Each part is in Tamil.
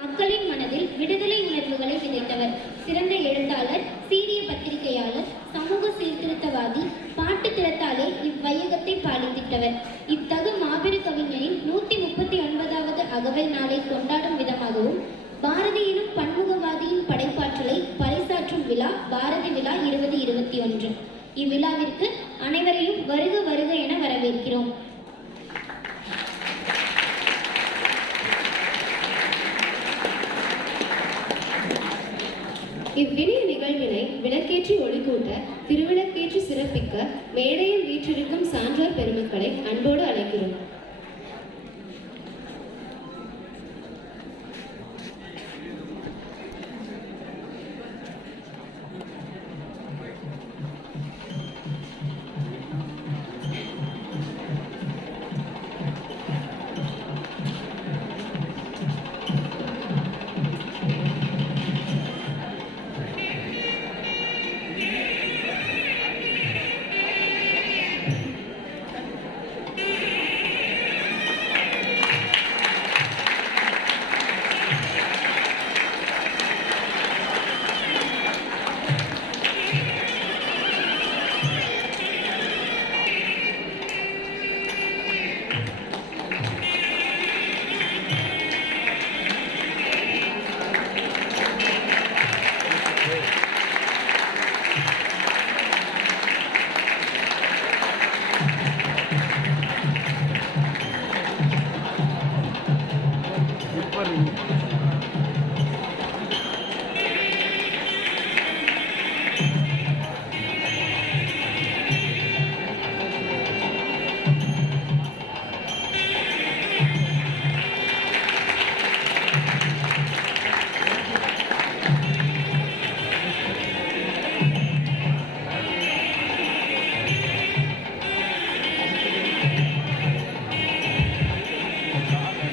மக்களின் மனதில் விடுதலை உணர்வுகளை விதைத்தவர். சிறந்த எழுத்தாளர், சீரிய பத்திரிகையாளர், சமூக சீர்திருத்தவாதி, பாட்டு திறத்தாலே இவ்வையகத்தை பாலித்திட்டவர். இத்தகு மாபெரு கவிஞனின் 139வது அகவை நாளை கொண்டாடும் விதமாகவும் பாரதியினும் பன்முகவாதியின் படைப்பாற்றலை பறைசாற்றும் விழா பாரதி விழா 2021. இவ்விழாவிற்கு அனைவரையும் வருக வருக என வரவேற்கிறோம். இவ்வினிய நிகழ்வினை விளக்கேற்றி ஒளிகூட்ட, திருவிளக்கேற்றி சிறப்பிக்க மேடையில் வீற்றிருக்கும் சான்றோர் பெருமக்களை அன்போடு அழைக்கிறோம்.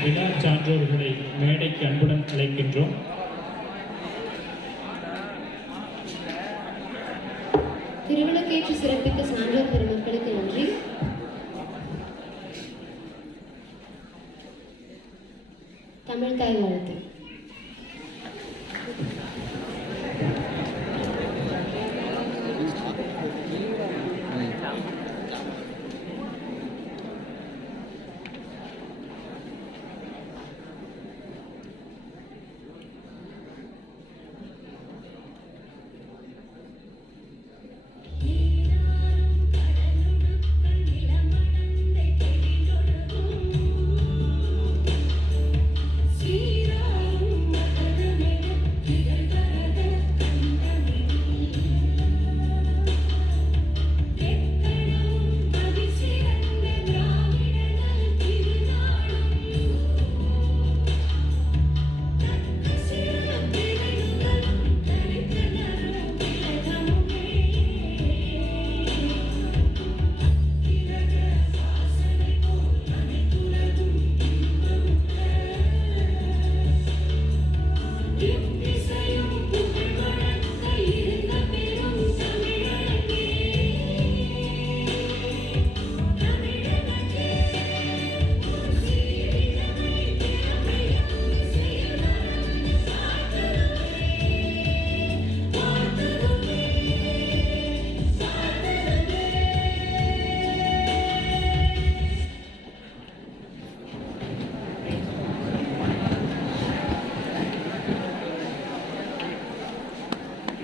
விழா சான்றோர்களை மேடைக்கு அன்புடன் அழைக்கின்றோம். திருவிளக்கேற்றி சிறப்பிக்க சான்றோர் பெருமக்களுக்கு நன்றி. தமிழ் தாய் வாழ்த்து.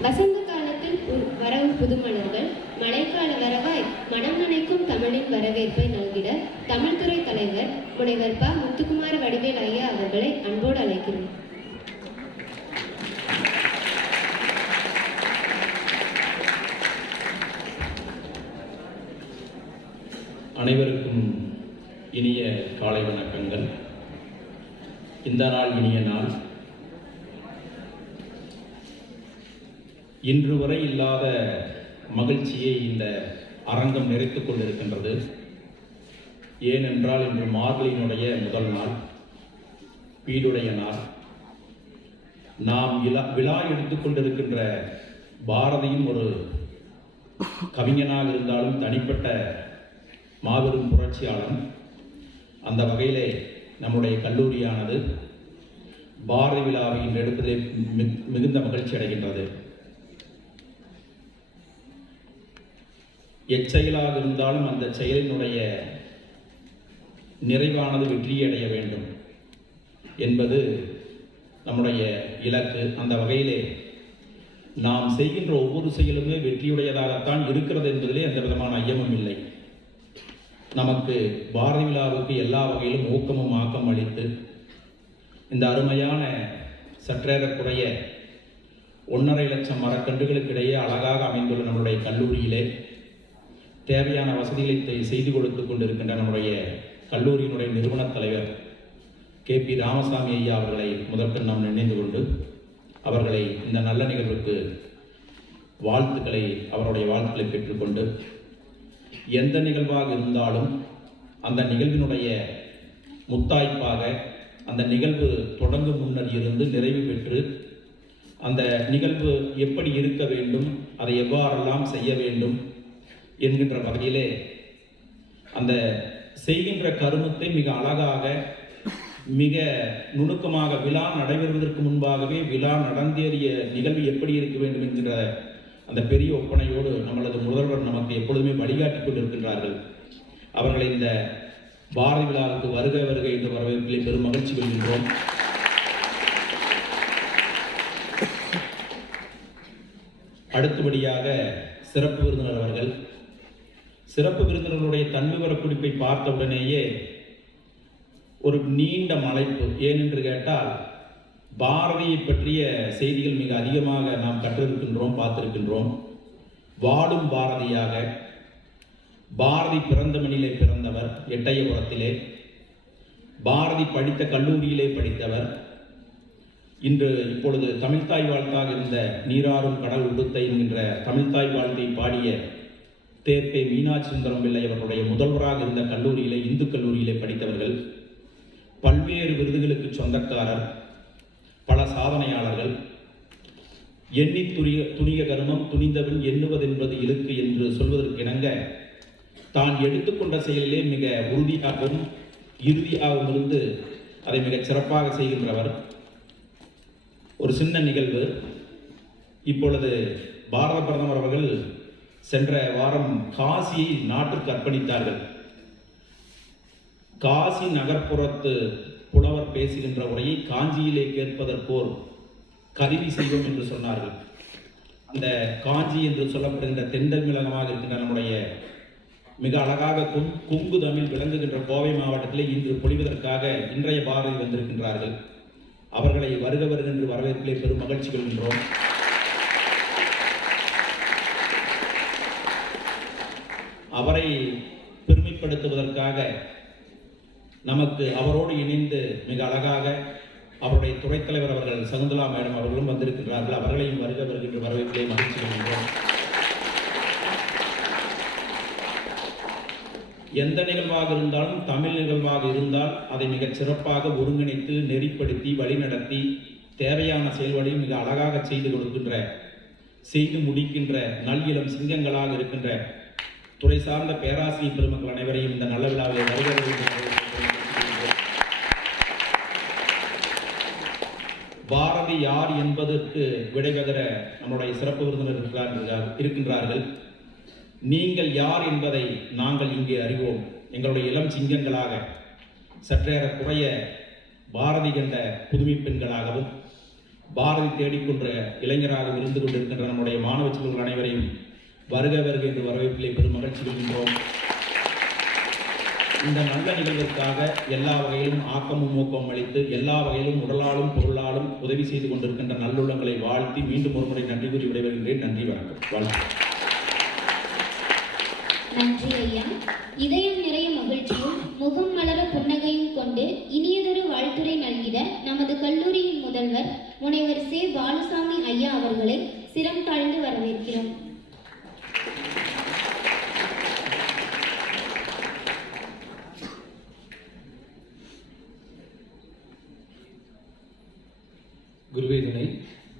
வசந்த காலத்தில் வரவு புதுமலர்கள், மழைக்கால வரவாய் மனம் நினைக்கும் தமிழின் வரவேற்பை நல்கிட தமிழ்துறை தலைவர் முனைவர் ப. முத்துக்குமார வடிவேல் ஐயா அவர்களை அன்போடு அழைக்கிறோம். அனைவருக்கும் இனிய காலை வணக்கங்கள். இந்த நாள் இனிய நாள். இன்று வரை இல்லாத மகிழ்ச்சியை இந்த அரங்கம் நிறைத்துக் கொண்டிருக்கின்றது. ஏனென்றால் இன்று மார்கழியினுடைய முதல் நாள், வீடுடைய நாள். நாம் விழா எடுத்துக்கொண்டிருக்கின்ற பாரதியும் ஒரு கவிஞனாக இருந்தாலும் தனிப்பட்ட மாபெரும் புரட்சியாளன். அந்த வகையிலே நம்முடைய கல்லூரியானது பாரதி விழாவை இன்று எடுப்பதிலே மிகுந்த மகிழ்ச்சி அடைகின்றது. எச்செயலாக இருந்தாலும் அந்த செயலினுடைய நிறைவானது வெற்றியடைய வேண்டும் என்பது நம்முடைய இலக்கு. அந்த வகையிலே நாம் செய்கின்ற ஒவ்வொரு செயலுமே வெற்றியுடையதாகத்தான் இருக்கிறது என்பதிலே எந்த விதமான ஐயமும் இல்லை. நமக்கு பாரதி விழாவுக்கு எல்லா வகையிலும் ஊக்கமும் ஆக்கம் அளித்து இந்த அருமையான சற்றேறக்குறைய 1.5 லட்சம் மரக்கன்றுகளுக்கிடையே அழகாக அமைந்துள்ள நம்முடைய கல்லூரியிலே தேவையான வசதிகளை செய்து கொடுத்து கொண்டிருக்கின்ற நம்முடைய கல்லூரியினுடைய நிறுவனத் தலைவர் KP ராமசாமி ஐயா அவர்களை முதற்கண் நாம் நினைந்து கொண்டு அவர்களை இந்த நல்ல நிகழ்வுக்கு அவருடைய வாழ்த்துக்களை பெற்றுக்கொண்டு எந்த நிகழ்வாக இருந்தாலும் அந்த நிகழ்வினுடைய முத்தாய்ப்பாக அந்த நிகழ்வு தொடங்கும் முன்னர் இருந்து நிறைவு பெற்று அந்த நிகழ்வு எப்படி இருக்க வேண்டும், அதை எவ்வாறெல்லாம் செய்ய வேண்டும் என்கின்ற வகையிலே அந்த செய்கின்ற கருமத்தை மிக அழகாக மிக நுணுக்கமாக விழா நடைபெறுவதற்கு முன்பாகவே விழா நடந்தேறிய நிகழ்வு எப்படி இருக்க வேண்டும் என்கின்ற அந்த பெரிய ஒப்பனையோடு நம்மளது முதல்வர் நமக்கு எப்பொழுதுமே வழிகாட்டி கொண்டிருக்கின்றார்கள். அவர்களை இந்த பாரதி விழாவுக்கு வருக வருக என்ற வரவேற்பிலே பெரும் மகிழ்ச்சி கொள்கின்றோம். அடுத்தபடியாக சிறப்பு விருந்தினர் அவர்கள். சிறப்பு விருந்தினர்களுடைய தன்விவர குறிப்பை பார்த்தவுடனேயே ஒரு நீண்ட மலைப்பு. ஏனென்று கேட்டால் பாரதியை பற்றிய செய்திகள் மிக அதிகமாக நாம் கற்றிருக்கின்றோம், பார்த்திருக்கின்றோம். வாடும் பாரதியாக பாரதி பிறந்த மண்ணிலே பிறந்தவர், எட்டயபுரத்திலே. பாரதி படித்த கல்லூரியிலே படித்தவர். இப்பொழுது தமிழ்தாய் வாழ்த்தாக இருந்த நீராறும் கடல் உடுத்த என்கின்ற தமிழ்தாய் வாழ்த்தை பாடிய தேப்பே மீனாட்சி சுந்தரம் பிள்ளை அவர்களுடைய முதல்வராக இருந்த கல்லூரியிலே, இந்து கல்லூரியிலே படித்தவர்கள். பல்வேறு விருதுகளுக்கு சொந்தக்காரர், பல சாதனையாளர்கள். எண்ணி துணிக கர்மம் துணிந்தவன் எண்ணுவதென்பது இழுக்கு என்று சொல்வதற்கிணங்க தான் எடுத்துக்கொண்ட செயலிலே மிக உறுதியாகவும் இறுதியாகவும் இருந்து அதை மிகச் சிறப்பாக செய்கின்றவர். ஒரு சின்ன நிகழ்வு. இப்பொழுது பாரத பிரதமர் அவர்கள் சென்ற வாரம் காசியை நாட்டுக்கு அர்ப்பணித்தார்கள். காசி நகர்ப்புறத்து புலவர் பேசுகின்ற உரையை காஞ்சியிலே கேட்பதற்கோர் கருவி செய்வோம் என்று சொன்னார்கள். அந்த காஞ்சி என்று சொல்லப்படுகின்ற தென்தமிழகமாக இருக்கின்ற நம்முடைய மிக அழகாக கொங்கு தமிழ் விளங்குகின்ற கோவை மாவட்டத்திலே இன்று பொழிவதற்காக இன்றைய பாரதி வந்திருக்கின்றார்கள். அவர்களை வருக வருகின்ற வரவேற்பிலே பெரும் மகிழ்ச்சி கொள்கின்றோம். அவரை பெருமைப்படுத்துவதற்காக நமக்கு அவரோடு இணைந்து மிக அழகாக அவருடைய துறைத் தலைவர் அவர்கள் சகுந்தலா மேடம் அவர்களும் வந்திருக்கின்றார்கள். அவர்களையும் வருக வருகின்ற வரவேற்பிலே மகிழ்ச்சி கொள்கின்றோம். எந்த நிகழ்வாக இருந்தாலும் தமிழ் நிகழ்வாக இருந்தால் அதை மிகச் சிறப்பாக ஒருங்கிணைத்து நெறிப்படுத்தி வழிநடத்தி தேவையான செயல்களையும் மிக அழகாக செய்து முடிக்கின்ற நல் இளம் சிங்கங்களாக இருக்கின்ற துறை சார்ந்த பேராசிரியர் பெருமக்கள் அனைவரையும் இந்த நல்ல விழாவில் வருகிறது. பாரதி யார் என்பதற்கு விடைபெற நம்முடைய சிறப்பு விருந்தினர் இருக்கின்றார்கள். நீங்கள் யார் என்பதை நாங்கள் இங்கே அறிவோம். எங்களுடைய இளம் சிங்கங்களாக சற்றேறக்குறைய பாரதி கண்ட புதுமை பெண்களாகவும் பாரதி தேடிக்கொன்ற இளைஞராகவும் இருந்து கொண்டிருக்கின்ற நம்முடைய மாணவ செல்வங்கள் அனைவரையும் வருக வருக என்று வரவேற்பிலே பெரும் மகிழ்ச்சி கொள்கின்றோம். இந்த நல்ல நிகழ்விற்காக எல்லா வகையிலும் ஆக்கமும் ஊக்கமும் அளித்து எல்லா வகையிலும் உடலாலும் பொருளாலும் உதவி செய்து கொண்டிருக்கின்ற நல்லுள்ளங்களை வாழ்த்தி மீண்டும் ஒருமுறை நன்றி கூறி விடைபெறுகின்றேன். நன்றி, வணக்கம். வாழ்த்து. நன்றி ஐயா. இதயம் நிறைய மகிழ்ச்சியும் முகம் மலர புன்னகையும் கொண்டு இனியதொரு வாழ்த்துரை நல்கிட நமது கல்லூரியின் முதல்வர் முனைவர் சே. பாலுசாமி ஐயா அவர்களை சிரம் தாழ்ந்து வரவேற்கிறோம். குருவே துணை,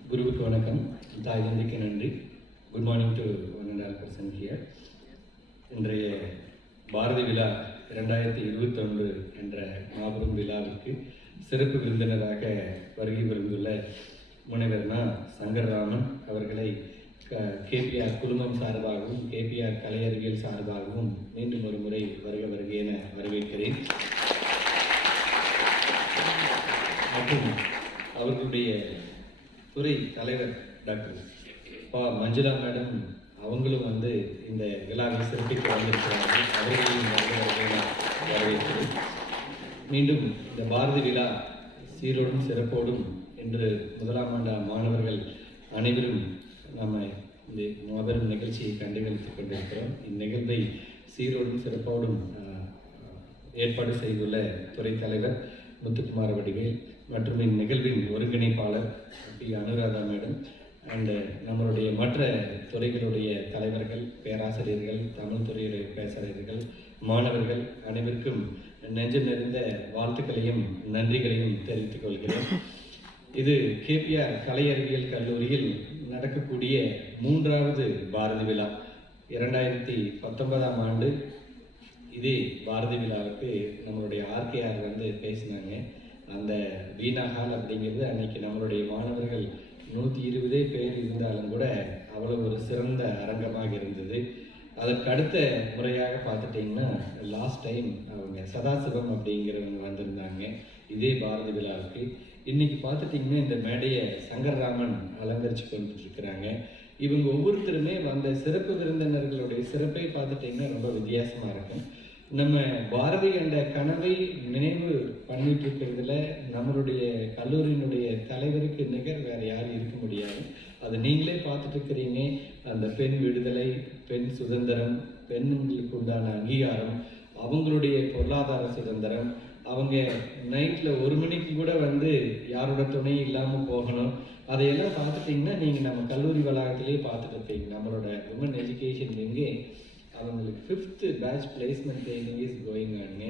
குருவுக்கு வணக்கம், தாய் தந்தைக்கு நன்றி. Good morning to 1.5% here. இன்றைய பாரதி விழா 2021 என்ற மாபெரும் விழாவிற்கு சிறப்பு விருந்தினராக வருகை புரிந்துள்ள முனைவர் சங்கர்ராமன் அவர்களை கேபிஆர் குழுமம் சார்பாகவும் கேபிஆர் கலை அறிவியல் சார்பாகவும் மீண்டும் ஒரு முறை வருக என வரவேற்கிறேன். மற்றும் அவர்களுடைய துறை தலைவர் டாக்டர் மஞ்சுளா மேடம் அவங்களும் இந்த விழாவை சிறப்பிக்க வந்திருக்கிறார்கள். அவர்களையும் வரவேற்கிறேன். மீண்டும் இந்த பாரதி விழா சீரோடும் சிறப்போடும் என்று முதலாம் ஆண்டு மாணவர்கள் அனைவரும் நாம் இந்த மாபெரும் நிகழ்ச்சியை கண்டுகளித்துக் கொண்டிருக்கிறோம். இந்நிகழ்வை சீரோடும் சிறப்போடும் ஏற்பாடு செய்துள்ள துறை தலைவர் முத்துக்குமார வடிவேல் மற்றும் இந்நிகழ்வின் ஒருங்கிணைப்பாளர் பி அனுராதா மேடம் அண்ட் நம்மளுடைய மற்ற துறைகளுடைய தலைவர்கள், பேராசிரியர்கள், தமிழ் துறையுடைய பேராசிரியர்கள், மாணவர்கள் அனைவருக்கும் நெஞ்சம் நிறைந்த வாழ்த்துக்களையும் நன்றிகளையும் தெரிவித்துக் கொள்கிறேன். இது கேபிஆர் கலை அறிவியல் கல்லூரியில் நடக்கக்கூடிய 3வது பாரதி விழா. 2019ஆம் ஆண்டு இதே பாரதி விழாவுக்கு நம்மளுடைய ஆர்கேஆர் பேசினாங்க. அந்த வீணா ஹால் அப்படிங்கிறது அன்னைக்கு நம்மளுடைய மாணவர்கள் 120 பேர் இருந்தாலும் கூட அவ்வளோ ஒரு சிறந்த அரங்கமாக இருந்தது. அதற்கு அடுத்த முறையாக பார்த்துட்டிங்கன்னா லாஸ்ட் டைம் அவங்க சதாசிவம் அப்படிங்கிறவங்க வந்திருந்தாங்க இதே பாரதி விழாவுக்கு. இன்றைக்கி பார்த்துட்டிங்கன்னா இந்த மேடையை சங்கர்ராமன் அலங்கரித்து கொண்டுருக்கிறாங்க. இவங்க ஒவ்வொருத்தருமே வந்த சிறப்பு விருந்தினர்களுடைய சிறப்பை பார்த்துட்டிங்கன்னா ரொம்ப வித்தியாசமாக இருக்கும். நம்ம பாரதி என்ற கனவை நினைவு பண்ணிட்டு இருக்கிறதுல நம்மளுடைய கல்லூரியினுடைய தலைவருக்கு நிகர் வேறு யாரும் இருக்க முடியாது. அதை நீங்களே பார்த்துட்டு இருக்கிறீங்க. அந்த பெண் விடுதலை, பெண் சுதந்திரம், பெண்களுக்கு உண்டான அங்கீகாரம், அவங்களுடைய பொருளாதார சுதந்திரம், அவங்க நைட்டில் 1 மணிக்கு கூட யாரோட துணை இல்லாமல் போகணும். அதையெல்லாம் பார்த்துட்டிங்கன்னா நீங்கள் நம்ம கல்லூரி வளாகத்திலே பார்த்துட்டு இருப்பீங்க. நம்மளோட உமன் எஜுகேஷன் எங்கே அவங்களுக்கு 5th batch placement training is going ஆனுங்க.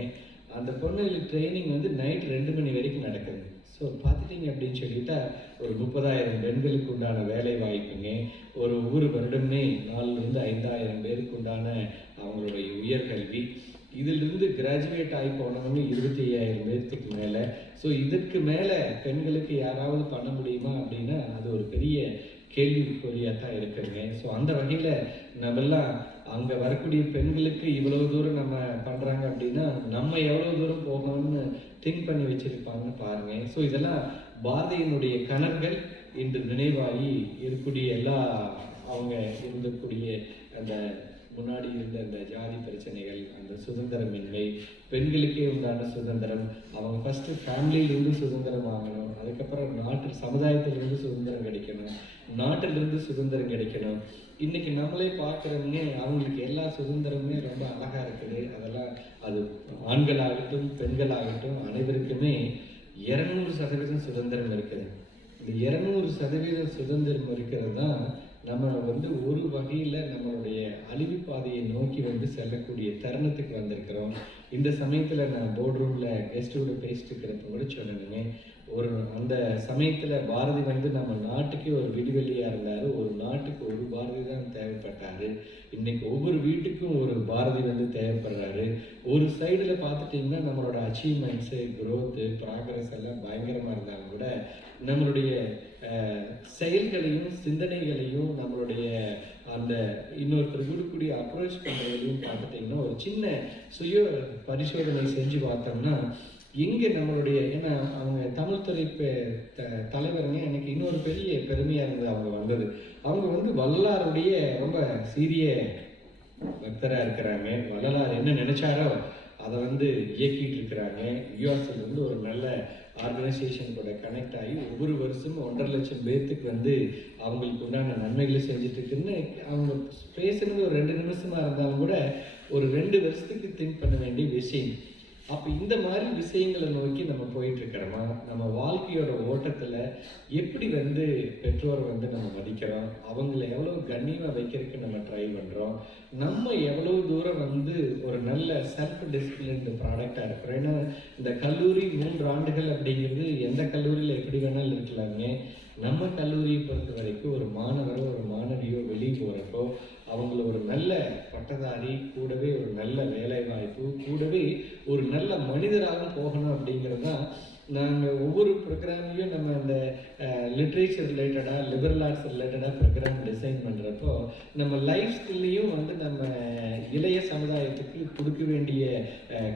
அந்த பொண்ணுங்களுக்கு ட்ரைனிங் நைட் 2 மணி வரைக்கும் நடக்குது. ஸோ பார்த்துட்டிங்க அப்படின்னு சொல்லிட்டா ஒரு 30,000 பெண்களுக்கு உண்டான வேலை வாய்ப்புங்க. ஒவ்வொரு வருடமே 4,000 to 5,000 பேருக்கு உண்டான அவங்களுடைய உயர்கல்வி. இதிலிருந்து கிராஜுவேட் ஆகி போனவங்க 25,000 பேர்த்துக்கு மேலே. ஸோ இதற்கு மேலே பெண்களுக்கு யாராவது பண்ண முடியுமா அப்படின்னா அது ஒரு பெரிய கேள்விக்குறியாக தான் இருக்குங்க. ஸோ அந்த வகையில் நம்மெல்லாம் அங்கே வரக்கூடிய பெண்களுக்கு இவ்வளவு தூரம் நம்ம பண்ணுறாங்க அப்படின்னா நம்ம எவ்வளோ தூரம் போகணும்னு திங்க் பண்ணி வச்சுருப்பாங்கன்னு பாருங்கள். ஸோ இதெல்லாம் பாரதியினுடைய கனவுகள் இன்று நினைவாகி இருக்கக்கூடிய எல்லா அவங்க இருந்தக்கூடிய அந்த முன்னாடி இருந்த அந்த ஜாதி பிரச்சனைகள், அந்த சுதந்திரமின்மை, பெண்களுக்கே உண்டான சுதந்திரம், அவங்க ஃபஸ்ட்டு ஃபேமிலியிலிருந்து சுதந்திரம் வாங்கணும், அதுக்கப்புறம் சமுதாயத்திலிருந்து சுதந்திரம் கிடைக்கணும், நாட்டிலிருந்து சுதந்திரம் கிடைக்கணும். இன்றைக்கி நம்மளே பார்க்குறவங்க அவங்களுக்கு எல்லா சுதந்திரமுமே ரொம்ப அழகாக இருக்குது. அதெல்லாம் அது ஆண்களாகட்டும் பெண்களாகட்டும் அனைவருக்குமே 200% சுதந்திரம் இருக்குது. இந்த 200% சுதந்திரம் இருக்கிறது தான் நம்ம ஒரு வகையில் நம்மளுடைய அழிவு பாதையை நோக்கி செல்லக்கூடிய தருணத்துக்கு வந்திருக்கிறோம். இந்த சமயத்தில் நான் போர்ட் ரூமில் கெஸ்ட்டோட பேசிட்டு இருக்கிறப்ப கூட சொன்னேங்க, அந்த சமயத்தில் பாரதி நம்ம நாட்டுக்கே ஒரு விடிவெளியாக இருந்தார். ஒரு நாட்டுக்கு ஒரு பாரதி தான் தேவைப்பட்டார். இன்றைக்கி ஒவ்வொரு வீட்டுக்கும் ஒரு பாரதி தேவைப்படுறாரு. ஒரு சைடில் பார்த்துட்டிங்கன்னா நம்மளோட அச்சீவ்மெண்ட்ஸு, க்ரோத்து, ப்ராக்ரஸ் எல்லாம் பயங்கரமாக இருந்தாலும் கூட நம்மளுடைய செயல்களையும் சிந்தனைகளையும் நம்மளுடைய அந்த இன்னொருத்தர் கொடுக்கக்கூடிய அப்ரோச் பண்ணுறதையும் பார்த்துட்டிங்கன்னா ஒரு சின்ன சுய பரிசோதனை செஞ்சு பார்த்தோம்னா எங்கே நம்மளுடைய, ஏன்னா அவங்க தமிழ் துறை தலைவருங்க எனக்கு இன்னொரு பெரிய பெருமையாக இருந்தது அவங்க வந்தது. அவங்க வள்ளலாருடைய ரொம்ப சீரிய பக்தராக இருக்கிறாங்க. வள்ளலார் என்ன நினைச்சாரோ அதை இயக்கிட்டு இருக்கிறாங்க. யூஎஸ்ல ஒரு நல்ல ஆர்கனைசேஷன் கூட கனெக்ட் ஆகி ஒவ்வொரு வருஷமும் 1.5 லட்சம் பேர்த்துக்கு அவங்களுக்கு உண்டான நன்மைகளை செஞ்சுட்டு இருக்குன்னு அவங்க பேசுனது ஒரு 2 நிமிஷமா இருந்தாலும் கூட ஒரு 2 வருஷத்துக்கு திங்க் பண்ண வேண்டிய விஷயம். அப்போ இந்த மாதிரி விஷயங்களை நோக்கி நம்ம போயிட்டுருக்கிறோமா? நம்ம வாழ்க்கையோட ஓட்டத்தில் எப்படி பெற்றோரை நம்ம மதிக்கிறோம், அவங்கள எவ்வளோ கண்ணியமாக வைக்கிறதுக்கு நம்ம ட்ரை பண்ணுறோம், நம்ம எவ்வளோ தூரம் ஒரு நல்ல செல்ஃப் டிசிப்ளின்டு ப்ராடக்டாக இருக்கிறோம். ஏன்னா இந்த கல்லூரி 3 ஆண்டுகள் அப்படிங்கிறது எந்த கல்லூரியில் எப்படி வேணாலும் இருக்கலாங்க. நம்ம கல்லூரியை பொறுத்த வரைக்கும் ஒரு மாணவரோ ஒரு மாணவியோ வெளியே போகிறப்போ அவங்கள ஒரு நல்ல பட்டதாரி, கூடவே ஒரு நல்ல வேலை வாய்ப்பு, கூடவே ஒரு நல்ல மனிதராக போகணும் அப்படிங்கிறது தான் நாங்கள் ஒவ்வொரு ப்ரோக்ராம்லையும் நம்ம அந்த லிட்ரேச்சர் ரிலேட்டடாக லிபரல் ஆர்ட்ஸ் ரிலேட்டடாக ப்ரோக்ராம் டிசைன் பண்ணுறப்போ நம்ம லைஃப் ஸ்கில்லையும் வந்து நம்ம இளைய சமுதாயத்துக்கு கொடுக்க வேண்டிய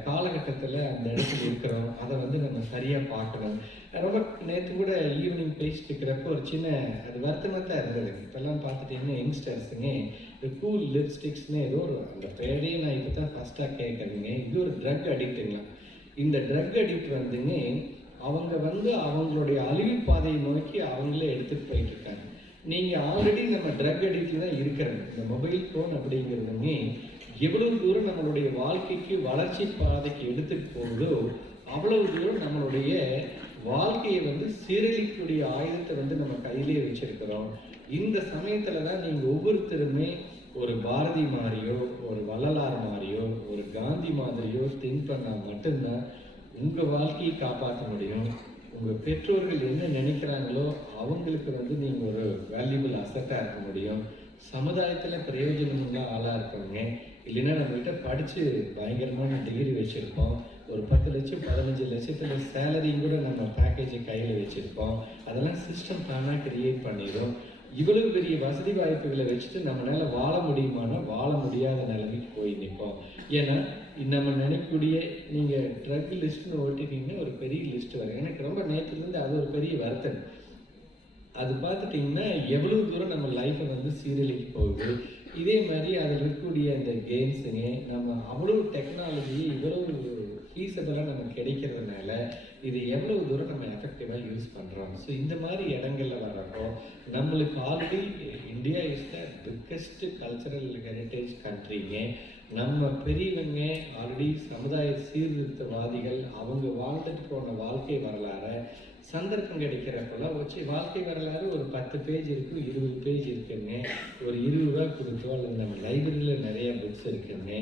காலகட்டத்தில் அந்த இடத்துல இருக்கிறோம். அதை வந்து நம்ம சரியாக பார்க்கணும். ரொம்ப நேற்று கூட ஈவினிங் பேசிட்டு இருக்கிறப்போ ஒரு சின்ன அது வருத்தமாக தான் இருந்தது. இப்போல்லாம் பார்த்துட்டிங்கன்னா யங்ஸ்டர்ஸுங்க இந்த கூல் லிப்ஸ்டிக்ஸ்னு ஏதோ ஒரு அந்த பேரையே நான் இப்போ தான் ஃபஸ்ட்டாக கேட்குறேங்க. இது ஒரு ட்ரக் அடிக்ட்டுங்களா. இந்த ட்ரக் அடிக்ட் வந்துங்க அவங்க வந்து அவங்களுடைய அழிவு பாதையை நோக்கி அவங்களே எடுத்துகிட்டு போயிட்டுருக்காங்க. நீங்கள் ஆல்ரெடி நம்ம ட்ரக் அடிக்டில் தான் இருக்கிறோங்க. இந்த மொபைல் ஃபோன் அப்படிங்கிறதுங்க எவ்வளவு தூரம் நம்மளுடைய வாழ்க்கைக்கு வளர்ச்சி பாதைக்கு எடுத்துகிட்டு போகுதோ அவ்வளவு தூரம் நம்மளுடைய வாழ்க்கையை வந்து சீரழிக்கக்கூடிய ஆயுதத்தை வந்து நம்ம கையிலே வச்சிருக்கிறோம். இந்த சமயத்தில் தான் நீங்கள் ஒவ்வொருத்தருமே ஒரு பாரதி மாதிரியோ ஒரு வள்ளலார் மாதிரியோ ஒரு காந்தி மாதிரியோ திங்க் பண்ணால் மட்டும்தான் உங்கள் வாழ்க்கையை காப்பாற்ற முடியும். உங்கள் பெற்றோர்கள் என்ன நினைக்கிறாங்களோ அவங்களுக்கு வந்து நீங்கள் ஒரு வேல்யூபிள் அசட்டாக இருக்க முடியும். சமுதாயத்தில் பிரயோஜனமுள்ள ஆளாக இருக்கவங்க இல்லைன்னா நம்மகிட்ட படித்து பயங்கரமான டிகிரி வச்சுருப்போம். ஒரு 10 லட்சம் 15 லட்சத்தில் சேலரியும் கூட நம்ம பேக்கேஜை கையில் வச்சுருப்போம். அதெல்லாம் சிஸ்டம் தானாக கிரியேட் பண்ணிடும். இவ்வளவு பெரிய வசதி வாய்ப்புகளை வச்சுட்டு நம்மளால வாழ முடியுமானா வாழ முடியாத நிலைமைக்கு போய் நிற்போம். ஏன்னா நம்ம நினைக்கக்கூடிய நீங்கள் ட்ரக் லிஸ்ட்னு ஓட்டிட்டீங்கன்னா ஒரு பெரிய லிஸ்ட் வரும். எனக்கு ரொம்ப நேரத்துலேருந்து அது ஒரு பெரிய வருத்தம். அது பார்த்துட்டிங்கன்னா எவ்வளவு தூரம் நம்ம லைஃப்பை வந்து சீரழிக்கு போகுது. இதே மாதிரி அதில் இருக்கக்கூடிய அந்த கேம்ஸுங்க நம்ம அவ்வளவு டெக்னாலஜி இவ்வளவு ஃபீஸபிளாக நமக்கு கிடைக்கிறதுனால இது எவ்வளவு தூரம் நம்ம எஃபெக்டிவாக யூஸ் பண்ணுறோம். ஸோ இந்த மாதிரி இடங்களில் வர்றப்போ நம்மளுக்கு already India is the biggest cultural heritage கண்ட்ரிங்க. நம்ம பெரியவங்க ஆல்ரெடி சமுதாய சீர்திருத்தவாதிகள் அவங்க வாழ்ந்துட்டு போன வாழ்க்கை வரலாறு சந்தர்ப்பம் கிடைக்கிறப்பெல்லாம் வச்சு வாழ்க்கை வரலாறு ஒரு 10 பேஜ் இருக்கும் 20 பேஜ் இருக்குங்க. ஒரு 20 ரூபா கொடுத்தோ அல்லது நம்ம லைப்ரரியில் நிறைய புக்ஸ் இருக்குங்க.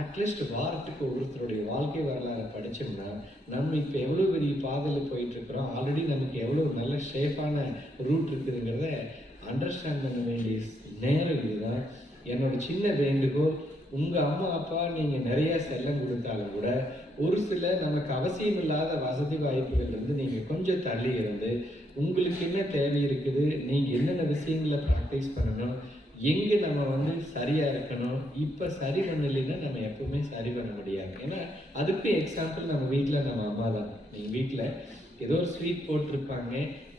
அட்லீஸ்ட் வாரத்துக்கு ஒவ்வொருத்தருடைய வாழ்க்கை வரலாறு படித்தோம்னா நம்ம இப்போ எவ்வளோ பெரிய பாதையில் போயிட்டுருக்குறோம், ஆல்ரெடி நமக்கு எவ்வளோ நல்ல ஷேஃபான ரூட் இருக்குதுங்கிறத அண்டர்ஸ்டாண்ட் பண்ண வேண்டிய நேரம் இதுதான். என்னோட சின்ன வேண்டுகோள், உங்கள் அம்மா அப்பா நீங்கள் நிறையா செல்லம் கொடுத்தாலும் கூட ஒரு சில நமக்கு அவசியம் இல்லாத வசதி வாய்ப்புகள்லேருந்து நீங்கள் கொஞ்சம் தள்ளி இருந்து உங்களுக்கு என்ன தேவை இருக்குது, நீங்கள் என்னென்ன விஷயங்களை ப்ராக்டிஸ் பண்ணணும், எங்கே நம்ம வந்து சரியாக இருக்கணும், இப்போ சரி பண்ணலைன்னா நம்ம எப்பவுமே சரி பண்ண முடியாது. ஏன்னா அதுக்கும் எக்ஸாம்பிள் நம்ம வீட்டில் நம்ம அம்மா தான். நீங்கள் வீட்டில் ஏதோ ஒரு ஸ்வீட் போட்டிருப்பாங்க,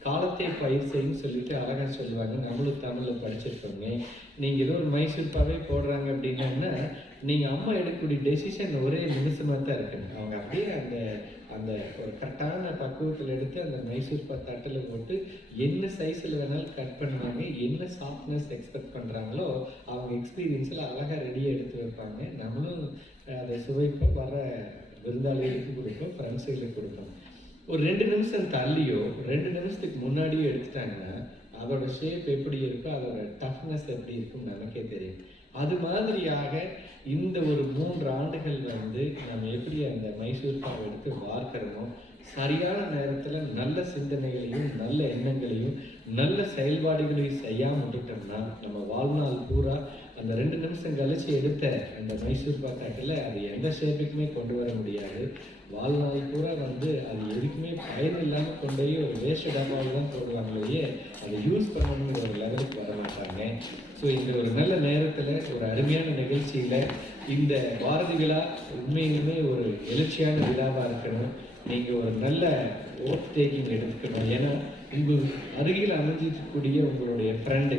காலத்தை பயிர் செய்யுன்னு சொல்லிட்டு அழகாக சொல்லுவாங்க. நம்மளும் தமிழில் படிச்சிருக்கோங்க. நீங்கள் ஏதோ ஒரு மைசூர் பாவே போடுறாங்க அப்படின்னா நீங்கள் அம்மா எடுக்கக்கூடிய டெசிஷன் ஒரே நிமிஷமாக தான் இருக்குங்க. அவங்க அப்படியே அந்த அந்த ஒரு கரெக்டான பக்குவத்தில் எடுத்து அந்த மைசூர் தட்டில் போட்டு என்ன சைஸில் வேணாலும் கட் பண்ணுவாங்க. என்ன சாஃப்ட்னஸ் எக்ஸ்பெக்ட் பண்ணுறாங்களோ அவங்க எக்ஸ்பீரியன்ஸில் அழகாக ரெடியாக எடுத்து வைப்பாங்க. நம்மளும் அதை சுவைப்போம், வர விருந்தாளிகளுக்கு கொடுப்போம், ஃப்ரெண்ட்ஸுகளுக்கு கொடுப்போம். ஒரு 2 நிமிஷம் தள்ளியோ 2 நிமிஷத்துக்கு முன்னாடியோ எடுத்துட்டாங்கன்னா அதோட ஷேப் எப்படி இருக்கோ அதோட டஃப்னஸ் எப்படி இருக்குன்னு நமக்கே தெரியும். அது மாதிரியாக இந்த ஒரு 3 ஆண்டுகள் வந்து நம்ம எப்படி அந்த மைசூர் பாவை எடுத்து வார்க்கிறோமோ சரியான நேரத்தில் நல்ல சிந்தனைகளையும் நல்ல எண்ணங்களையும் நல்ல செயல்பாடுகளையும் செய்யாமல் விட்டுட்டோம்னா நம்ம வாழ்நாள் பூரா அந்த 2 நிமிஷம் கழிச்சு எடுத்த அந்த மைசூர் பாத்தாக்கில் அது எந்த ஷேப்புக்குமே கொண்டு வர முடியாது. வாழ்நாள் பூரா வந்து அது எதுக்குமே பயன் இல்லாமல் கொண்டு போய் ஒரு வேஸ்ட் டப்பாவில் தான் போடுவாங்களே, அதை யூஸ் பண்ணணுங்கிற ஒரு லெவலுக்கு வர மாட்டாங்க. ஸோ இந்த ஒரு நல்ல நேரத்தில் ஒரு அருமையான நிகழ்ச்சியில் இந்த பாரதி விழா உண்மையிலுமே ஒரு எழுச்சியான விழாவாக இருக்கணும். நீங்கள் ஒரு நல்ல ஓட் டேக்கிங் எடுத்துக்கணும். ஏன்னா உங்கள் அருகில் அமைஞ்சிருக்கக்கூடிய உங்களுடைய ஃப்ரெண்டு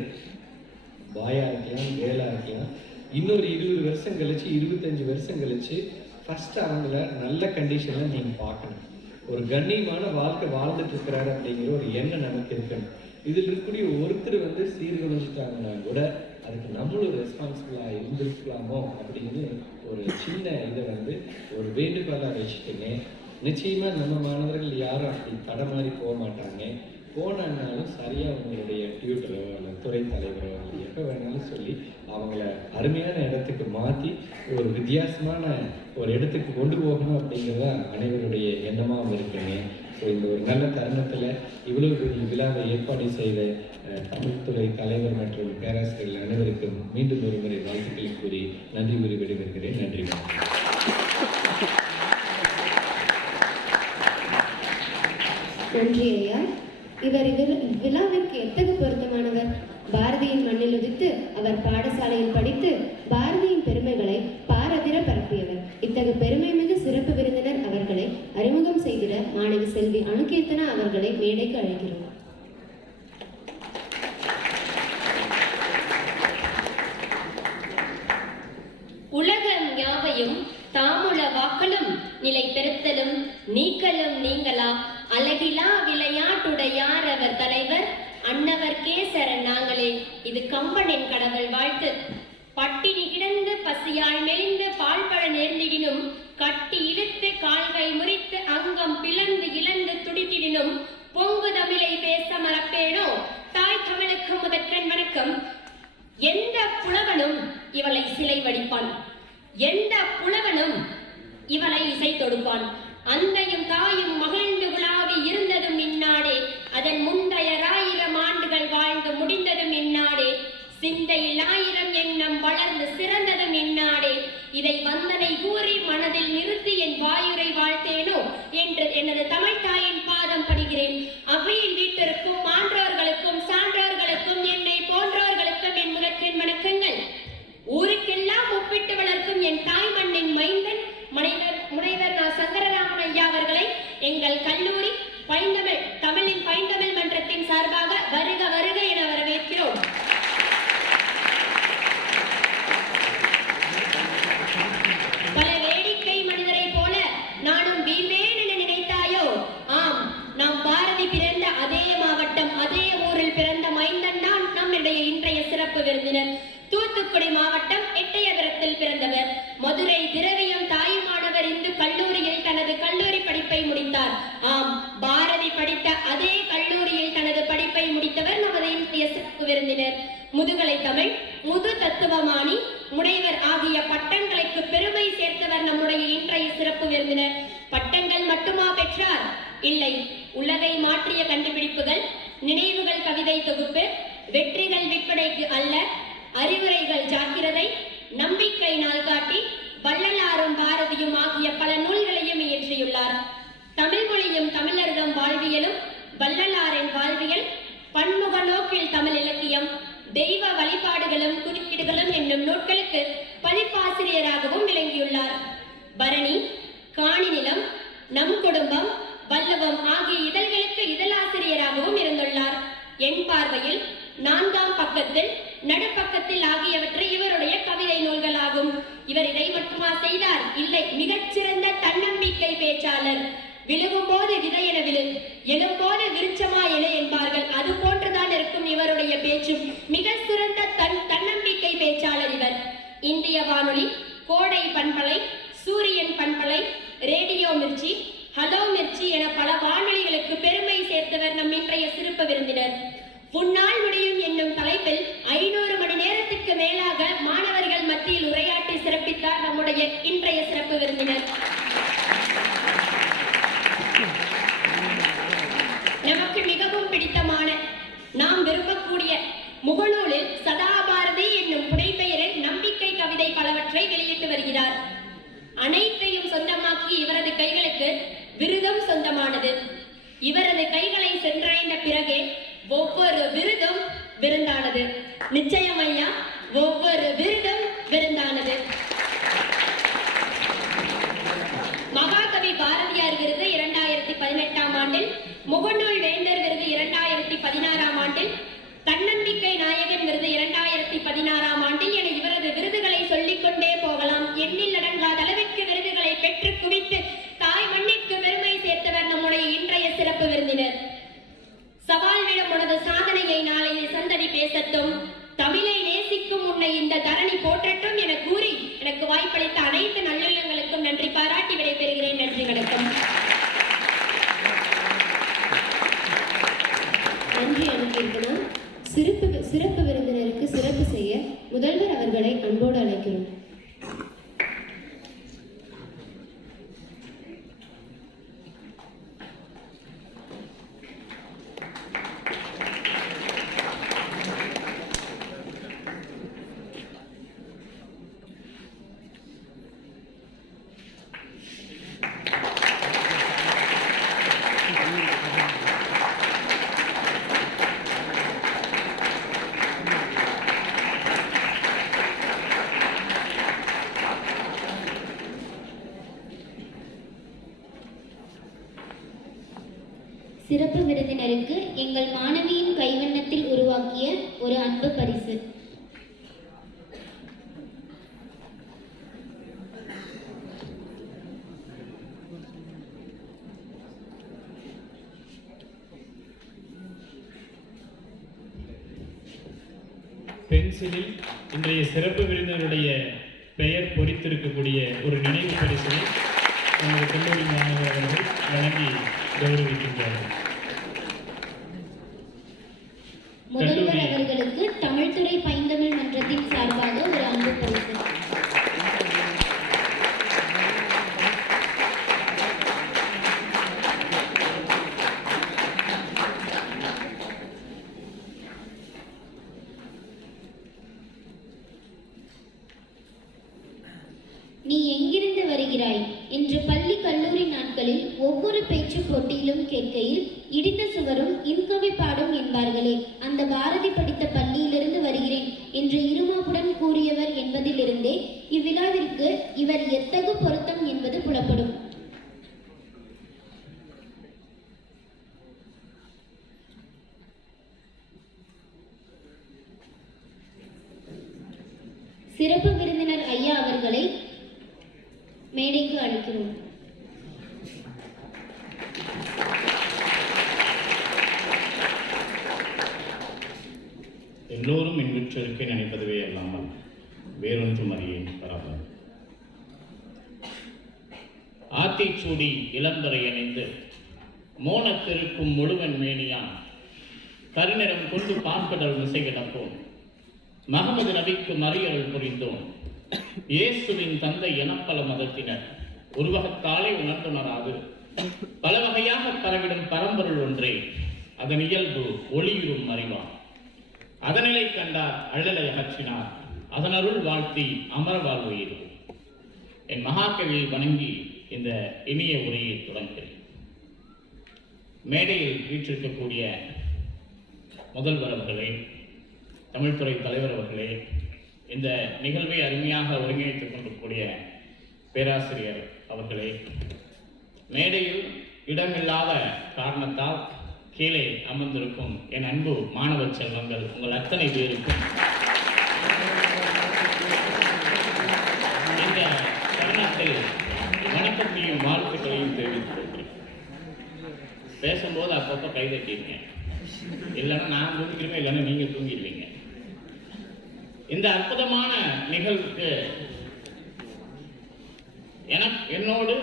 பாயாக இருக்கலாம், கேர்ளாக இருக்கலாம், இன்னொரு 20 வருஷம் கழிச்சு 25 வருஷம் கழிச்சு ஃபஸ்ட்டு அவங்கள நல்ல கண்டிஷனில் நீங்கள் பார்க்கணும். ஒரு கண்ணியமான வாழ்க்கை வாழ்ந்துட்டு இருக்கிறாரு அப்படிங்கிற ஒரு எண்ணம் நமக்கு இருக்கணும். இதில் இருக்கக்கூடிய ஒருத்தர் வந்து சீர்குலைஞ்சிட்டாங்கன்னா கூட அதுக்கு நம்மளும் ரெஸ்பான்சிபிளாக இருந்திருக்கலாமோ அப்படின்னு ஒரு சின்ன இதை வந்து ஒரு வேண்டுகோளாக வச்சுட்டுங்க. நிச்சயமாக நம்ம மாணவர்கள் யாரும் அப்படி தடமாறி போக மாட்டாங்க. போனாலும் சரியாக உங்களுடைய டியூட்டரோ அல்ல துறை தலைவரோ எப்போ வேணாலும் சொல்லி அவங்கள அருமையான இடத்துக்கு மாற்றி ஒரு வித்தியாசமான ஒரு இடத்துக்கு கொண்டு போகணும் அப்படிங்கிறத அனைவருடைய எண்ணமாக இருக்குங்க. ஸோ இந்த ஒரு நல்ல தருணத்தில் இவ்வளோ பெரிய விழாவை ஏற்பாடு செய்த தமிழ்துறை தலைவர் மற்றும் பேராசிரியர்கள் அனைவருக்கும் மீண்டும் ஒரு முறை வாழ்த்துக்களை கூறி நன்றி கூறி விடைபெறுகிறேன். நன்றி. நன்றி ஐயா. இவர் விழாவிற்கு எத்தகு பொருத்தமானவர். பாரதியின் மண்ணில் உதித்து அவர் பாடசாலையில் படித்து பாரதியின் பெருமைகளை பாரதிர பரப்பியவர். இத்தகு பெருமை மிகு சிறப்பு விருந்தினர் அவர்களை அறிமுகம் செய்திட மாணவி செல்வி அனுகீர்த்தனா அவர்களை மேடைக்கு அழைக்கிறோம். உலகம் யாவையும் தாமுல வாக்களும் நிலை பெறுத்தலும் நீக்கலும் நீங்களா அழகிலா விளையாட்டுடையார் அவர் தலைவர் அன்னவர் கேசரன் நாங்களே. இது கம்பனின் கடவுள் வாழ்த்து. பட்டினி கிடந்து பசியால் மெலிந்து பால்பழ நேர்ந்திடினும் கட்டி இழுத்து கால்கள் முறித்து அங்கம் பிளந்து இழந்து துடித்திடினும் பொங்கு தமிழை பேச மறப்பேனோ தாய் தமிழுக்கு முதற்கண் வணக்கம். எந்த புலவனும் இவளை சிலை வடிப்பான், எந்த புலவனும் இவளை இசை தொடுப்பான். அன்னையும் தாயும் மகிழ்ந்து உலாவி இருந்ததும் இந்நாடே, அதன் முந்தைய 1000 ஆண்டுகள் வாழ்ந்து முடிந்ததும் இந்நாடே. சிந்தையில் 1000 எண்ணம் வளர்ந்து சிறந்ததும் இந்நாடே. இதை வந்தனை கூறி மனதில் நிறுத்தி என் வாயுரை வாழ்த்தேனோ என்று எனது தமிழ் தாயின் பாதம் படுகிறேன். அவையில் வீட்டிற்கும் மான்றோர்களுக்கும் சான்றோர்களுக்கும் என்னை போன்றோர்களுக்கும் என் முதற்கண் வணக்கங்கள். ஊருக்கெல்லாம் ஒப்பிட்டு வளர்க்கும் என் தாய் மண்ணின் மைந்தன் முனைவர் சங்கரராமன் ஐயா அவர்களை எங்கள் கல்லூரி தமிழின் பைந்தமிழ் மன்றத்தின் சார்பாக வருக வருக என வரவேற்கிறோம். பல வேடிக்கை மனிதரை போல நானும் வீழ்வேன் என நினைத்தாயோ? ஆம், நாம் பாரதி பிறந்த அதே மாவட்டம் அதே ஊரில் பிறந்த மைந்தன் தான் நம்முடைய இன்றைய சிறப்பு விருந்தினர். தூத்துக்குடி மாவட்டம் எட்டயபுரத்தில் பிறந்தவர். மதுரை திரவியம் தாயுமானவர் இந்து கல்லூரியில் தனது கல்லூரி படிப்பை முடித்தார். ஆம், பாரதி படித்த அதே கல்லூரியில் தனது படிப்பை முடித்தவர் நமது இன்றைய சிறப்பு விருந்தினர். முதுகலை தமிழ், முது தத்துவமானி, முனைவர் ஆகிய பட்டங்களுக்கு பெருமை சேர்த்தவர் நம்முடைய இன்றைய சிறப்பு விருந்தினர். பட்டங்கள் மட்டுமா பெற்றார்? இல்லை, உலகை மாற்றிய கண்டுபிடிப்புகள், நினைவுகள் கவிதை தொகுப்பு, வெற்றிகள் விற்பனைக்கு அல்ல, அறிவுரைகள் ஜாக்கிரதை, நம்பிக்கை நாள்காட்டி, வள்ளலாரும் பாரதியும் ஆகிய பல நூல்களையும் இயற்றியுள்ளார். தமிழ் மொழியும் தமிழர்தம் வாழ்வியலும், வள்ளலாரின் வாழ்வியல், பன்முக நோக்கில் தமிழ் இலக்கியம், தெய்வ வழிபாடுகளும் குறிப்பீடுகளும் என்னும் நூல்களுக்கு பதிப்பாசிரியராகவும் விளங்கியுள்ளார். பரணி, காணி நிலம், நம் குடும்பம், வல்லவம் ஆகிய இதழ்களுக்கு இதழாசிரியராகவும் இருந்துள்ளார். என் பார்வையில் 4ஆம் பக்கத்தில், நடுப்பக்கத்தில் ஆகியவற்றை இவருடைய கவிதை நூல்களாகும். இவர் இதை மட்டுமா செய்தார்? இல்லை, மிகச்சிறந்த தன்னம்பிக்கை பேச்சாளர். விழுகும் போது விதையென விழு, எழும்போது விருட்சமா என என்பார்கள். அது போன்றுதான் இருக்கும் இவருடைய பேச்சும். மிக சிறந்த தன்னம்பிக்கை பேச்சாளர் இவர். இந்திய வானொலி, கோடை பண்பலை, சூரியன் பண்பலை, ரேடியோ மிர்ச்சி, ஹலோ மிர்ச்சி என பல வானொலிகளுக்கு பெருமை சேர்த்தவர் நம் இன்றைய சிறப்பு விருந்தினர். உன்னால் முடியும் என்னும் தலைப்பில் 500 மணி நேரத்துக்கு மேலாக மாணவர்கள் மத்தியில் உரையாற்றி சிறப்பித்தார் நம்முடைய இன்றைய சிறப்பு விருந்தினர். நமக்கு மிகவும் பிடித்தமான, நாம் விரும்பக்கூடிய முகநூலில் சதாபாரதி என்னும் புனைப்பெயரில் நம்பிக்கை கவிதை பலவற்றை வெளியிட்டு வருகிறார். அனைத்தையும் சொந்தமாக்கி இவரது கைகளுக்கு விருதும் சொந்தமானது. இவரது கைகளை சென்றடைந்த பிறகே ஒவ்வொரு விருதும் விருந்தானது. நிச்சயம் ஐயா, ஒவ்வொரு விருதும் விருந்தானது. மகாகவி பாரதியார் விருது 2018ஆம் ஆண்டில், முகநூல் வேந்தர் விருது 2016ஆம் ஆண்டில், தன்னம்பிக்கை நாயகன் விருது 2016ஆம் ஆண்டில் என இவரது விருதுகளை சொல்லிக்கொண்டே போகலாம். எண்ணில் அடங்காத அளவிற்கு விருதுகளை பெற்று குவித்து தாய் மண்ணிற்கு பெருமை சேர்த்தவர் நம்முடைய இன்றைய சிறப்பு விருந்தினர். சவால் விடும் உனது சாதனையை நாளைய சந்ததி பேசட்டும், தமிழை நேசிக்கும் உன்னை இந்த தரணி போற்றட்டும் என கூறி எனக்கு வாய்ப்பளித்த அனைத்து நல்லுள்ளங்களுக்கும் நன்றி பாராட்டி விடைபெறுகிறேன். நன்றி, வணக்கம். நன்றி அனுகீர்த்தனா. சிறப்பு விருந்தினருக்கு சிறப்பு செய்ய முதல்வர் அவர்களை அன்போடு அழைக்கிறோம். சிறப்பு விருந்தினருக்கு எங்கள் மாணவியின் கைவண்ணத்தில் உருவாக்கிய ஒரு அன்பு பரிசு. பென்சிலில் இன்றைய சிறப்பு விருந்தினருடைய பெயர் பொறித்திருக்கக்கூடிய ஒரு நினைவு பரிசை நமது கல்லூரி மாணவர் அவர்கள் வழங்கி கௌரவிக்கின்றார்கள். முதல்வர் அவர்களுக்கு தமிழ்துறை பைந்தமிழ் மன்றத்தின் சார்பாக ஒரு அன்பு பரிசு. நீ எங்கிருந்து வருகிறாய் என்று பள்ளி கல்லூரி நாட்களில் ஒவ்வொரு பேச்சு போட்டியிலும் கேட்கையில் இடிந்த சுவரும் இன்கவி பாடும் என்பார்களே, அந்த பாரதி படித்த பள்ளியிலிருந்து வருகிறேன் என்று இருமாப்புடன் கூறியவர் என்பதிலிருந்தே இவ்விழாவிற்கு இவர் எத்தகு பொருத்தம் என்பது புலப்படும். சிறப்பு விருந்தினர் ஐயா அவர்களை மேடைக்கு அழைக்கிறோம். எல்லோரும் இன்புற்றிருக்க நினைப்பதுவே அல்லாமல் வேறொன்றும் அறியேன் பராபரம். ஆத்திச்சூடி இளம்பரை அணிந்து மோனத்திருக்கும் முழுவன் மேனியான் கருநிறம் கொண்டு பார்க்கடல் விசை கிடப்போம். மகமது நபிக்கு மறியல் புரிந்தோம். இயேசுவின் தந்தை எனப்பல மதத்தினர் உருவகத்தாலே உணர்ந்துணராது பல வகையாக பரவிடும் பரம்பொருள் ஒன்றே, அதன் இயல்பு ஒளியுறும் அறிவான். அதனிலை கண்டார் அள்ளலை அகற்றினார், அதனருள் வாழ்த்தி அமர வாழ்வுயிர். என் மகாகவியை வணங்கி இந்த இனிய உரையை தொடங்குகிறேன். மேடையில் வீற்றிருக்கக்கூடிய முதல்வர் அவர்களே, தமிழ்துறை தலைவர் அவர்களே, இந்த நிகழ்வை அருமையாக ஒருங்கிணைத்துக் கொண்டிருக்கக்கூடிய பேராசிரியர் அவர்களே, மேடையில் இடமில்லாத காரணத்தால் கீழே அமர்ந்திருக்கும் என் அன்பு மாணவ செல்வங்கள் உங்கள் அத்தனை பேருக்கும் இந்த தருணத்தில் வணக்கத்தையும் வாழ்த்துக்களையும் தெரிவித்துக் கொள்கிறேன். பேசும்போது அப்பப்போ கைதட்டிடுங்க, இல்லைன்னா நான் தூங்கிடுவேன், இல்லைன்னா நீங்கள் தூங்கிடுவீங்க. இந்த அற்புதமான நிகழ்வுக்கு என்னோடு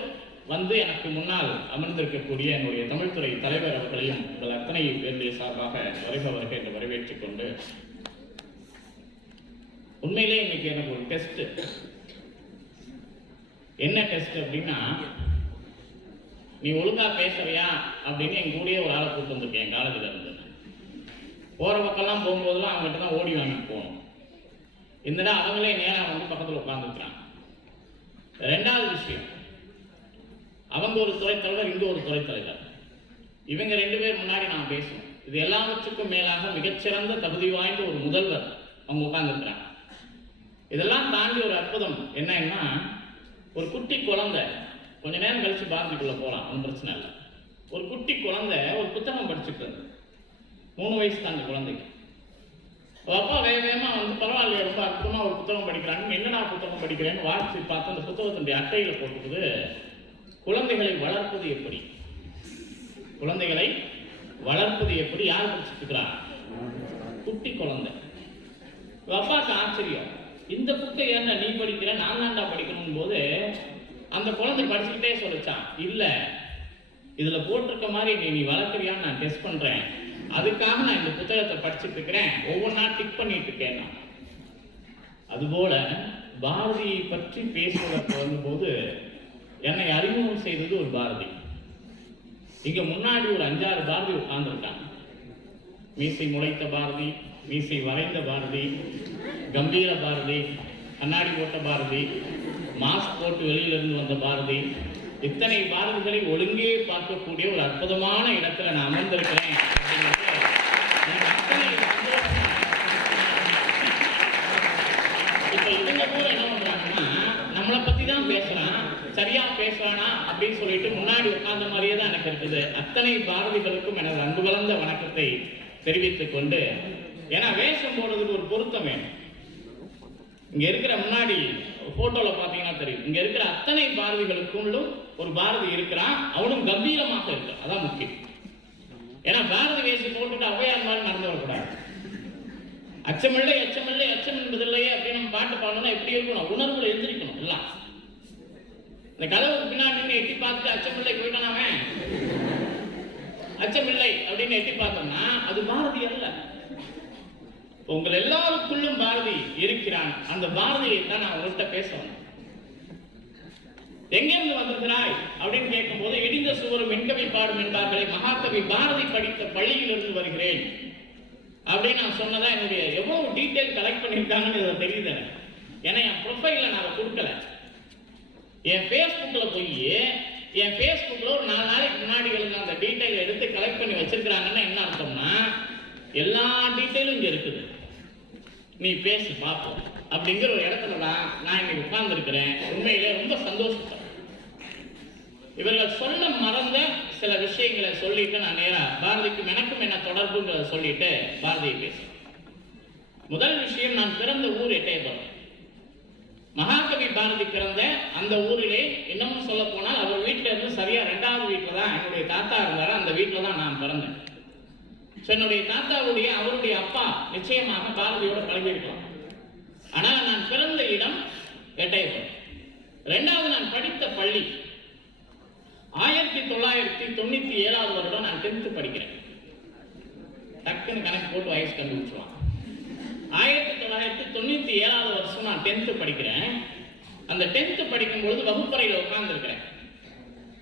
வந்து எனக்கு முன்னால் அமர்ந்திருக்கக்கூடிய என்னுடைய தமிழ்துறை தலைவர் அவர்களையும் உங்கள் அத்தனை பேருடைய சார்பாக வருபவர்கள் என்று வரவேற்றுக் கொண்டு, உண்மையிலே இன்னைக்கு எனக்கு ஒரு டெஸ்ட். என்ன டெஸ்ட் அப்படின்னா, நீ ஒழுங்கா பேசுறியா அப்படின்னு என் கூடயே ஒரு ஆளை கூப்பிட்டு வந்திருக்கேன். என் காலேஜில் இருந்து போகிற பக்கம்லாம் போகும்போதெல்லாம் அவங்ககிட்ட தான் ஓடி வாங்கிட்டு போகணும். இந்தடா அவங்களே நேராக வந்து பக்கத்தில் உட்காந்துருக்கிறாங்க. ரெண்டாவது விஷயம், அவங்க ஒரு துறை தலைவர், இங்கே ஒரு துறை தலைவர். இவங்க ரெண்டு பேர் முன்னாடி நான் பேசுவேன். இது எல்லாவற்றுக்கும் மேலாக மிகச்சிறந்த தகுதி வாய்ந்த ஒரு முதல்வர் அவங்க உட்காந்துருக்கிறாங்க. இதெல்லாம் தாண்டி ஒரு அற்புதம் என்னன்னா, ஒரு குட்டி குழந்தை, கொஞ்ச நேரம் கழிச்சு பாரதிக்குள்ளே போகலாம், ஒன்றும் பிரச்சனை இல்லை. ஒரு குட்டி குழந்தை ஒரு புத்தகம் படிச்சுட்டு இருந்தது. 3 வயசு தான் அந்த குழந்தைக்கு. அப்பா வேகமாக வந்து பரவாயில்லையே, ரொம்ப அற்புதமாக ஒரு புத்தகம் படிக்கிறாங்க. என்னடா புத்தகம் படிக்கிறேன்னு வாசித்து பார்த்து அந்த புத்தகத்தினுடைய அட்டையில் போட்டுக்குது, குழந்தைகளை வளர்ப்பது எப்படி, குழந்தைகளை வளர்ப்பது எப்படி. யார் படிச்சுட்டு இருக்கிறார்? குட்டி குழந்தை. அப்பாவுக்கு ஆச்சரியம், இந்த புக்கை என்ன நீ படிக்கிற, நான் தாண்டா படிக்கணும் போது அந்த குழந்தை படிச்சுக்கிட்டே சொல்லிச்சான், இல்லை இதில் போட்டிருக்க மாதிரி நீ வளர்க்குறியான்னு நான் டெஸ்ட் பண்ணுறேன், அதுக்காக நான் இந்த புத்தகத்தை படிச்சுட்டு இருக்கிறேன், ஒவ்வொன்றா டிக் பண்ணிட்டு இருக்கேன். அதுபோல பாரதியை பற்றி பேசுவதற்கு வந்தபோது என்னை அறிமுகம் செய்தது ஒரு பாரதி. இங்க முன்னாடி ஒரு 5-6 பாரதி உட்கார்ந்துருக்காங்க. மீசை முளைத்த பாரதி, மீசை வரைந்த பாரதி, கம்பீர பாரதி, கண்ணாடி போட்ட பாரதி, மாஸ்க் போட்டு வெளியிலிருந்து வந்த பாரதி, இத்தனை பாரதிகளை ஒழுங்கே பார்க்கக்கூடிய ஒரு அற்புதமான இடத்துல நான் அமர்ந்திருக்கிறேன். இப்ப இவங்க கூட என்ன பண்றாங்கன்னா, நம்மளை பத்தி தான் பேசுறான், சரியா பேசுறானா அப்படின்னு சொல்லிட்டு முன்னாடி உட்கார்ந்த மாதிரியே தான் எனக்கு இருக்குது. அத்தனை பாரதிகளுக்கும் எனது அன்பு கலந்த வணக்கத்தை தெரிவித்துக் கொண்டு, ஏன்னா வேஷம் போடுறதுக்கு ஒரு பொருத்தம் வேணும். இங்க இருக்கிற முன்னாடி போட்டோல பாத்தீங்கன்னா தெரியும், இங்க இருக்கிற அத்தனை பாரதிகளுக்குள்ளும் ஒரு பாரதி இருக்கிறான், அவனும் கம்பீரமாக இருக்கான். அதான் முக்கியம். ஏன்னா பாரதி வேஷம் போட்டுட்டு அவையார் மாதிரி நடந்து வரக்கூடாது. அச்சமில்லை அச்சமில்லை அச்சம் என்பதில்லையே அப்படின்னு நம்ம பாட்டு பாடணும்னா எப்படி இருக்கணும்? உணர்வுல எந்திரிக்கணும். எல்லாம் இந்த கதவுக்கு பின்னாடி எட்டி பார்த்துட்டு அச்சமில்லை போயிட்டானாவே, அச்சமில்லை அப்படின்னு எட்டி பார்த்தோம்னா அது பாரதி அல்ல. உங்கள் எல்லாருக்குள்ளும் பாரதி இருக்கிறான். அந்த பாரதியை தான் நான் உங்கள்கிட்ட பேசணும். எங்கிருந்து வந்திருக்கிறாய் அப்படின்னு கேட்கும் போது, இடிந்த சுவரும் வெண்கவி பாடும் என்பார்களை மகாகவி பாரதி படித்த பள்ளியிலிருந்து வருகிறேன் அப்படின்னு நான் சொன்னதா என்னுடைய எவ்வளவு டீட்டெயில் கலெக்ட் பண்ணியிருக்காங்கன்னு இதை தெரியுது. ஏன்னா என் ப்ரொஃபைல நான் கொடுக்கல. என் ஃபேஸ்புக்கில் போய் என் ஃபேஸ்புக்கில் ஒரு 4 நாளைக்கு முன்னாடி அந்த டீட்டெயில் எடுத்து கலெக்ட் பண்ணி வச்சிருக்கிறாங்கன்னா என்ன அர்த்தம்னா, எல்லா டீட்டெயிலும் இங்கே இருக்குது, நீ பேசி பார்ப்போம் அப்படிங்கிற ஒரு இடத்துல தான் நான் இன்னைக்கு உட்கார்ந்துருக்கிறேன். உண்மையிலே ரொம்ப சந்தோஷப்பட்டேன். இவர்கள் சொல்ல மறந்த சில விஷயங்களை சொல்லிட்டு நான் நேரா பாரதிக்கும் எனக்கும் என்ன தொடர்புங்கிறத சொல்லிட்டு பாரதியை பேசுறேன். முதல் விஷயம், நான் பிறந்த ஊர் எட்டயபுரம். மகாகவி பாரதி பிறந்த அந்த ஊரிலே இன்னமும் சொல்ல போனால் அவர் வீட்டில இருந்து சரியா 2வது வீட்டில் தான் என்னுடைய தாத்தா இருந்தாரு. அந்த வீட்டில் தான் நான் பிறந்தேன். என்னுடைய தாத்தாவுடைய அவருடைய அப்பா நிச்சயமாக பாரதியோட பழகியிருக்கலாம். ஆனால் நான் பிறந்த இடம் எட்டயபுரம். 2வது நான் படித்த பள்ளி 1997 வருடம் நான் 10th படிக்கிறேன். டக்குன்னு கணக்கு போட்டு வயசு கண்டுபிடிச்சுவான். 1997 வருஷம் நான் 10th படிக்கிறேன். அந்த 10th படிக்கும்பொழுது வகுப்பறையில் உட்கார்ந்துருக்கிறேன்.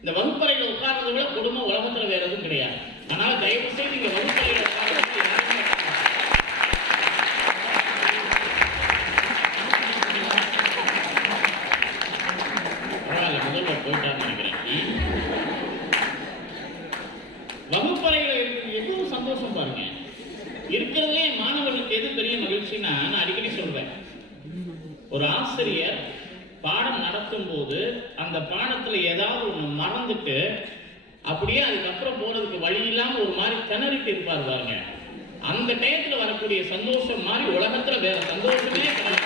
இந்த வகுப்பறையில் உட்கார்றதை விட கொடுமை உலகத்தில் வேற எதுவும் கிடையாது. அதனால தயவு செய்து இங்க வகுப்பறையில் உட்கார்ந்து முதல்வர் போயிட்டான்னு நினைக்கிறேன். வகுப்பறையில் இருக்கிறது எவ்வளவு சந்தோஷம் பாருங்க. இருக்கிறதுலே மாணவர்களுக்கு எது பெரிய மகிழ்ச்சின்னா, நான் அடிக்கடி சொல்றேன், ஒரு ஆசிரியர் பாடம் நடத்தும் போது அந்த பாடத்துல ஏதாவது ஒண்ணு மறந்துட்டு அப்படியே அதுக்கப்புறம் போறதுக்கு வழி இல்லாம ஒரு மாதிரி திணறிட்டு இருப்பார் பாருங்க. அந்த டயத்துல வரக்கூடிய சந்தோஷம் மாதிரி உலகத்துல வேற சந்தோஷமே கிடையாது.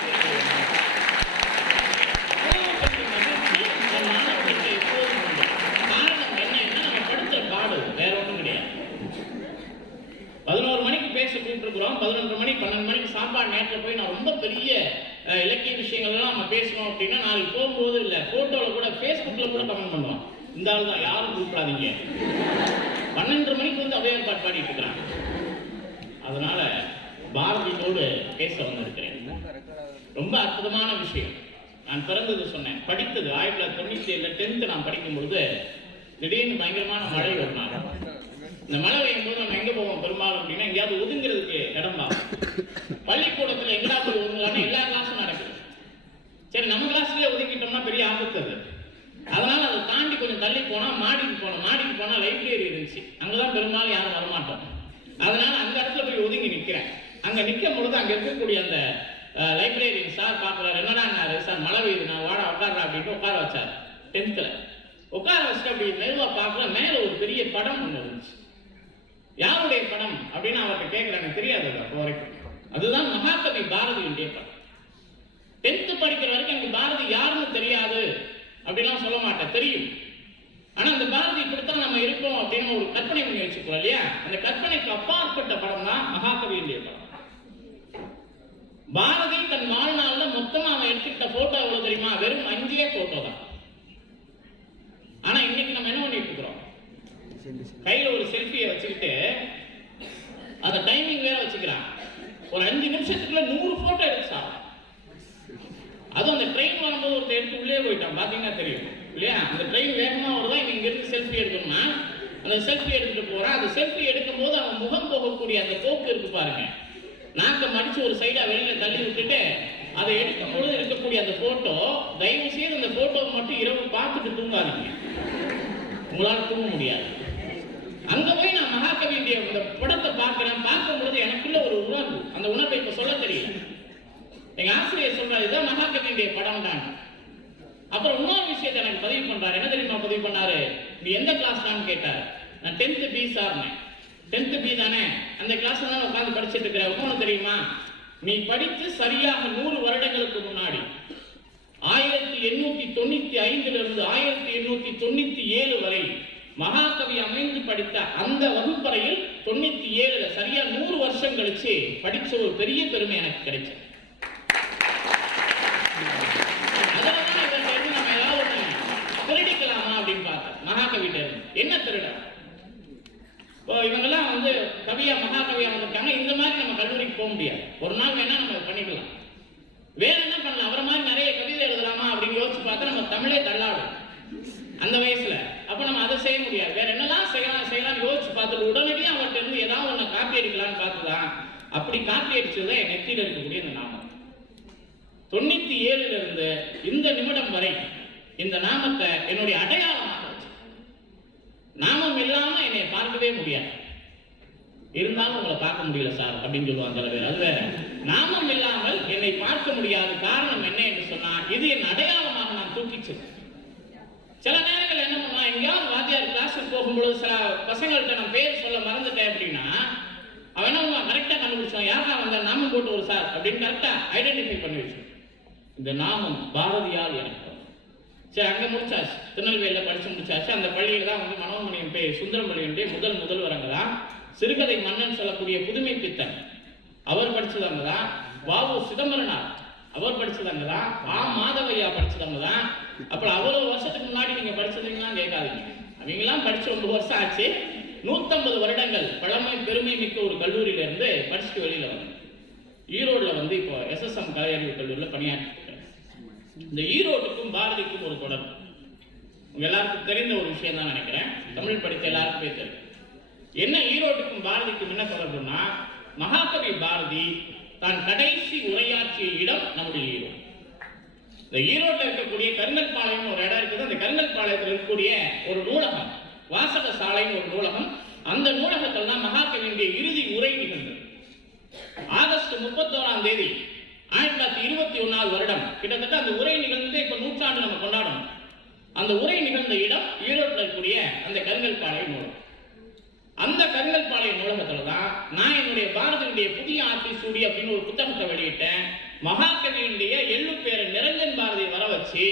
காரணம் என்னன்னா, நம்ம படித்த பாடு வேற ஒன்றும் கிடையாது. 11 மணிக்கு பேச கூப்பிட்டுருக்குறோம், 11 மணி 12 மணிக்கு சாப்பாடு நேரத்தில் போய் நான் ரொம்ப பெரிய இலக்கிய விஷயங்கள்லாம் நம்ம பேசணும் அப்படின்னா, நாளைக்கு போகும்போது இல்லை போட்டோவில் கூட ஃபேஸ்புக்கில் கூட கமெண்ட் பண்ணுவோம், இந்த ஆள் தான் யாரும் கூப்பிடாதீங்க. 12 மணிக்கு வந்து அவையார் பாட்டு பாடிட்டு இருக்கிறாங்க. அதனால பாரதியோடு பேச வந்திருக்கிறேன். ரொம்ப அற்புதமான விஷயம். நான் பிறந்தது சொன்னேன், படித்தது 1997 10th நான் படிக்கும் பொழுது திடீர்னு பயங்கரமான மழை ஒரு நாள். இந்த மழை பெய்யும் போது நம்ம எங்க போவோம் பெரும்பாலும் அப்படின்னா, எங்கேயாவது ஒதுங்கிறதுக்கு இடம் பார்ப்போம். பள்ளிக்கூடத்துல எங்கடா போய் ஒதுங்கலாம்னு எல்லா கிளாஸும் நடக்குது. சரி, நம்ம கிளாஸ்லயே ஒதுக்கிட்டோம்னா பெரிய ஆபத்து அது. அதனால அதை தாண்டி கொஞ்சம் தள்ளி போனா மாடிக்கு போனா லைப்ரரி இருந்துச்சு. அங்கதான் பெரும்பாலும் யாரும் வரமாட்டோம். அதனால அந்த இடத்துல போய் ஒதுங்கி நிற்கிறேன். அங்க நிற்கும் பொழுது அங்க இருக்கக்கூடிய அந்த லைப்ரரி சார் பார்க்குறாரு, என்னடான்னாரு, சார் மழை பெய்யுது, நான் உட்கார்றேன் அப்படின்ட்டு உட்கார வச்சார். 10th உட்கார வச்சுட்டு அப்படி மெதுவா பார்க்கல, மேல ஒரு பெரிய படம் ஒன்று இருந்துச்சு. யாருடைய படம் அப்படின்னு அவர்கிட்ட கேட்கிறேன், எனக்கு தெரியாது அப்போ வரைக்கும். அதுதான் மகாகவி பாரதியுடைய படம். 10th படிக்கிற வரைக்கும் எனக்கு பாரதி யாருன்னு தெரியாது அப்படிலாம் சொல்ல மாட்டேன், தெரியும். ஆனா அந்த பாரதி இப்படித்தான் நம்ம இருக்கோம் அப்படின்னு ஒரு கற்பனை பண்ணி வச்சுக்கிறோம் இல்லையா? அந்த கற்பனைக்கு அப்பாற்பட்ட படம் தான் மகாகவியுடைய படம். பாரதி தன் வாழ்நாள்ல மொத்தமா அவன் எடுத்துக்கிட்ட போட்டோ எவ்வளவு தெரியுமா? வெறும் 5 போட்டோ தான். ஆனா இன்னைக்கு நம்ம என்ன பண்ணிட்டு இருக்கிறோம், கையில ஒரு செல்ஃபியை வச்சுக்கிட்டு அந்த டைமிங் வேற வச்சுக்கிறான். ஒரு 5 நிமிஷத்துக்குள்ள 100 போட்டோ எடுத்து அதுவும் அந்த ட்ரெயின் வரும்போது ஒருத்தர் எடுத்து உள்ளே போயிட்டான், பாத்தீங்கன்னா தெரியும் இல்லையா? அந்த ட்ரெயின் வேகமா வருதா, இங்க இருந்து செல்ஃபி எடுக்கணும்னா அந்த செல்ஃபி எடுத்துட்டு போறான். அந்த செல்ஃபி எடுக்கும் போது அவன் முகம் போகக்கூடிய அந்த போக்கு இருக்கு பாருங்க, நாக்க மடிச்சு ஒரு சைடா வெளியில தள்ளி விட்டுட்டு அதை எடுக்கும் பொழுது இருக்கக்கூடிய அந்த போட்டோ, தயவு செய்து அந்த போட்டோவை மட்டும் இரவு பார்த்துட்டு தூங்காதீங்க, உங்களால் தூங்க முடியாது. அங்க போய் நான் மகாகவியுடைய இந்த படத்தை பார்க்கிறேன், பார்க்கும் பொழுது எனக்குள்ள ஒரு உணர்வு, அந்த உணர்வை இப்ப சொல்ல தெரியல. எங்க ஆசிரியர் சொல்றாரு, இதான் மகாகவியுடைய படம் தான். அப்புறம் இன்னொரு விஷயத்தை எனக்கு பதிவு பண்றாரு. என்ன தெரியுமா பதிவு பண்ணாரு? நீ எந்த கிளாஸ்லான்னு கேட்டாரு. நான் 10th B சார்னேன். 10th B தானே, அந்த கிளாஸ்ல தான் உட்காந்து படிச்சுட்டு இருக்கிறேன். உனக்கு தெரியுமா, நீ படித்து சரியாக 100 வருடங்களுக்கு முன்னாடி 1895 இருந்து 1897 வரை மகாகவி அமைந்து படித்த அந்த வகுப்பறையில் 97 சரியா 100 வருஷம் கழிச்சு படிச்ச ஒரு பெரிய பெருமை எனக்கு கிடைச்சது. அதனாலதான் இவர்கிட்ட இருந்து நம்ம ஏதாவது ஒண்ணு திருடிக்கலாமா அப்படின்னு பார்த்தேன். மகாகவிட்ட இருந்து என்ன திருட? இப்போ இவங்கெல்லாம் வந்து கவியா மகாகவியா வந்திருக்காங்க. இந்த மாதிரி நம்ம கல்லூரிக்கு போக முடியாது. ஒரு நாள் வேணா நம்ம பண்ணிக்கலாம். வேற என்ன பண்ணலாம்? அவரை மாதிரி நிறைய கவிதை எழுதலாமா அப்படின்னு யோசிச்சு பார்த்தா நம்ம தமிழே தள்ளாடும் அந்த வயசுல. அப்ப நம்ம அதை செய்ய முடியாது. வேற என்னெல்லாம் செய்யலாம்னு யோசிச்சு பார்த்துட்டு உடனடியாக அவர்கிட்ட இருந்து ஏதாவது ஒண்ணு காப்பி அடிக்கலான்னு பார்த்துதான். அப்படி காப்பி அடிச்சதுதான் என் நெத்தியில் இருக்கக்கூடிய இந்த நாமம். 97 இருந்து இந்த நிமிடம் வரை இந்த நாமத்தை என்னுடைய அடையாளமாக வச்சு. நாமம் இல்லாம என்னை பார்க்கவே முடியாது. இருந்தாலும் உங்களை பார்க்க முடியல சார் அப்படின்னு சொல்லுவாங்க சில பேர். அது வேற. நாமம் இல்லாமல் என்னை பார்க்க முடியாத காரணம் என்ன என்று சொன்னா, இது என் அடையாளமாக நான் தூக்கிச்சு. சில நேரங்கள் என்ன பண்ணுவா, எங்கேயாவது வாத்தியார் கிளாஸுக்கு போகும்பொழுது சில பசங்கள்கிட்ட நான் பேர் சொல்ல மறந்துட்டேன் அப்படின்னா, அவன் என்ன பண்ணுவான், கரெக்டா கண்டுபிடிச்சான். யாரா வந்த நாமம் போட்டு ஒரு சார் அப்படின்னு கரெக்டா ஐடென்டிஃபை பண்ணி வச்சு. இந்த நாமம் பாரதியார் எனக்கு. சரி, அங்க முடிச்சாச்சு. திருநெல்வேலியில படிச்சு முடிச்சாச்சு. அந்த பள்ளியில தான் வந்து மனோன்மணியம் சுந்தரமணியன் முதல்வர் அங்கதான். சிறுகதை மன்னன் சொல்லக்கூடிய புதுமை பித்தன் அவர் படிச்சது அங்கதான். வாவு சிதம்பரனார் அவர் படிச்சது அங்கதான். மாதவையா படிச்சது அங்கதான். அப்புறம் அவ்வளவு வருஷத்துக்கு முன்னாடி நீங்க படிச்சதுங்களாம் கேட்காதீங்க. அவங்கெல்லாம் படிச்ச 9 வருஷம் ஆச்சு. 150 வருடங்கள் பழமை பெருமை மிக்க ஒரு கல்லூரியில இருந்து படிச்சுட்டு வெளியில வந்தேன். ஈரோடுல வந்து இப்போ SSM கலை அறிவு கல்லூரியில் பணியாற்றி. இந்த ஈரோட்டுக்கும் பாரதிக்கும் ஒரு தொடர்பு உங்க எல்லாருக்கும் தெரிந்த ஒரு விஷயம் தான் நினைக்கிறேன். தமிழ் படித்த எல்லாருக்குமே தெரியும். என்ன ஈரோட்டுக்கும் பாரதிக்கும் என்ன தொடர்புன்னா, மகாகவி பாரதி தான் கடைசி உரையாற்றிய இடம் நம்முடைய ஈரோடு. இந்த ஈரோட்டில் இருக்கக்கூடிய கருங்கல்பாளையம் ஒரு இடம் இருக்குது. அந்த கருங்கல்பாளையத்தில் இருக்கக்கூடிய ஒரு நூலகம், வாசக சாலைன்னு ஒரு நூலகம். அந்த நூலகத்தில் தான் மகாகவியுடைய இறுதி உரை நிகழ்ந்தது. ஆகஸ்ட் 31ஆம் தேதி 1921 வருடம் கிட்டத்தட்ட அந்த உரை நிகழ்ந்து இப்ப 100 நம்ம கொண்டாடணும். அந்த உரை நிகழ்ந்த இடம் ஈரோட்டில் இருக்கக்கூடிய அந்த கருங்கல்பாளையம் நூலகம். அந்த கருங்கல்பாளையம் நூலகத்துல தான் நான் என்னுடைய பாரதியுடைய புதிய ஆத்திசூடி அப்படின்னு ஒரு புத்தகத்தை வெளியிட்டேன். மகாகவியுடைய எள்ளு பேரை நிரஞ்சன் பாரதி வர வச்சு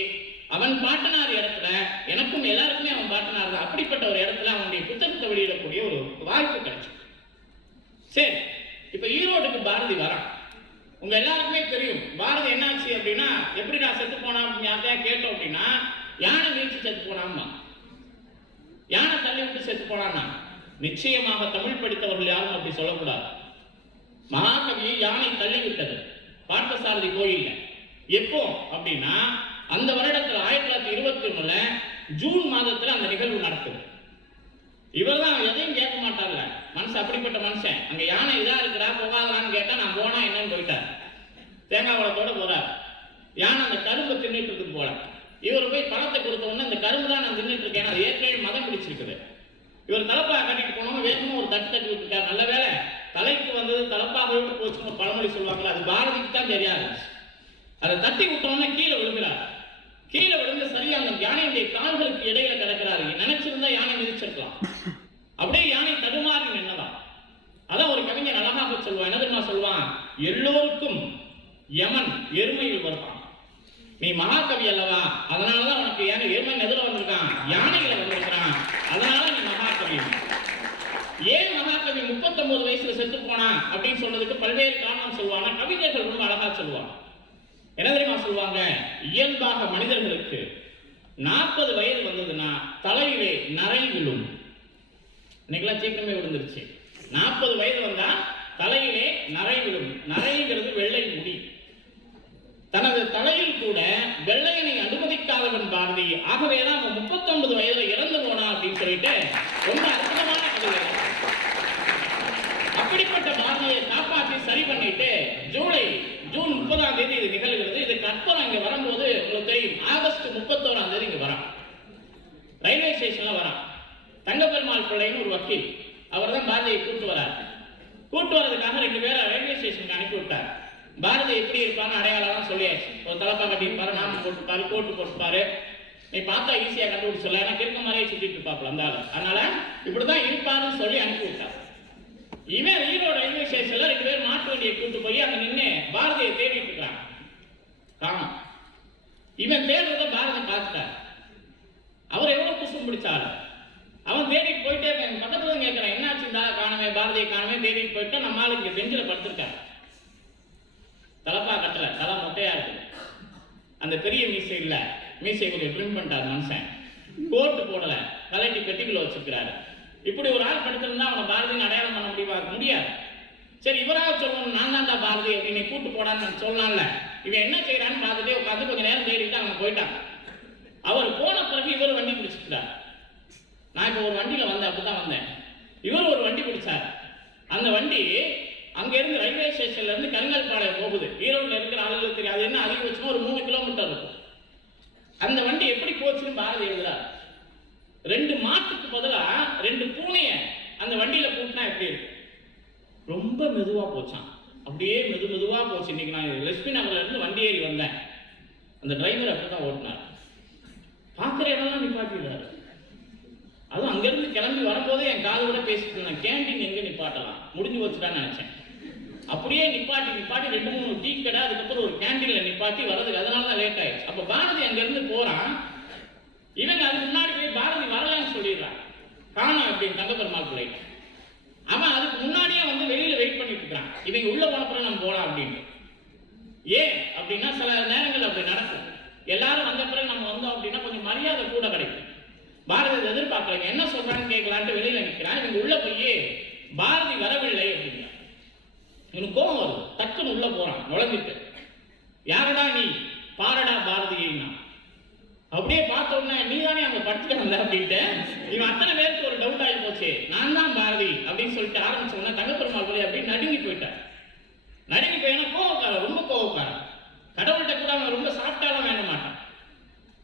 அவன் பாட்டனார் இடத்துல, எனக்கும் எல்லாருக்குமே அவன் பாட்டனார் தான், அப்படிப்பட்ட ஒரு இடத்துல அவனுடைய புத்தகத்தை வெளியிடக்கூடிய ஒரு வாய்ப்பு கிடைச்சு. சரி, இப்ப ஈரோடுக்கு பாரதி வரான். உங்க எல்லாருக்குமே தெரியும் பாரதி என்னாச்சு அப்படின்னா, எப்படி நான் செத்து போனா அப்படின்னு யார்த்தையா கேட்டோம் அப்படின்னா, யானை வீழ்ச்சி செத்து போனாமா, யானை தள்ளி விட்டு செத்து போனான்னா. நிச்சயமாக தமிழ் படித்தவர்கள் யாரும் அப்படி சொல்லக்கூடாது. மகாகவியை யானை தள்ளி விட்டது பார்த்தசாரதி கோயில்ல. எப்போ அப்படின்னா, அந்த வருடத்துல 1921 ஜூன் மாதத்துல அந்த நிகழ்வு நடக்குது. இவர் தான் எதையும் கேட்க மாட்டார்ல, மனுஷன் அப்படிப்பட்ட மனுஷன். அங்க யானை இதா இருக்கிறா போகாதான்னு கேட்டா, நான் போனா என்னன்னு போயிட்டார். தேங்காய் வளத்தோட போறார். யானை அந்த கரும்பு தின்னுட்டு இருக்குது போல. இவர் போய் பழத்தை கொடுத்த உடனே, அந்த கரும்பு தான் நான் தின்னுட்டு இருக்கேன், அது ஏற்கனவே மதம் பிடிச்சிருக்குது. இவர் தலப்பாக கட்டிட்டு போனோம், வேகமா ஒரு தட்டு தட்டி விட்டுட்டார். நல்ல வேலை தலைக்கு வந்தது தலப்பாக விட்டு போச்சுன்னு பழமொழி சொல்லுவாங்களா, அது பாரதிக்கு தான் தெரியாது. அதை தட்டி விட்டோம்னா கீழே விழுகிறார். கீழே விழுந்து சரியா அந்த யானையுடைய கால்களுக்கு இடையில கிடக்கிறாரு. நினைச்சிருந்தா யானை மிதிச்சிருக்கலாம். அப்படியே யானை தடுமாறி நின்னதான். அதான் ஒரு கவிஞர் அழகாக சொல்லுவான். என்ன தெரியுமா சொல்லுவான், எல்லோருக்கும் யமன் எருமையில் வருவான், நீ மகாகவி அல்லவா, அதனாலதான் உனக்கு எருமை எதிர வந்திருக்கான், யானைகளை வந்திருக்கிறான், அதனால நீ மகாகவி. ஏன் மகாகவி 39 வயசுல செத்து போனா அப்படின்னு சொல்றதுக்கு பல்வேறு காரணம் சொல்லுவாங்க. கவிஞர்கள் ரொம்ப அழகா சொல்லுவாங்க. என்ன தெரியுமா சொல்லுவாங்க, இயல்பாக மனிதர்களுக்கு 40 வயது வந்ததுன்னா தலையிலே நரை விழும். இன்னைக்கெல்லாம் சீக்கிரமே விழுந்துருச்சு. 40 வயது வந்தா தலையிலே நரை விழும். நரைங்கிறது வெள்ளை முடி. தனது தலையில் கூட வெள்ளையனை அனுமதிக்காதவன் பாரதி. ஆகவேதான் அவன் 39 வயதுல இறந்து போனா அப்படின்னு சொல்லிட்டு ரொம்ப அற்புதமான கவிதை. அப்படிப்பட்ட பாரதியை காப்பாற்றி சரி பண்ணிட்டு ஜூன் 30ஆம் தேதி இது நிகழ்கிறது. இதுக்கு அப்புறம் இங்க வரும்போது உங்களுக்கு தெரியும், ஆகஸ்ட் 31ஆம் தேதி இங்க வரான். ரயில்வே ஸ்டேஷன்ல வரான். தங்கப்பெருமாள் பிள்ளைன்னு ஒரு வக்கீல், அவர் தான் பாரதியை கூட்டு வரார். கூட்டு வரதுக்காக 2 பேரை ரயில்வே ஸ்டேஷனுக்கு அனுப்பி விட்டார். பாரதி எப்படி இருப்பான்னு அடையாளம் சொல்லியாச்சு. ஒரு தலப்பா கட்டியிருப்பாரு, நாம போட்டுப்பாரு, கோட்டு போட்டுப்பாரு. நீ பார்த்தா ஈஸியா கண்டுபிடிச்சல, எனக்கு இருக்க மாதிரியே சுத்திட்டு இருப்பாப்புல அந்த ஆளு. அதனால இப்படிதான் இருப்பாருன்னு சொல்லி அனுப்பி விட்டார். இவன் ஈரோடு ரயில்வே ஸ்டேஷன்ல 2 பேர் மாட்டு வண்டியை கூட்டு போய் அங்க நின்று பாரதியை தேடிட்டு இருக்கிறான். காணோம். இவன் தேடுறத பாரதி பார்த்துட்டார். அவர் எவ்வளவு குசும் பிடிச்சாரு. அவன் தேடிட்டு போயிட்டே பக்கத்துல கேட்கிறான், என்னாச்சு இந்த காணவே, பாரதியை காணவே. தேடிட்டு போயிட்டா நம்ம ஆளு இங்க பெஞ்சில படுத்திருக்காரு. தலப்பா கட்டல, தலை மொட்டையா இருக்கு. அந்த பெரிய மீசை இல்ல, மீசையை கொஞ்சம் ட்ரிம் பண்ணிட்டார் மனுஷன். கோட்டு போடல, கலட்டி பெட்டிக்குள்ள வச்சிருக்கிறாரு. இப்படி ஒரு ஆள் படுத்திருந்தா அவனை பாரதின்னு அடையாளம் பண்ண முடியாது. சரி, இவராக சொல்லணும், நான் தான்டா பாரதி அப்படின்னு கூட்டு போடான்னு சொல்லலாம்ல. இவன் என்ன செய்யறான்னு பார்த்துட்டே உட்காந்து கொஞ்சம் நேரம் தேடிட்டு அவங்க போயிட்டாங்க. அவர் போன பிறகு இவர் வண்டி பிடிச்சிட்டார். நான் இப்போ ஒரு வண்டியில வந்தேன், அப்படிதான் வந்தேன். இவர் ஒரு வண்டி பிடிச்சார். அந்த வண்டி அங்க இருந்து ரயில்வே ஸ்டேஷன்ல இருந்து கருங்கல்பாளையம் போகுது. ஈரோடுல இருக்கிற ஆளுகளுக்கு தெரியாது, என்ன அதிகபட்சமா ஒரு 3 கிலோமீட்டர் இருக்கும். அந்த வண்டி எப்படி போச்சுன்னு பாரதி எழுதுறார். 2 மாட்டுக்கு பதிலா 2 பூனைய அந்த வண்டியில கூட்டினா எப்படி இருக்கு? ரொம்ப மெதுவா போச்சான். அப்படியே மெதுவா போச்சு. இன்னைக்கு நான் லட்சுமி நகர்ல இருந்து வண்டி ஏறி வந்தேன். அந்த டிரைவர் அப்படிதான் ஓட்டினார். பார்க்குற இடம்லாம் நிப்பாட்டிடுறாரு. அதுவும் அங்கிருந்து கிளம்பி வரும்போதே என் காது கூட பேசிட்டு இருந்தேன், கேண்டீன் எங்க நிப்பாட்டலாம், முடிஞ்சு வச்சுட்டான்னு நினைச்சேன். அப்படியே நிப்பாட்டி 2-3 டீ கடை, அதுக்கப்புறம் ஒரு கேண்டீன்ல நிப்பாட்டி வர்றதுக்கு அதனாலதான் லேட் ஆயிடுச்சு. அப்ப பாரதி அங்க இருந்து போறான். இவங்க அதுக்கு முன்னாடி போய் பாரதி வரலன்னு சொல்லிடுறான். காணோம் அப்படின்னு தங்கப்பெருமாள் பிள்ளை. அவன் அதுக்கு முன்னாடியே வந்து வெளியில வெயிட் பண்ணிட்டு இருக்கான். இவங்க உள்ள போனப்புறம் நம்ம போலாம் அப்படின்னு. ஏன் அப்படின்னா சில நேரங்கள் அப்படி நடக்கும். எல்லாரும் வந்த பிறகு நம்ம வந்தோம் அப்படின்னா கொஞ்சம் மரியாதை கூட கிடைக்கும். பாரதி எதிர்பார்க்கலைங்க, என்ன சொல்றான்னு கேட்கலான்ட்டு வெளியில நிற்கிறான். இவங்க உள்ள போய் பாரதி வரவில்லை அப்படின்னா இவனுக்கு கோபம் வருது. டக்குன்னு உள்ள போறான். நுழைஞ்சிட்டு, யாரடா நீ, பாரடா பாரதினா. அப்படியே பார்த்த உடனே நீ தானே அங்க படுத்துட்டு வந்த அப்படின்ட்டு இவன் அத்தனை பேருக்கு ஒரு டவுட் ஆகி போச்சு. நான் தான் பாரதி அப்படின்னு சொல்லிட்டு ஆரம்பிச்ச உடனே தங்கப்பெருமாள் பிள்ளை அப்படின்னு நடுங்கி போயிட்டார். நடுங்கி போயினா கோவக்காரன், ரொம்ப கோவக்காரன். கடவுள்கிட்ட கூட அவன் ரொம்ப சாப்பிட்டாலும் வேண்ட மாட்டான்.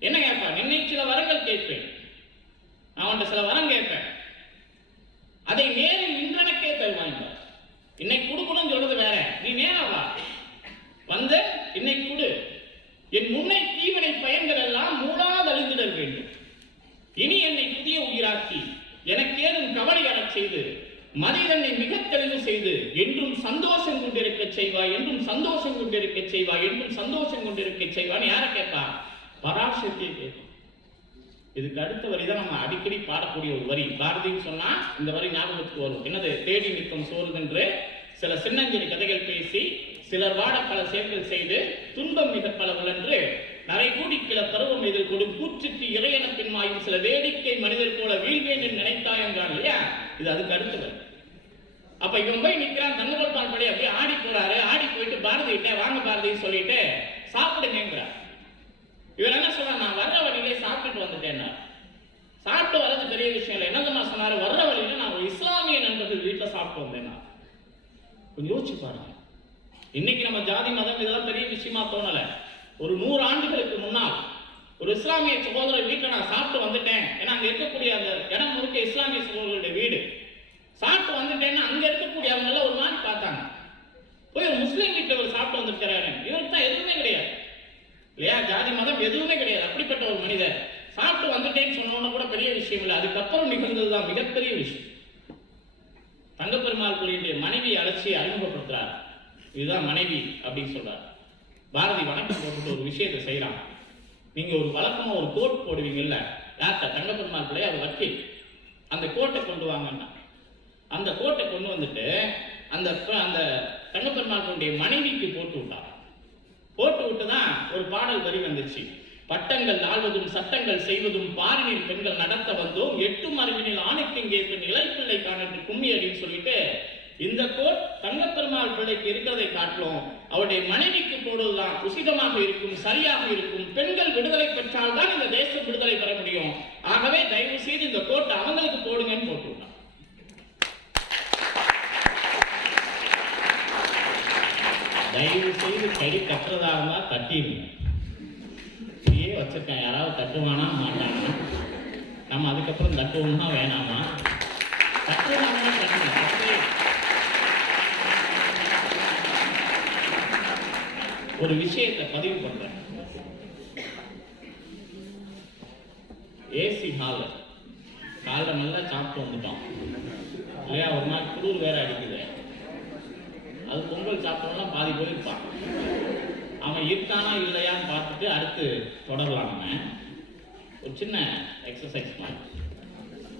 என்ன கேட்பான்? இன்னைக்கு சில வரங்கள் கேட்பேன், அவன்கிட்ட சில வரம் கேட்பேன், அதை நேரில் இன்றனக்கே தருவாங்க. இன்னைக்கு கொடுக்கணும்னு சொல்றது வேற, நீ நேரா வா வந்து இன்னைக்கு கொடு. என் முன்னை தீவினை பயன்கள் எல்லாம் மூடாதழிந்திட வேண்டும். இனி என்னை புதிய உயிராக்கி எனக்கேதும் கவலை அறச் செய்து மனிதனை மிக தெளிவு செய்து என்றும் சந்தோஷம் கொண்டிருக்க செய்வாய், என்றும் சந்தோஷம் கொண்டிருக்க செய்வாய், என்றும் சந்தோஷம் கொண்டிருக்க செய்வான்னு யாரை கேட்பா? பராசக்தியை கேட்கும். இதுக்கு அடுத்த வரி தான் நம்ம அடிக்கடி பாடக்கூடிய ஒரு வரி. பாரதின்னு சொன்னா இந்த வரி ஞாபகத்துக்கு வரும். என்னது? தேடி நிற்கும் சோறுதென்று சில சின்னஞ்சிறு கதைகள் பேசி சிலர் வாட பல செயல்கள் செய்து துன்பம் மிக பல உழன்று நரை கூடி கிள பருவம் எதிர் கொடு கூற்றுக்கு இறையன பின்மாயும் சில வேடிக்கை மனிதர் போல வீழ்வேன் என்று நினைத்தாயன்றான் இல்லையா? இது அதுக்கு அடுத்தது. அப்ப இவன் போய் நிற்கிறான். தங்கப்பெருமாள் படி அப்படியே ஆடி போறாரு. ஆடி போயிட்டு பாரதி கிட்ட வாங்க பாரதின்னு சொல்லிட்டு சாப்பிடுங்கிறார். இவர் என்ன சொல்றார்? நான் வர்ற வழியிலே சாப்பிட்டுட்டு வந்துட்டேன்னா. சாப்பிட்டு வர்றது பெரிய விஷயம் இல்லை. என்னதுமா சொன்னாரு? வர்ற வழியில நான் ஒரு இஸ்லாமிய நண்பர்கள் வீட்டுல சாப்பிட்டு வந்தேன்னா. கொஞ்சம் யோசிச்சு பாருங்க. இன்னைக்கு நம்ம ஜாதி மதம் இதெல்லாம் பெரிய விஷயமா தோணல. ஒரு 100 ஆண்டுகளுக்கு முன்னால் ஒரு இஸ்லாமிய சகோதரர் வீட்டில் நான் சாப்பிட்டு வந்துட்டேன். ஏன்னா அங்க இருக்கக்கூடிய அந்த இடம் முழுக்க இஸ்லாமிய சகோதரர்களுடைய வீடு. சாப்பிட்டு வந்துட்டேன்னா அங்க இருக்கக்கூடிய அவங்க எல்லாம் ஒரு மாதிரி பார்த்தாங்க. போய் ஒரு முஸ்லீம் வீட்டில் ஒரு சாப்பிட்டு வந்துருக்கிறாரு. இவருக்கு தான் எதுவுமே கிடையாது இல்லையா? ஜாதி மதம் எதுவுமே கிடையாது. அப்படிப்பட்ட ஒரு மனிதர் சாப்பிட்டு வந்துட்டேன்னு சொன்னோன்னு கூட பெரிய விஷயம் இல்லை. அதுக்கப்புறம் நிகழ்ந்ததுதான் மிகப்பெரிய விஷயம். தங்கப்பெருமாள் பிள்ளையுடைய மனைவி அழைச்சி அறிமுகப்படுத்துறார். இதுதான் மனைவி அப்படின்னு சொல்றார். பாரதி வணக்கம் போட்டு ஒரு விஷயத்தை செய்யறான். நீங்க ஒரு வழக்கமா ஒரு கோட் போடுவீங்கல்ல, யார்கிட்ட? தங்கப்பெருமாள் பிள்ளை, அவர் வக்கீல். அந்த கோட்டை கொண்டு வாங்கன்னா அந்த கோட்டை கொண்டு வந்துட்டு அந்த அந்த தங்கப்பெருமாள் பிள்ளைய மனைவிக்கு போட்டு விட்டார். போட்டு விட்டுதான் ஒரு பாடல் வரி வந்துச்சு. பட்டங்கள் ஆள்வதும் சட்டங்கள் செய்வதும் பாரினில் பெண்கள் நடத்த வந்தோம், 8 அறிவினில் ஆணுக்கெங்கே பெண் இளைப்பிள்ளை காணட்டு கும்மி அப்படின்னு சொல்லிட்டு இந்த கோட் தங்கப்பெருமாள் பிள்ளைக்கு இருக்கிறதை காட்டிலும் அவருடைய மனைவிக்கு போடுவதுதான் உசிதமாக இருக்கும், சரியாக இருக்கும். பெண்கள் விடுதலை பெற்றால் தான் இந்த தேசம் விடுதலை பெற முடியும். ஆகவே தயவு செய்து இந்த கோட்டை அவங்களுக்கு போடுங்கன்னு போட்டுவிட்டான். தயவு செய்து கை கட்டுறதாக இருந்தா தட்டிடுங்க. இப்படியே வச்சிருக்கேன், யாராவது தட்டுவானா மாட்டாங்க. நம்ம அதுக்கப்புறம் தட்டுவோம்னா வேணாமா? தட்டுவாங்கன்னா தட்டுங்க. ஒரு விஷயத்தை பதிவு பண்றேன். ஏசி ஹால் காலைல நல்லா சாப்பிட்டு வந்துட்டோம் இல்லையா, ஒரு நாள் குளிர் வேற அடிக்குது. அது பொங்கல் சாப்பிட்டோம்னா பாதி போயிருப்பான். அவன் இருக்கானா இல்லையான்னு பார்த்துட்டு அடுத்து தொடரலாம். நம்ம ஒரு சின்ன எக்ஸசைஸ் மாதிரி.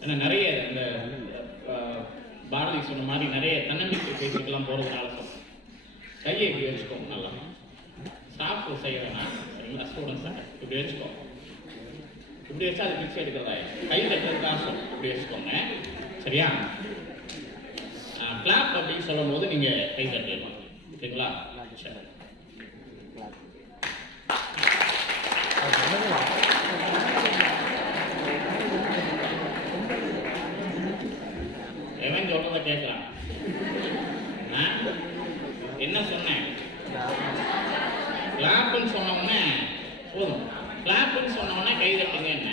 ஏன்னா நிறைய இந்த பாரதி சொன்ன மாதிரி நிறைய தன்னம்பிக்கை பேச்சுக்கெல்லாம் போகிறதுனால சொல்கிறேன். கையை இப்படி வச்சுக்கோங்க, நல்லா ஸ்டாஃப் செய்கிறேன்னா சரிங்களா, ஸ்டூடெண்ட்ஸை இப்படி வச்சுக்கோ. இப்படி வச்சா அது பிக்ஸ் எடுக்கிறதா, கை தட்டுறதுக்காக சொல்லும். இப்படி வச்சுக்கோங்க, சரியா? கிளாப் அப்படின்னு சொல்லும் போது நீங்கள் கை தட்டிடலாம், ஓகேங்களா? சரி. எவன் சொல்றத கேட்கலாம். என்ன சொன்னேன்? கிளாப்னு சொன்ன உடனே போதும். கிளாப்னு சொன்ன உடனே கை தட்டுங்க. என்ன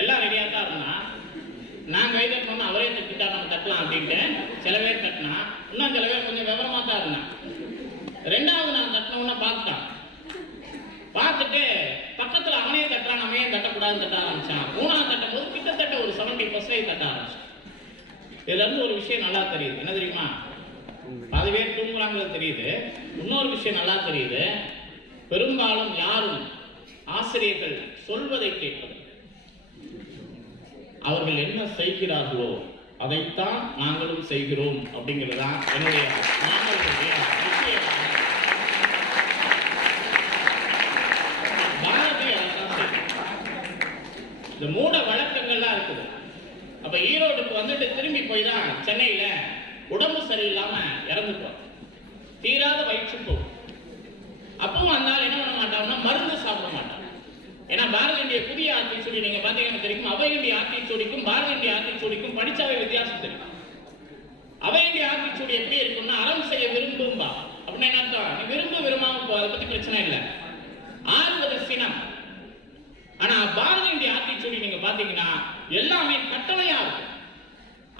எல்லாம் ரெடியா தான் இருந்தா நான் கை தட்டணும், அவரே தட்டிட்டா நம்ம தட்டலாம் அப்படின்ட்டு சில பேர் தட்டினா, இன்னும் சில பேர் கொஞ்சம் விவரமா தான் இருந்தான். ரெண்டாவது நான் தட்டினோன்னா பார்த்துட்டான். பார்த்துட்டு பக்கத்தில் அவனே தட்டுறான், நம்ம ஏன் தட்டக்கூடாதுன்னு தட்ட ஆரம்பிச்சான். மூணாவது தட்டும் போது கிட்டத்தட்ட ஒரு 70% தட்ட ஆரம்பிச்சான். இதுல இருந்து ஒரு விஷயம் நல்லா தெரியுது. என்ன தெரியுமா? பாதி பேர் தூங்குறாங்கிறது தெரியுது. இன்னொரு விஷயம் நல்லா தெரியுது. பெரும்பாலும் யாரும் ஆசிரியர்கள் சொல்வதை கேட்பது, அவர்கள் என்ன செய்கிறார்களோ அதைத்தான் நாங்களும் செய்கிறோம் அப்படிங்கிறது தான் என்னுடைய மாணவர்களுடைய விஷயம். இந்த மூட வழக்கங்கள்லாம் இருக்குது. அப்ப ஈரோடுக்கு வந்துட்டு திரும்பி போய் தான் சென்னையில உடம்பு சரியில்லாம இறந்துட்டோம், தீராத வயிற்றுப்போக்கு. அப்பவும் அந்த ஆள் என்ன பண்ண மாட்டாங்கன்னா மருந்து சாப்பிட மாட்டான். ஏன்னா பாரத இந்திய புதிய ஆத்திச்சூடி நீங்க பாத்தீங்கன்னா தெரியும், அவை இந்திய ஆத்திச்சூடிக்கும் பாரத இந்திய ஆத்திச்சூடிக்கும் படிச்சாவே வித்தியாசம் தெரியும். அவை இந்திய ஆத்திச்சூடி எப்படி இருக்கும்னா, அறம் செய்ய விரும்பும்பா அப்படின்னு என்ன அர்த்தம்? நீ விரும்பாம போ, அதை பத்தி பிரச்சனை இல்லை, ஆறுவது சினம். ஆனா பாரத இந்திய ஆத்திச்சூடி நீங்க பாத்தீங்கன்னா எல்லாமே கட்டளையா இருக்கும்.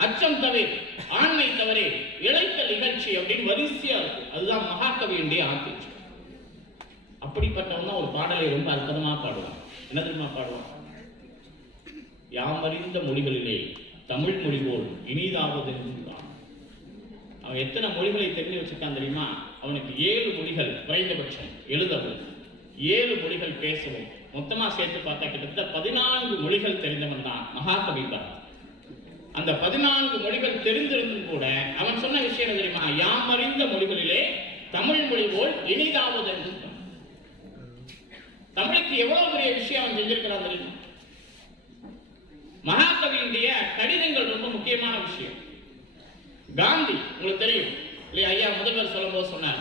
அச்சம் தவிர, ஆண்மை தவிர, இழைத்தல் நிகழ்ச்சி அப்படின்னு வரிசையா இருக்கும். அதுதான் மகாகவி இந்திய ஆத்திச்சூடி. அப்படிப்பட்டவங்க ஒரு பாடலை ரொம்ப அற்புதமா பாடுவான். என்ன தெரியுமா பாடுவான்? யாமறிந்த மொழிகளிலே தமிழ் மொழி போல் இனிதாவது. அவன் எத்தனை மொழிகளை தெரிஞ்சு வச்சிருக்கான் தெரியுமா? அவனுக்கு 7 மொழிகள் குறைந்தபட்சம் எழுதவும், 7 மொழிகள் பேசவும், மொத்தமா சேர்த்து பார்த்தா கிட்டத்தட்ட 14 மொழிகள் தெரிந்தவன் தான் மகாகவி பாரதி. அந்த 14 மொழிகள் தெரிந்திருந்தும் கூட அவன் சொன்ன விஷயம் என்ன தெரியுமா? யாமறிந்த மொழிகளிலே தமிழ் மொழி போல் இனிதாவது. தமிழுக்கு எவ்வளவு பெரிய விஷயம் அவன் செஞ்சிருக்கிறான் தெரியுமா? மகாகவியுடைய கடிதங்கள் ரொம்ப முக்கியமான விஷயம். காந்தி உங்களுக்கு தெரியும் இல்லையா? ஐயா முதல்வர் சொல்லும் போது சொன்னார்,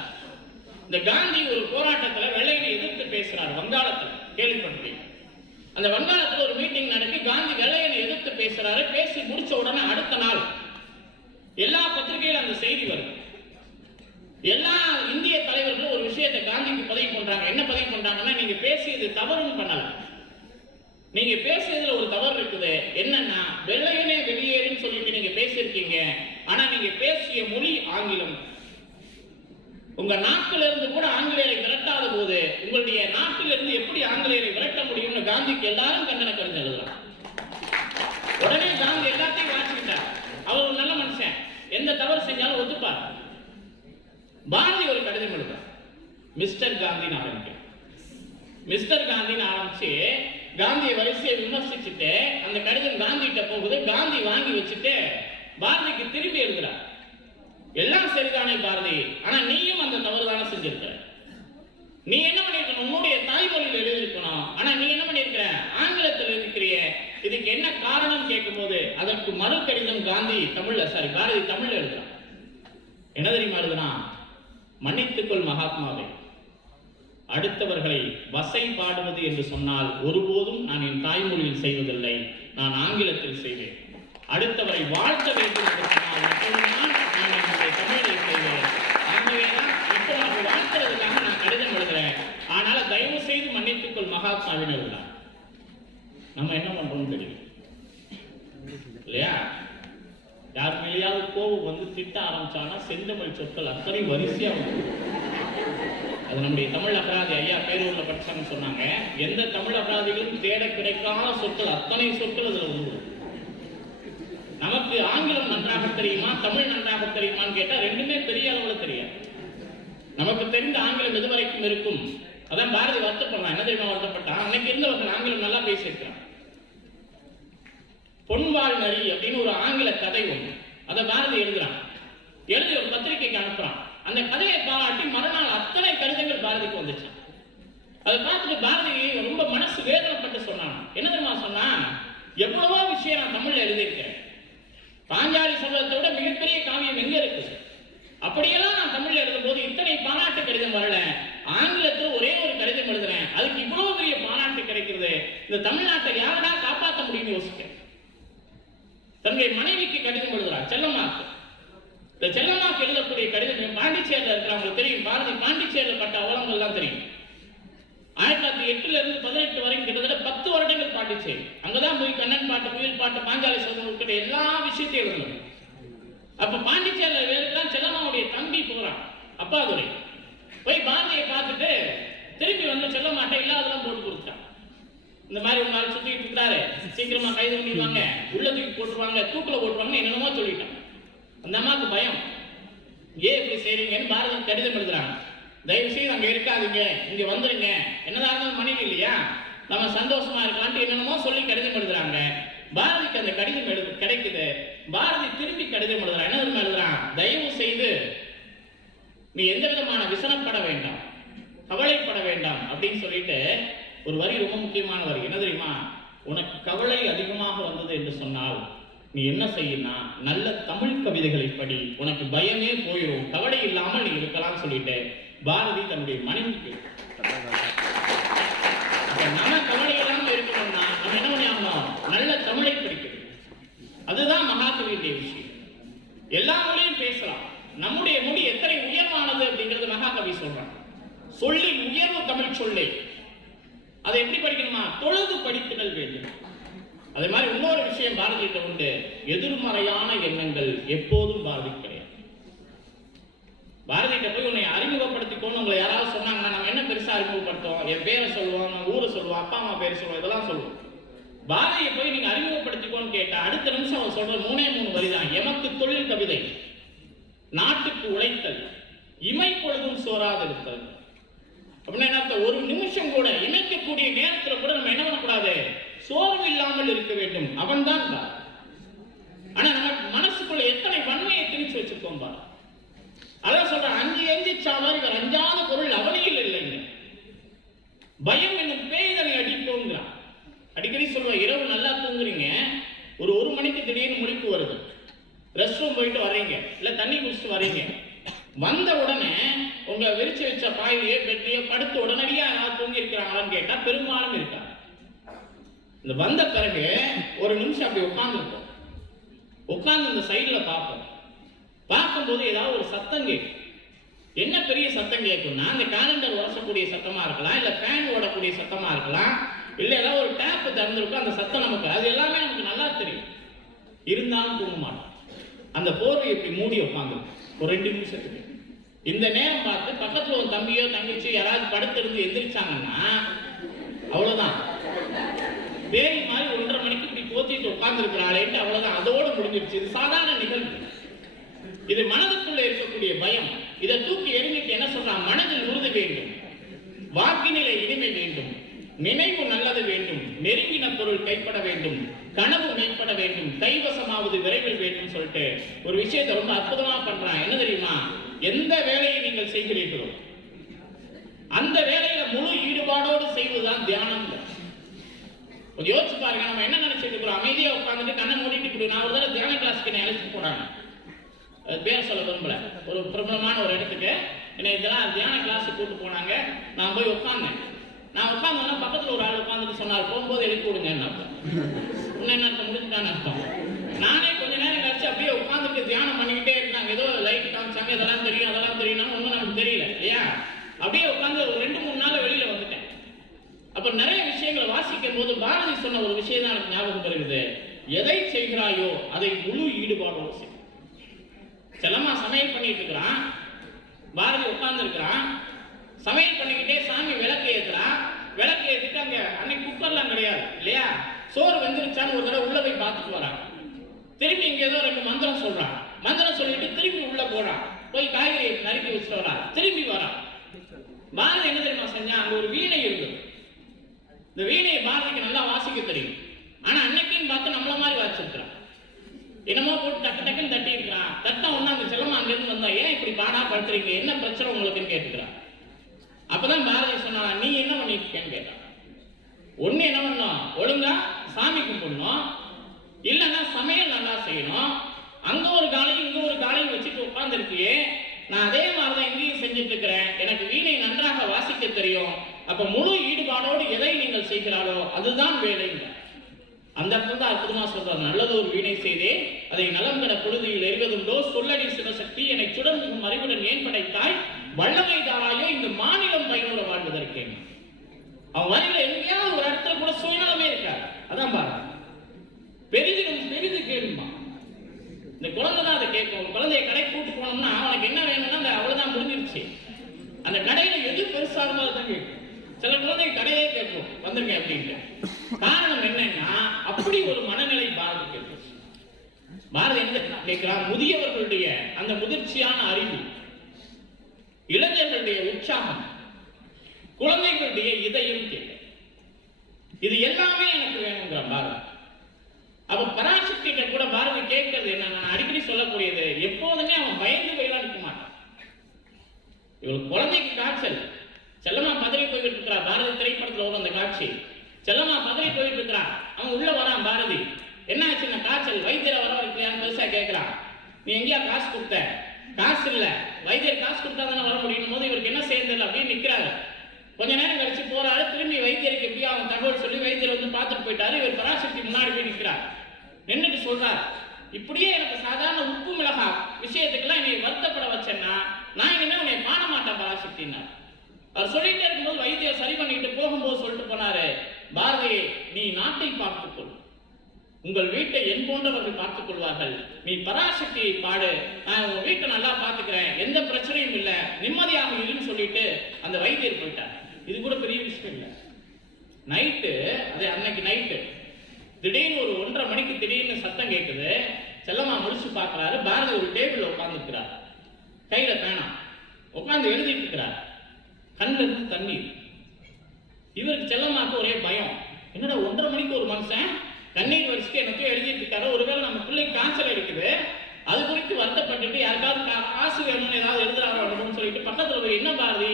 இந்த காந்தி ஒரு போராட்டத்தில் வெள்ளையனை எதிர்த்து பேசுறார் வங்காளத்தில், கேள்விப்பட்டேன். அந்த வங்காளத்தில் ஒரு மீட்டிங் நடத்தி காந்தி வெள்ளையனை எதிர்த்து பேசுறாரு. பேசி முடிச்ச உடனே அடுத்த நாள் எல்லா பத்திரிகையிலும் அந்த செய்தி வருது. எல்லா இந்திய தலைவர்களும் ஒரு விஷயத்தை காந்திக்கு பதிவு பண்றாங்க. என்ன பதிவு பண்றாங்கன்னா, நீங்க பேசியது தவறுன்னு பண்ணல, நீங்க பேசியதுல ஒரு தவறு இருக்குது. என்னன்னா, வெள்ளையனே வெளியேறுன்னு சொல்லிட்டு நீங்க பேசியிருக்கீங்க, ஆனா நீங்க பேசிய மொழி ஆங்கிலம். உங்க நாட்டில இருந்து கூட ஆங்கிலேயரை விரட்டாத போது உங்களுடைய நாட்டில இருந்து எப்படி ஆங்கிலேயரை விரட்ட முடியும்னு காந்திக்கு எல்லாரும் கண்டன கருத்து எழுதுறாங்க. உடனே காந்தி எல்லாத்தையும் வாசிக்கிட்டார். அவர் ஒரு நல்ல மனுஷன், எந்த தவறு செஞ்சாலும் ஒத்துப்பார். பாரதி ஒரு கடிதம் எழுதுறார், மிஸ்டர் காந்தின்னு ஆரம்பிக்க. மிஸ்டர் காந்தின்னு ஆரம்பிச்சு காந்தியை வரிசையை விமர்சிச்சுட்டு அந்த கடிதம் காந்திகிட்ட போகுது. காந்தி வாங்கி வச்சுட்டு பாரதிக்கு திரும்பி எழுதுறார், எல்லாம் சரிதானே பாரதி, ஆனா நீயும் அந்த தவறு தானே செஞ்சிருக்க. நீ என்ன பண்ணிருக்கணும்? உன்னுடைய தாய்மொழியில் எழுதியிருக்கணும், ஆனா நீ என்ன பண்ணிருக்கிற? ஆங்கிலத்தில் இருக்கிறிய. இதுக்கு என்ன காரணம் கேட்கும் போது அதற்கு மறு கடிதம் காந்தி பாரதி தமிழ்ல எழுதுறான். என்ன தெரியுமா எழுதுனா? மன்னித்துக்கொள் மகாத்மாவை, அடுத்தவர்களை வசை பாடுவது என்று சொன்னால் ஒருபோதும் நான் என் தாய்மொழியில் செய்வதில்லை, நான் ஆங்கிலத்தில் செய்வேன். அடுத்தவரை வாழ்த்த வேண்டும் என்று சொன்னால் மட்டும்தான் நான் என்னுடைய தமிழில் செய்வேன். ஆகவேதான் இப்போ நம்ம வாழ்த்துறதுக்காக நான் கடிதம் எழுதுறேன். ஆனால தயவு செய்து மன்னித்துக்கொள் மகாத்மாவின் எழுதுறார். நம்ம என்ன பண்றோம்னு தெரியும் இல்லையா? யார் மேலேயாவது கோபம் வந்து திட்ட ஆரம்பிச்சு ஆரம்பிச்சாங்கன்னா செந்தமிழ் சொற்கள் அத்தனை வரிசையா வந்து அது நம்முடைய தமிழ் அகராதி ஐயா பேரூர்ல படிச்சாங்கன்னு சொன்னாங்க. எந்த தமிழ் அகராதிகளும் தேட கிடைக்காத சொற்கள் அத்தனை சொற்கள் அதுல உண்டு. நமக்கு ஆங்கிலம் நன்றாக தெரியுமா தமிழ் நன்றாக தெரியுமான்னு கேட்டா ரெண்டுமே பெரிய அளவுல தெரியாது. நமக்கு தெரிந்த ஆங்கிலம் எதுவரைக்கும் இருக்கும். அதான் பாரதி வருத்தப்படலாம். என்ன தெரியுமா வருத்தப்பட்டான்? அன்னைக்கு இருந்தவர்கள் ஆங்கிலம் நல்லா பேசியிருக்கிறான். பொன்வாள் நரி அப்படின்னு ஒரு ஆங்கில கதை ஒன்று, அதை பாரதி எழுதுறான். எழுதி ஒரு பத்திரிகைக்கு அனுப்புறான். அந்த கதையை பாராட்டி மறுநாள் அத்தனை கடிதங்கள் பாரதிக்கு வந்துச்சான். அதை பார்த்துட்டு பாரதி ரொம்ப மனசு வேதனைப்பட்டு சொன்னான். என்ன தெரியுமா சொன்னா? எவ்வளவோ விஷயம் நான் தமிழ்ல எழுதியிருக்கிறேன். பாஞ்சாலி சபதத்தை விட மிகப்பெரிய காவியம் எங்க இருக்கு? அப்படியெல்லாம் நான் தமிழ்ல எழுதும் போது இத்தனை பாராட்டு கடிதம் வரல. ஆங்கிலத்தில் ஒரே ஒரு கடிதம் எழுதுறேன், அதுக்கு இவ்வளவு பெரிய பாராட்டு கிடைக்கிறது. இந்த தமிழ்நாட்டை யாரடா காப்பாற்ற முடியும்னு யோசிக்க தன்னுடைய மனைவிக்கு கடிதம் எழுதுறார் செல்லம்மாக்கு. இந்த செல்லம்மாக்கு எழுதக்கூடிய கடிதம் பாண்டிச்சேரியில் இருக்கிறவங்களுக்கு தெரியும். பாரதி பாண்டிச்சேரியில் பட்ட அவலங்கள் எல்லாம் தெரியும். 1908 இருந்து 18 வரைக்கும் கிட்டத்தட்ட 10 வருடங்கள் பாண்டிச்சேரி. அங்கதான் போய் கண்ணன் பாட்டு, குயில் பாட்டு, பாஞ்சாலி சபதம் உட்பட எல்லா விஷயத்தையும் எழுதணும். அப்ப பாண்டிச்சேரியில் வேறுதான் செல்லம்மாவுடைய தம்பி போறான், அப்பாதுரை. போய் பாரதியை பார்த்துட்டு திரும்பி வந்து செல்லம்மாட்டை இல்லாதெல்லாம் போட்டு கொடுத்தான். இந்த மாதிரி ஒரு நாள் சுத்திட்டு இருக்கிறாரு, சீக்கிரமா கைது பண்ணிடுவாங்க, உள்ள தூக்கி போட்டுருவாங்க, தூக்கில போட்டுருவாங்க, என்னென்னமோ சொல்லிட்டான். அந்த அம்மாவுக்கு பயம். ஏன் இப்படி செய்றீங்கன்னு பாரதி கடிதம் எழுதுறாங்க. தயவு செய்து அங்க இருக்காதீங்க, இங்க வந்துருங்க, என்னதான் இருந்தாலும் மனைவி இல்லையா, நம்ம சந்தோஷமா இருக்கலாம்னு என்னென்னமோ சொல்லி கடிதம் எழுதுறாங்க. பாரதிக்கு அந்த கடிதம் கிடைக்குது. பாரதி திருப்பி கடிதம் எழுதுறான். என்ன எழுதுறான்? தயவு செய்து நீ எந்த விதமான விசனப்பட வேண்டாம், கவலைப்பட வேண்டாம் அப்படின்னு சொல்லிட்டு ஒரு வரி, ரொம்ப முக்கியமான வரி. என்ன தெரியுமா? உனக்கு கவலை அதிகமாக வந்தது என்று சொன்னால் நீ என்ன செய்யனா, நல்ல தமிழ் கவிதைகளை படி, உனக்கு பயமே போயிடும், கவலை இல்லாமல் நீ இருக்கலாம் சொல்லிட்டு பாரதி தன்னுடைய மனைவிக்கு. நம்ம கவலை இல்லாமல் இருக்கணும்னா நம்ம என்ன பண்ணியாகணும்? நல்ல தமிழை படிக்கணும். அதுதான் மகாகவியுடைய விஷயம். எல்லா மொழியும் பேசலாம். நம்முடைய மொழி எத்தனை உயர்வானது அப்படிங்கிறது மகாகவி சொல்றான். சொல்லின் உயர்வு தமிழ் சொல்லை. அதை எப்படி படிக்கணுமா? தொழுது படித்துடல் வேண்டும். அதே மாதிரி இன்னொரு விஷயம் பாரதியிட்ட உண்டு. எதிர்மறையான எண்ணங்கள் எப்போதும் பாரதி கிடையாது. பாரதியிட்ட போய் உன்னை அறிமுகப்படுத்திக்கோன்னு உங்களை யாராவது சொன்னாங்கன்னா நம்ம என்ன பெருசா அறிமுகப்படுத்துவோம்? என் பேரை சொல்லுவோம், நான் ஊரை சொல்லுவோம், அப்பா அம்மா பேரை சொல்லுவோம், இதெல்லாம் சொல்லுவோம். பாரதியை போய் நீங்க அறிமுகப்படுத்திக்கோன்னு கேட்டா அடுத்த நிமிஷம் அவர் சொல்ற 3 வரிதான். எமக்கு தொழில் கவிதை, நாட்டுக்கு உழைத்தல், இமை பொழுதும் சோறாதிருத்தல். அப்படின்னா என்ன அர்த்தம்? ஒரு நிமிஷம் கூட இணைக்கக்கூடிய நேரத்தில் கூட நம்ம என்ன பண்ணக்கூடாது? சோர்வு இல்லாமல் இருக்க வேண்டும். அவன் தான் பார். ஆனா நம்ம மனசுக்குள்ள எத்தனை வன்மையை திணிச்சு வச்சிருக்கோம் பார். அதான் சொல்றேன், அஞ்சு எஞ்சி சாவார் இவர் அஞ்சாத பொருள் அவனியில் இல்லைங்க. பயம் என்னும் பேய்தனை அடிப்போங்கிறான். அடிக்கடி சொல்லுவேன், இரவு நல்லா தூங்குறீங்க, ஒரு மணிக்கு திடீர்னு முழிப்பு வருது, ரெஸ்ட் ரூம் போயிட்டு வர்றீங்க, இல்ல தண்ணி குடிச்சிட்டு வர்றீங்க. வந்த உடனே உங்க விரிச்சு வச்ச பாயிலையோ பெட்லையோ படுத்து உடனடியா யாராவது தூங்கி இருக்கிறாங்களான்னு கேட்டா பெரும்பாலும் இருக்காங்க. இந்த வந்த பிறகு ஒரு நிமிஷம் அப்படி உட்கார்ந்துருப்போம். உட்கார்ந்து இந்த சைடுல பார்ப்போம். பார்க்கும்போது ஏதாவது ஒரு சத்தம் கேட்கும். என்ன பெரிய சத்தம் கேட்கும்னா, அந்த காலண்டர் உரசக்கூடிய சத்தமா இருக்கலாம், இல்ல ஃபேன் ஓடக்கூடிய சத்தமா இருக்கலாம், இல்ல ஏதாவது ஒரு டேப் திறந்திருக்கும். அந்த சத்தம் நமக்கு அது எல்லாமே நமக்கு நல்லா தெரியும். இருந்தாலும் தூங்க மாட்டோம். அந்த போர்வை இப்படி மூடி உட்காந்துருக்கும் ஒரு 2 நிமிஷத்துக்கு. இந்த நேரம் பார்த்து பக்கத்துல ஒரு தம்பியோ தங்கச்சியோ யாராவது படுத்திருந்து எந்திரிச்சாங்கன்னா அவ்வளவுதான். பேரி மாதிரி 1:30 மணிக்கு இப்படி போத்திட்டு உட்கார்ந்து இருக்கிறாளேன்ட்டு அவ்வளவுதான், அதோட முடிஞ்சிருச்சு. இது சாதாரண நிகழ்வு. இது மனதுக்குள்ள இருக்கக்கூடிய பயம். இதை தூக்கி எறிஞ்சிட்டு என்ன சொல்றான்? மனதில் உறுதி வேண்டும், வாக்கினிலை இனிமை வேண்டும், நினைவு நல்லது வேண்டும், நெருங்கின பொருள் கைப்பட வேண்டும், கனவு மேம்பட வேண்டும், கைவசமாவது விரைவில் வேண்டும் சொல்லிட்டு ஒரு விஷயத்தை ரொம்ப அற்புதமா பண்றான். என்ன தெரியுமா? எந்த வேலையை நீங்கள் செய்கிறீர்களோ அந்த வேலையில முழு ஈடுபாடோடு செய்வதுதான் தியானம். கொஞ்சம் யோசிச்சு பாருங்க, நம்ம என்ன நினைச்சிட்டு இருக்கிறோம்? அமைதியா உட்காந்துட்டு கண்ணை மூடிட்டு. நான் ஒரு தடவை தியான கிளாஸ்க்கு என்னை அழைச்சிட்டு போனாங்க. பேர் சொல்ல விரும்பல. ஒரு பிரபலமான ஒரு இடத்துக்கு என்னை இதெல்லாம் தியான கிளாஸுக்கு கூட்டு போனாங்க. நான் போய் உட்கார்ந்தேன். நான் உட்காந்தோன்னா பக்கத்துல ஒரு ஆள் உட்காந்துட்டு சொன்னார், போகும்போது எழுப்பி விடுங்க. என்ன அர்த்தம்? என்ன அர்த்தம்? முடிஞ்சுட்டான்னு அர்த்தம். நானே கொஞ்ச நேரம் கழிச்சு அப்படியே உட்காந்துட்டு தியானம் பண்ணிக்கிட்டே இருந்தாங்க. ஏதோ லைட் காமிச்சாங்க, இதெல்லாம் தெரியும் அதெல்லாம் தெரியும், ஒன்றும் நமக்கு தெரியல இல்லையா? அப்படியே உட்காந்து ஒரு 2-3 நாள் வெளியில வந்துட்டேன். அப்ப நிறைய விஷயங்களை வாசிக்கும் போது பாரதி சொன்ன ஒரு விஷயம் தான் எனக்கு ஞாபகம் வருகிறது. எதை செய்கிறாயோ அதை முழு ஈடுபாடோடு செய். செல்லம்மா சமையல் பண்ணிட்டு இருக்கிறான், பாரதி உட்கார்ந்து இருக்கிறான், சமையல் பண்ணிக்கிட்டே சாமி விளக்கு ஏத்துறான். விளக்கு ஏற்றிட்டு அங்க அன்னைக்கு குக்கர்லாம் கிடையாது இல்லையா, சோறு வெந்துருச்சான்னு ஒரு தடவை உள்ள போய் பார்த்துட்டு வரான். திரும்பி இங்க ஏதோ 2 மந்திரம் சொல்றான். மந்திரம் சொல்லிட்டு திரும்பி உள்ள போறான், போய் காய்கறி நறுக்கி வச்சுட்டு வரான், திரும்பி வரான். பாரதி என்ன தெரியுமா செஞ்சா, அங்க ஒரு வீணை இருந்தது. இந்த வீணையை பாரதிக்கு நல்லா வாசிக்க தெரியும். ஆனா அன்னைக்குன்னு பார்த்து நம்மள மாதிரி வாசிச்சிருக்கிறான். என்னமோ போட்டு டக்கு டக்குன்னு தட்டி இருக்கிறான். தட்ட ஒண்ணு அந்த செல்லம்மா அங்கிருந்து வந்தா, ஏன் இப்படி பாடா படுத்துறீங்க, என்ன பிரச்சனை உங்களுக்குன்னு கேட்டுக்கிறான். அப்பதான் பாரதி சொன்னா, நீ என்ன பண்ணிட்டு இருக்கேன்னு கேட்டான். ஒண்ணு என்ன பண்ணணும், ஒழுங்கா சாமி கும்பிடணும், இல்லைன்னா சமையல் நல்லா செய்யணும். அங்க ஒரு காலையும் இங்க ஒரு காலையும் வச்சுட்டு உட்கார்ந்துருக்கியே, நான் அதே மாதிரிதான் இங்கேயும் செஞ்சுட்டு இருக்கிறேன். எனக்கு வீணை நன்றாக வாசிக்க தெரியும். அப்ப முழு ஈடுபாடோடு எதை நீங்கள் செய்கிறாரோ அதுதான் வேலைங்க. அந்த இடத்துல தான் அற்புதமா சொல்றாரு, நல்லது ஒரு வீணை செய்தே அதை நலம் கட பொழுதில் எருகதுண்டோ, சொல்லடி சிவசக்தி என்னை சுடர்மிகும் அறிவுடன் ஏன் படைத்தாய், வல்லமை தாராயோ இந்த மாநிலம் பயனுற வாழ்வதற்கே. அவன் வரையில எங்கேயாவது ஒரு இடத்துல கூட சுயநலமே இருக்காது. அதான் பாருங்க, பெரிதிலும் பெரிது கேளுமா. இந்த குழந்தை தான் அதை கேட்கும். குழந்தைய கடை கூட்டு போனோம்னா அவனுக்கு என்ன வேணும்னா அந்த அவ்வளவுதான் முடிஞ்சிருச்சு. அந்த கடையில எது பெருசா இருந்தாலும் தான் கேட்கும். சில குழந்தை கடையே கேட்கும், வந்துருங்க அப்படின்ட்டு. காரணம் என்னன்னா அப்படி ஒரு மனநிலை பாரதி கேட்கும். பாரதி என்ன கேட்கிறான், முதியவர்களுடைய அந்த முதிர்ச்சியான அறிவு, இளைஞர்களுடைய உற்சாகம், குழந்தைகளுடைய இதயம் கேட்க, இது எல்லாமே எனக்கு வேணுங்கிற பாரதி. அப்ப பராசக்திகிட்ட கூட பாரதி கேட்கறது என்ன, நான் அடிக்கடி சொல்லக்கூடியது, எப்போதுமே அவன் பயந்து போயெல்லாம் நிற்க மாட்டான். இவளுக்கு குழந்தைக்கு காய்ச்சல், செல்லம்மா பதறி போய்கிட்டு இருக்கிறா. பாரதி திரைப்படத்துல வரும் அந்த காட்சி. செல்லம்மா பதறி போயிட்டு இருக்கிறா, அவன் உள்ள வரான். பாரதி என்ன ஆச்சுன்னா, காய்ச்சல், வைத்தியரை வர வைக்கலையான்னு பெருசா கேட்கிறான். நீ எங்கேயா காசு கொடுத்த? காசு இல்ல, வைத்தியர் காசு கொடுத்தா தானே வர முடியும் போது இவருக்கு என்ன சேர்ந்தது அப்படின்னு நிக்கிறாரு. கொஞ்ச நேரம் கழிச்சு போறாரு, திரும்பி வைத்தியருக்கு எப்படியா அவன் தகவல் சொல்லி வைத்தியர் வந்து பார்த்துட்டு போயிட்டாரு. இவர் பராசக்தி முன்னாடி போய் நிற்கிறார். நின்றுட்டு சொல்றார், இப்படியே எனக்கு சாதாரண உப்பு மிளகா விஷயத்துக்கெல்லாம் என்னை வருத்தப்பட வச்சேன்னா நான் இனிமே உன்னை காண மாட்டேன் பராசக்தின்னா. அவர் சொல்லிட்டே இருக்கும்போது வைத்தியர் சரி பண்ணிட்டு போகும்போது சொல்லிட்டு போனாரு, பாரதியை நீ நாட்டை பார்த்துக்கொள், உங்கள் வீட்டை என் போன்றவர்கள் பார்த்துக் கொள்வார்கள், நீ பராசக்தியை பாடு, நான் உங்க வீட்டை நல்லா பார்த்துக்கிறேன், எந்த பிரச்சனையும் இல்லை, நிம்மதியாக இருன்னு சொல்லிட்டு அந்த வைத்தியர் போயிட்டார். இது கூட பெரிய விஷயம் இல்லை. நைட்டு, அது அன்னைக்கு நைட்டு திடீர்னு ஒரு 1:30 மணிக்கு திடீர்னு சத்தம் கேட்குது. செல்லம்மா முடிச்சு பார்க்கிறாரு, பாரதி ஒரு டேபிள்ல உட்கார்ந்துருக்கிறார், கையில பேனா உட்கார்ந்து எழுதிட்டு இருக்கிறார், கண்ணில் இருந்து தண்ணீர். இவருக்கு செல்லம்மாக்கு ஒரே பயம், என்னடா 1:30 மணிக்கு ஒரு மனுஷன் கண்ணீர் வரிசைக்கு என்னத்தையும் எழுதிட்டு இருக்காரு, ஒருவேளை நம்ம பிள்ளைக்கு காய்ச்சல் இருக்குது, அது குறித்து வருத்தப்பட்டுட்டு யாருக்காவது காசு வேணும்னு ஏதாவது எழுதுறாரோ அப்படின்னு சொல்லிட்டு பக்கத்துல போய், என்ன பாரதி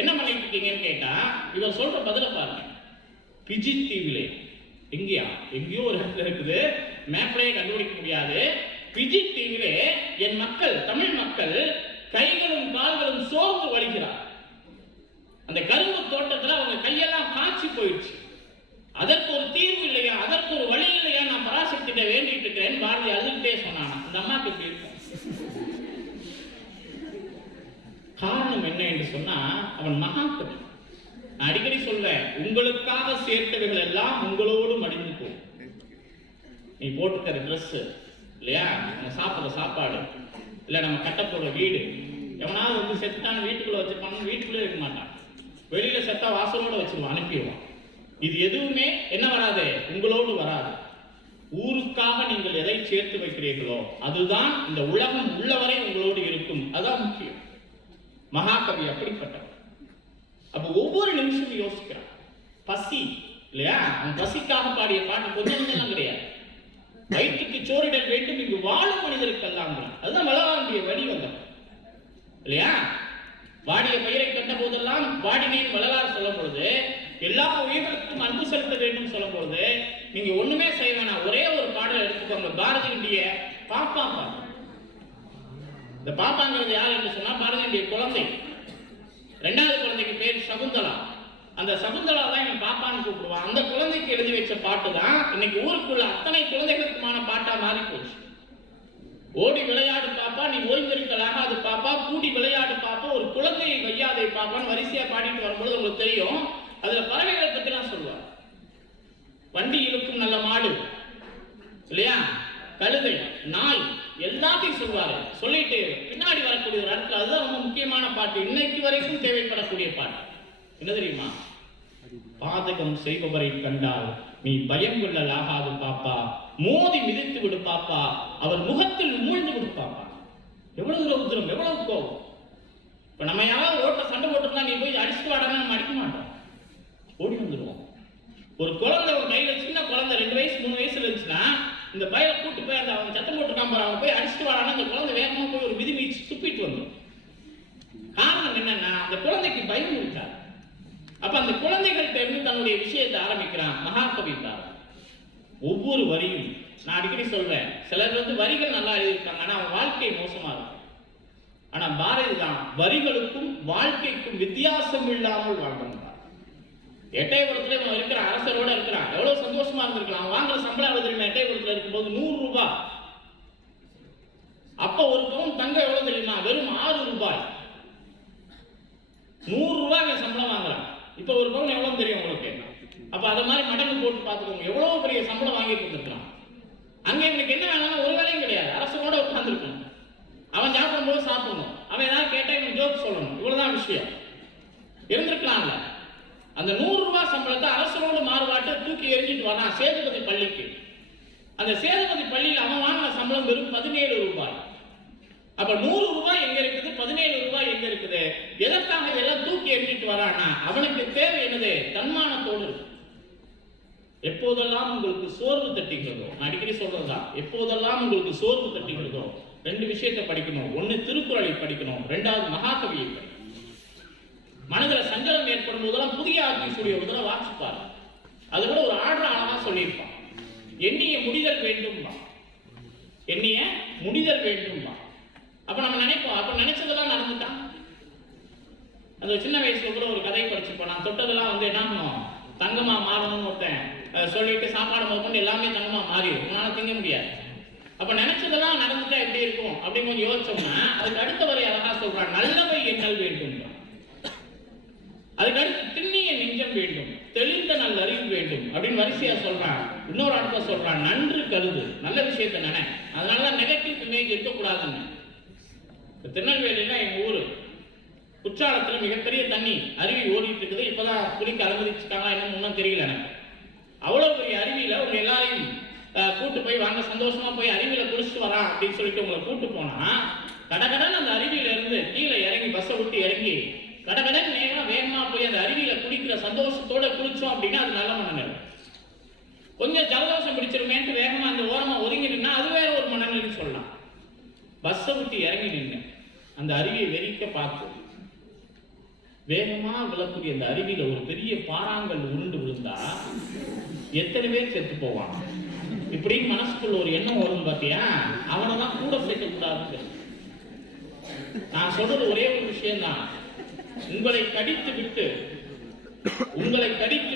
என்ன பண்ணிட்டு இருக்கீங்கன்னு கேட்டா, இவர் சொல்ற பதில பாருங்க, பிஜி தீவிலே எங்கேயா, எங்கேயோ ஒரு இடத்துல இருக்குது, மேப்லயே கண்டுபிடிக்க முடியாது, பிஜி தீவிலே என் மக்கள், தமிழ் மக்கள் கைகளும் கால்களும் சோர்ந்து வலிக்கிறார். அந்த கரும்பு தோட்டத்துல அவங்க கையெல்லாம் காய்ச்சி போயிடுச்சு, அதற்கு ஒரு தீர்வு இல்லையா, அதற்கு ஒரு வழி இல்லையா, நான் பராசக்திட்ட வேண்டிட்டு இருக்கிறேன் பாரதி அழுதுகிட்டே சொன்னானா. அந்த அம்மாக்கு எப்படி இருக்கும்? காரணம் என்ன என்று சொன்னா, அவன் மகாகவி. நான் அடிக்கடி சொல்வேன், உங்களுக்காக சேர்த்தவைகள் எல்லாம் உங்களோடு மடிந்து போகும். நீ போட்டுக்கிற ட்ரெஸ் இல்லையா, நம்ம சாப்பிட்ற சாப்பாடு இல்லை, நம்ம கட்டப்போற வீடு, எவனாவது வந்து செத்தான வீட்டுக்குள்ள வச்சிருப்பாங்க, வீட்டுக்குள்ளே இருக்க மாட்டான், வெளியில செத்தா வாசலோட வச்சிருவான், அனுப்பிடுவான். இது எதுவுமே என்ன வராது, உங்களோடு வராது. ஊருக்காக நீங்கள் எதை சேர்த்து வைக்கிறீர்களோ அதுதான் இந்த உலகம் உள்ளவரை உங்களோடு இருக்கும். அதான் முக்கியம். மகாகவி அப்படிப்பட்டவர். அப்ப ஒவ்வொரு நிமிஷமும் யோசிக்கிறான். பசி இல்லையா, அவன் பசிக்காக பாடிய பாட்டு கொஞ்சம் கிடையாது. வயிற்றுக்கு சோறிடல் வேண்டும் இங்கு வாழும் மனிதருக்கெல்லாம். அதுதான் வளவாண்டிய வடிவங்கள் இல்லையா. வாடிய பயிரை கண்ட போதெல்லாம் வாடினேன் வள்ளலார் சொல்லும் பொழுது, எல்லா உயிர்களுக்கும் அன்பு செலுத்த வேண்டும் சொல்லும் பொழுது, நீங்க ஒண்ணுமே செய்ய வேணாம், ஒரே ஒரு பாடல் எடுத்துக்கோங்க, பாரதியுடைய பாப்பா பாடல். இந்த பாப்பாங்கிறது யார் என்று சொன்னா, பாரதியுடைய குழந்தை. 2வது குழந்தைக்கு பேர் சகுந்தலா. அந்த சகுந்தலா தான் இவன் பாப்பான்னு கூப்பிடுவான். அந்த குழந்தைக்கு எழுதி வச்ச பாட்டு தான் இன்னைக்கு ஊருக்குள்ள அத்தனை குழந்தைகளுக்குமான பாட்டா மாறி போச்சு. ஓடி விளையாடு பாப்பா, நீ ஓய்ந்திருக்கலாகாது பாப்பா, கூடி விளையாடு பாப்பா, ஒரு குழந்தையை வையாதே பாப்பான்னு வரிசையா பாடிட்டு வரும்போது உங்களுக்கு தெரியும், அதுல பறவைகளை பத்தி எல்லாம் சொல்லுவார். வண்டி இழுக்கும் நல்ல மாடு இல்லையா, கழுதை, நாய், எல்லாத்தையும் சொல்வாரு. சொல்லிட்டு பின்னாடி வரக்கூடிய ஒரு இடத்துல அதுதான் ரொம்ப முக்கியமான பாட்டு, இன்னைக்கு வரைக்கும் தேவைப்படக்கூடிய பாட்டு. என்ன தெரியுமா? பாதகம் செய்பவரை கண்டால் நீ பயம் கொள்ளல் ஆகாது பாப்பா, மோதி மிதித்து விடு பாப்பா, அவர் முகத்தில் உமிழ்ந்து விடு பாப்பா. எவ்வளவு உத்திரம், எவ்வளவு கோபம். இப்ப நம்ம யாராவது ரோட்ல சண்டை போட்டுருந்தா நீ போய் அடிச்சுட்டு வாடான்னு நம்ம அடிக்க மாட்டோம், ஓடி வந்துடுவோம். ஒரு குழந்தை ஒரு கையில, சின்ன குழந்தை 2 வயசு 3 வயசுல இருந்துச்சுன்னா இந்த பையனை கூட்டு போய் அந்த அவன் சத்தம் போட்டுருக்கான் பாரு, அவன் போய் அடிச்சுட்டு வாடான்னா அந்த குழந்தை வேகமா போய் ஒரு மிதி மிதிச்சு துப்பிட்டு வந்துடும். காரணம் என்னன்னா அந்த குழந்தைக்கு பயம் இருக்காது. அப்ப அந்த குழந்தைகள்கிட்ட இருந்து தன்னுடைய விஷயத்தை ஆரம்பிக்கிறான் மகாகவி பாரதி. ஒவ்வொரு வரியும் நான் அடிக்கடி சொல்வேன், சிலர் வரிகள் நல்லா எழுதியிருக்காங்க ஆனா அவன் வாழ்க்கை மோசமா இருக்கும். ஆனா பாரதி தான் வரிகளுக்கும் வாழ்க்கைக்கும் வித்தியாசம் இல்லாமல் வாழ்ந்தார். எட்டயபுரத்துல இவன் இருக்கிறான், அரசரோட இருக்கிறான், எவ்வளவு சந்தோஷமா இருந்திருக்கலாம். அவன் வாங்குற சம்பளம் எவ்வளவு தெரியுமா? எட்டயபுரத்துல இருக்கும்போது 100 ரூபாய். அப்ப ஒரு பவுன் தங்கம் எவ்வளவு தெரியுமா? வெறும் 6 ரூபாய். 100 ரூபாய் சம்பளம் வாங்குறான். இப்ப ஒரு பவுன் எவ்வளவு தெரியும் உங்களுக்கு? அப்ப அத மாதிரி மடங்கு போட்டு பார்த்துக்கோங்க, எவ்வளவு பெரிய சம்பளம் வாங்கிட்டு இருந்திருக்கான். அங்க இவனுக்கு என்ன வேணாலும் ஒரு வேலையும் கிடையாது, அரசனோட உட்கார்ந்துருக்கணும். அவன் சாப்பிடும் போது சாப்பிடணும், அவன் ஏதாவது கேட்டா இவன் ஜோக் சொல்லணும், இவ்வளவுதான் விஷயம். இருந்திருக்கலாம்ல. அந்த 100 ரூபாய் சம்பளத்தை அரசனோட மாறுபாட்டை தூக்கி எறிஞ்சிட்டு வரான் சேதுபதி பள்ளிக்கு. அந்த சேதுபதி பள்ளியில் அவன் வாங்கின சம்பளம் வெறும் 17 ரூபாய். அப்ப 100 ரூபாய் எங்க இருக்குது, 17 ரூபாய் எங்க இருக்குது? எதற்காக எல்லாம் தூக்கி எறிஞ்சிட்டு வரானா? அவனுக்கு தேவை என்னது? தன்மானத்தோடு இருக்கு. எப்போதெல்லாம் உங்களுக்கு சோர்வு தட்டுகிறதோ, நான் அடிக்கடி சொல்றதுதான், எப்போதெல்லாம் உங்களுக்கு சோர்வு தட்டுகிறதோ 2 விஷயத்தை படிக்கணும். 1 திருக்குறளை படிக்கணும், 2வது மகாகவியை படிக்கணும். மனதில் சஞ்சலம் ஏற்படும் போதெல்லாம் புதிய ஆர்டிஸ்டுடைய ஒரு தடவை வாசிப்பார். அது கூட ஒரு ஆர்டர் அழகா சொல்லியிருப்பான். எண்ணிய முடிதல் வேண்டும்பா, எண்ணிய முடிதல் வேண்டும்பா. அப்ப நம்ம நினைப்போம், அப்ப நினைச்சதெல்லாம் நடந்துட்டான். அந்த சின்ன வயசுல கூட ஒரு கதை படிச்சுப்போம். நான் தொட்டதெல்லாம் என்ன பண்ணும், தங்கமா மாறணும்னு ஒருத்தன் சொல்லிட்டு சாப்பாடு முதற்கொண்டு எல்லாமே தங்கமா மாறிடும், உன்னால திங்க முடியாது. அப்ப நினைச்சதெல்லாம் நடந்துட்டா எப்படி இருக்கும் அப்படின்னு கொஞ்சம் யோசிச்சோம்னா அதுக்கு அடுத்த வரை அழகா சொல்றான், நல்லவை எண்ணல் வேண்டும். அதுக்கு அடுத்து திண்ணிய நெஞ்சம் வேண்டும், தெளிந்த நல்ல அறிவு வேண்டும் அப்படின்னு வரிசையா சொல்றான். இன்னொரு அர்த்தம் சொல்றான், நன்று கருது, நல்ல விஷயத்தை நினை. அதனாலதான் நெகட்டிவ் இமேஜ் இருக்கக்கூடாதுன்னு. திருநெல்வேலியில எங்க ஊரு குற்றாலத்துல மிகப்பெரிய தண்ணி அருவி ஓடிட்டு இருக்குது. இப்பதான் குளிக்க அனுமதிச்சுட்டாங்களா என்னன்னு இன்னும் தெரியல எனக்கு. அவ்வளவு பெரிய அருவியில உங்க எல்லாரையும் கூட்டு போய் வாங்க, சந்தோஷமா போய் அருவியில குளிச்சுட்டு வரான் அப்படின்னு சொல்லிட்டு உங்களை கூட்டு போனா கடகடன் அந்த அருவியில இருந்து கீழே இறங்கி பஸ்ஸை விட்டு இறங்கி கடகடன் வேகமா போய் அந்த அருவியில குளிக்கிற சந்தோஷத்தோட குளிச்சோம் அப்படின்னா அது நல்ல மனநிலை. கொஞ்சம் ஜலதோஷம் பிடிச்சிருமேன்ட்டு வேகமா அந்த ஓரமா ஒதுங்கிட்டுனா அது வேற ஒரு மனநிலைன்னு சொல்லலாம். பஸ்ஸை விட்டு இறங்கி நின்று அந்த அருவியை வெறிக்க பார்த்து வேகமா விழக்கூடிய அந்த அருவியில ஒரு பெரிய பாறாங்கல் உருண்டு விழுந்தா எத்தனை பேர் செத்து போவான். இப்படி மனசுக்குள்ள ஒரு எண்ணம் வரும் பாத்தியா, அவனை தான் கூட சேர்க்க கூடாது. நான் சொல்றது ஒரே ஒரு விஷயம் தான், உங்களை கடித்து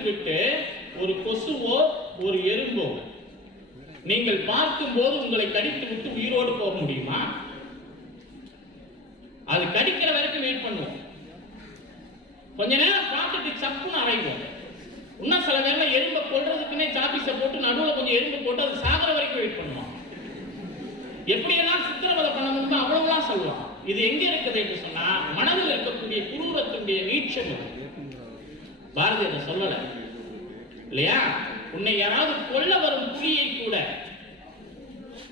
விட்டு ஒரு கொசுவோ ஒரு எறும்போ நீங்கள் பார்க்கும் போது உங்களை கடித்து விட்டு உயிரோடு போக முடியுமா? அது கடிக்கிற வரைக்கும் வெயிட் பண்ணுவோம், கொஞ்ச நேரம் பார்த்துட்டு சப்புன்னு அரைவோம். இன்னும் சில நேரம் எறும்பை கொள்றதுக்குன்னே சாப்பீஸை போட்டு நடுவில் கொஞ்சம் எறும்பு போட்டு அது சாகிற வரைக்கும் வெயிட் பண்ணுவோம். எப்படியெல்லாம் சித்திரவதை பண்ண முடியுமோ அவ்வளவுலாம் சொல்லுவோம். இது எங்க இருக்குது என்று சொன்னா மனதில் இருக்கக்கூடிய குரூரத்தினுடைய நீட்சம். பாரதி அதை சொல்லல இல்லையா? உன்னை யாராவது கொல்ல வரும் புலியை கூட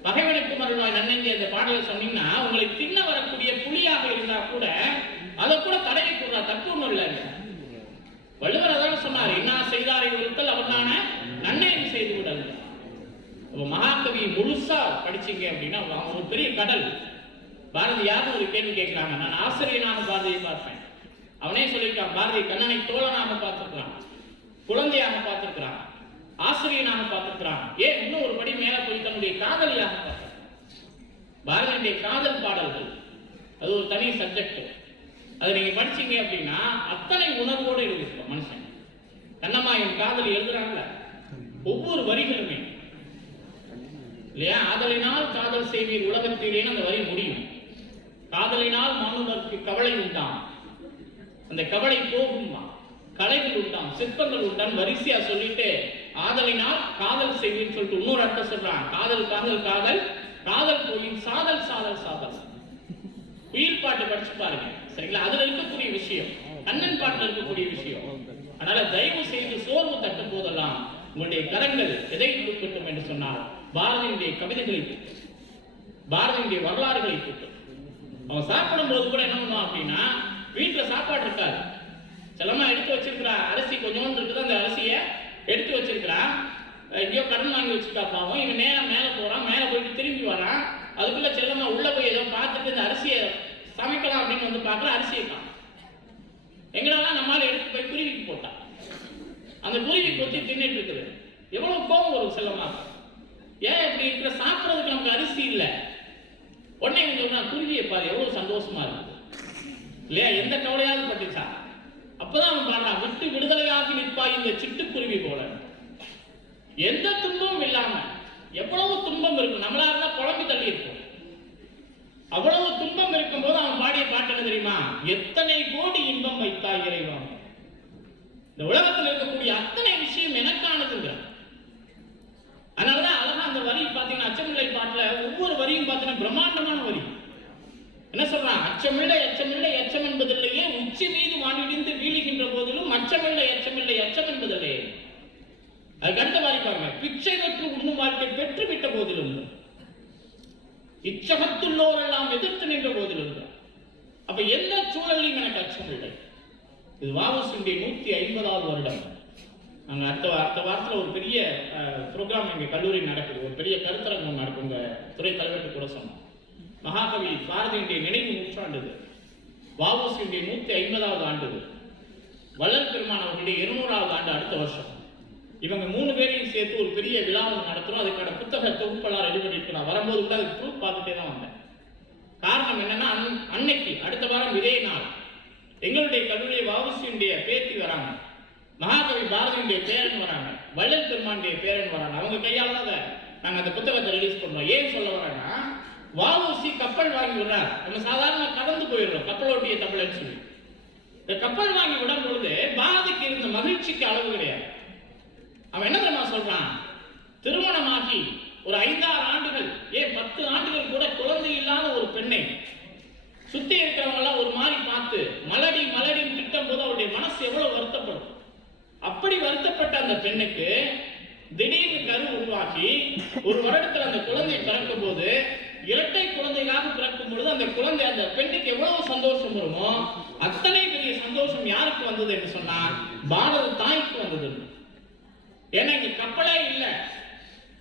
பகைவனுக்கு மறுநாள் நன்னெஞ்சு அந்த பாடலை சொன்னீங்கன்னா உங்களை தின்ன வரக்கூடிய புலியாக இருந்தா கூட அதை கூட தடவை கூடா, தப்பு ஒண்ணும் இல்லை. வள்ளுவர் அதான் சொன்னார், இன்னா செய்தாரை ஒருத்தல் அவர்தான நன்னயம் செய்து விடல். மகாகவி முழுசா படிச்சீங்க அப்படின்னா ஒரு பெரிய கடல். பாரதி யாரும் ஒரு கேள்வி கேட்கிறாங்க, நான் ஆசிரியனாக பாரதியை பார்ப்பேன். அவனே சொல்லியிருக்கான், பாரதி கண்ணனை தோழனாக பார்த்திருக்கிறான், குழந்தையாக பார்த்திருக்கிறான், ஆசிரியனாக பார்த்திருக்கிறான், ஏன் இன்னும் ஒரு படி மேல போய் தன்னுடைய காதலியாக பார்த்திருக்கிறான். பாரதியுடைய காதல் பாடல்கள் அது ஒரு தனி சப்ஜெக்ட். அதை நீங்க படிச்சீங்க அப்படின்னா அத்தனை உணர்வோடு எழுதிருக்கோம் மனுஷன். கண்ணம்மாயின் காதலி எழுதுறாங்கல்ல, ஒவ்வொரு வரிகளுமே இல்லையா? ஆதலினால் காதல் செய்வீர் உலகத்திலேன்னு அந்த வரி முடியும். காதலினால் மானுடருக்கு கவலை உண்டாம், அந்த கவலை போகுமா, கலைகள் உண்டாம், சிற்பங்கள் உண்டாம், வரிசையா சொல்லிட்டு ஆதலினால் காதல் செய்வீர்னு சொல்லிட்டு இன்னொரு அர்த்தம் சொல்றான். காதல் காதல் காதல் காதல் கோயில் சாதல் சாதல் சாதல். உயிர் பாட்டு படிச்சு பாருங்க சரிங்களா, அதுல இருக்கக்கூடிய விஷயம், கண்ணன் பாட்டுல இருக்கக்கூடிய விஷயம். அதனால தயவு செய்து சோர்வு தட்டும் போதெல்லாம் உங்களுடைய கரங்கள் எதை கொடுக்கட்டும் என்று சொன்னால் பாரதியுடைய கவிதைகளை தூட்டும், பாரதியுடைய வரலாறுகளை தூட்டும். அவன் சாப்பிடும் போது கூட என்ன பண்ணுவான் அப்படின்னா, வீட்டுல சாப்பாடு இருக்காது, செல்லமா எடுத்து வச்சிருக்கிறா அரிசி கொஞ்சோண்டு இருக்குது, அந்த அரிசியை எடுத்து வச்சிருக்கிறா, எங்கேயோ கடன் வாங்கி வச்சுட்டா பாவம். இவன் நேரம் மேலே போறான், மேலே போயிட்டு திரும்பி வரான், அதுக்குள்ள செல்லமா உள்ள போய் ஏதோ பார்த்துட்டு இந்த அரிசியை சமைக்கலாம் அப்படின்னு வந்து பார்க்குற அரிசியை காணும். எங்களாலாம் நம்மளால எடுத்து போய் குருவிக்கு போட்டான், அந்த குருவி கொத்தி தின்னுட்டு இருக்குது. எவ்வளவு கோபம் வரும் செல்லமா, ஏன் இப்படி இருக்கிற, சாப்பிட்றதுக்கு நமக்கு அரிசி இல்லை. உடனே கொஞ்சம் குருவியை பாரு எவ்வளவு சந்தோஷமா இருக்குது இல்லையா, எந்த கவலையாவது பட்டுச்சா. அப்பதான் அவன் பாடுறான், விட்டு விடுதலையாகி நிற்பாய் இந்த சிட்டுக்குருவி போல. எந்த துன்பமும் இல்லாம, எவ்வளவு துன்பம் இருக்கும், நம்மளா இருந்தா குழம்பி தள்ளி இருக்கும். அவ்வளவு துன்பம் இருக்கும் போது அவன் பாடிய பாட்டு என்ன தெரியுமா, எத்தனை கோடி இன்பம் வைத்தாய் இறைவா, இந்த உலகத்தில் இருக்கக்கூடிய அத்தனை விஷயம் எனக்கானதுங்கிறான். அதனாலதான் அழகா அந்த வரி பாத்தீங்கன்னா, அச்சமில்லை பாட்டுல ஒவ்வொரு வரியும் பாத்தீங்கன்னா பிரம்மாண்டமான வரி. என்ன சொல்றான், அச்சமில்லை அச்சமில்லை அச்சம் என்பதில்லையே, உச்சி மீது வானிடிந்து வீழுகின்ற போதிலும் அச்சமில்லை அச்சமில்லை அச்சம் என்பதில்லையே. அதுக்கு அடுத்த மாதிரி பாருங்க, பிச்சை பெற்று உண்ணும் வாழ்க்கை பெற்று விட்ட போதிலும், இச்சகத்துள்ளோர் எல்லாம் எதிர்த்து நின்ற போதிலும், அப்ப எந்த சூழலையும் எனக்கு அச்சம் இல்லை. இது வாவுசியுடைய 150வது வருடம். நாங்கள் அடுத்த வாரத்தில் ஒரு பெரிய ப்ரோக்ராம் எங்கள் கல்லூரி நடக்குது, ஒரு பெரிய கருத்தரங்கம் நடக்கும். உங்க துறை தலைவருக்கு கூட சொன்னோம். மகாகவி பாரதியுடைய நினைவு நூற்றாண்டு, வாவுசியுடைய 150வது ஆண்டு, வள்ளல் பெருமான் அவர்களுடைய 200வது ஆண்டு அடுத்த வருஷம். இவங்க 3 பேரையும் சேர்த்து ஒரு பெரிய விழா நடத்துறோம். அதுக்கான புத்தக தொகுப்பெல்லாம் ரெடி பண்ணிட்டு நான் வரும்போது கூட அதுக்கு ப்ரூஃப் பார்த்துட்டே தான் வந்தேன். காரணம் என்னன்னா, அன்னைக்கு அடுத்த வாரம் இதே நாள் எங்களுடைய கல்லூரி வாவுசியுடைய பேத்தி வராங்க, மகாகவி பாரதியுடைய பேரன் வராங்க, வள்ளல் பெருமானுடைய பேரன் வராங்க. அவங்க கையால தான் நாங்கள் அந்த புத்தகத்தை ரிலீஸ் பண்ணோம். ஏன் சொல்ல வராங்கன்னா, வாவுசி கப்பல் வாங்கி விடுறார். நம்ம சாதாரண கடந்து போயிடுறோம் கப்பலோட்டிய தமிழன்னு சொல்லி. இந்த கப்பல் வாங்கி விடும் பொழுது பாரதிக்கு இருந்த மகிழ்ச்சிக்கு அளவு கிடையாது. அவன் என்ன தெரியுமா சொல்றான், திருமணமாகி ஒரு 5-6 ஆண்டுகள், ஏன் 10 ஆண்டுகள் கூட குழந்தை இல்லாத ஒரு பெண்ணை சுத்தி இருக்கிறவங்க எல்லாம் ஒரு மாதிரி பார்த்து மலடி மலடின்னு திட்டம் போது அவருடைய மனசு எவ்வளவு வருத்தப்படும். அப்படி வருத்தப்பட்ட அந்த பெண்ணுக்கு திடீர்னு கரு உருவாக்கி ஒரு வருடத்தில் அந்த குழந்தை பிறக்கும் போது, இரட்டை குழந்தைகளாக பிறக்கும் பொழுது அந்த குழந்தை, அந்த பெண்ணுக்கு எவ்வளவு சந்தோஷம் வருமோ அத்தனை பெரிய சந்தோஷம் யாருக்கு வந்தது என்று சொன்னால் பாரத தாய்க்கு வந்தது. ஏன்னா இங்க கப்பலே இல்லை.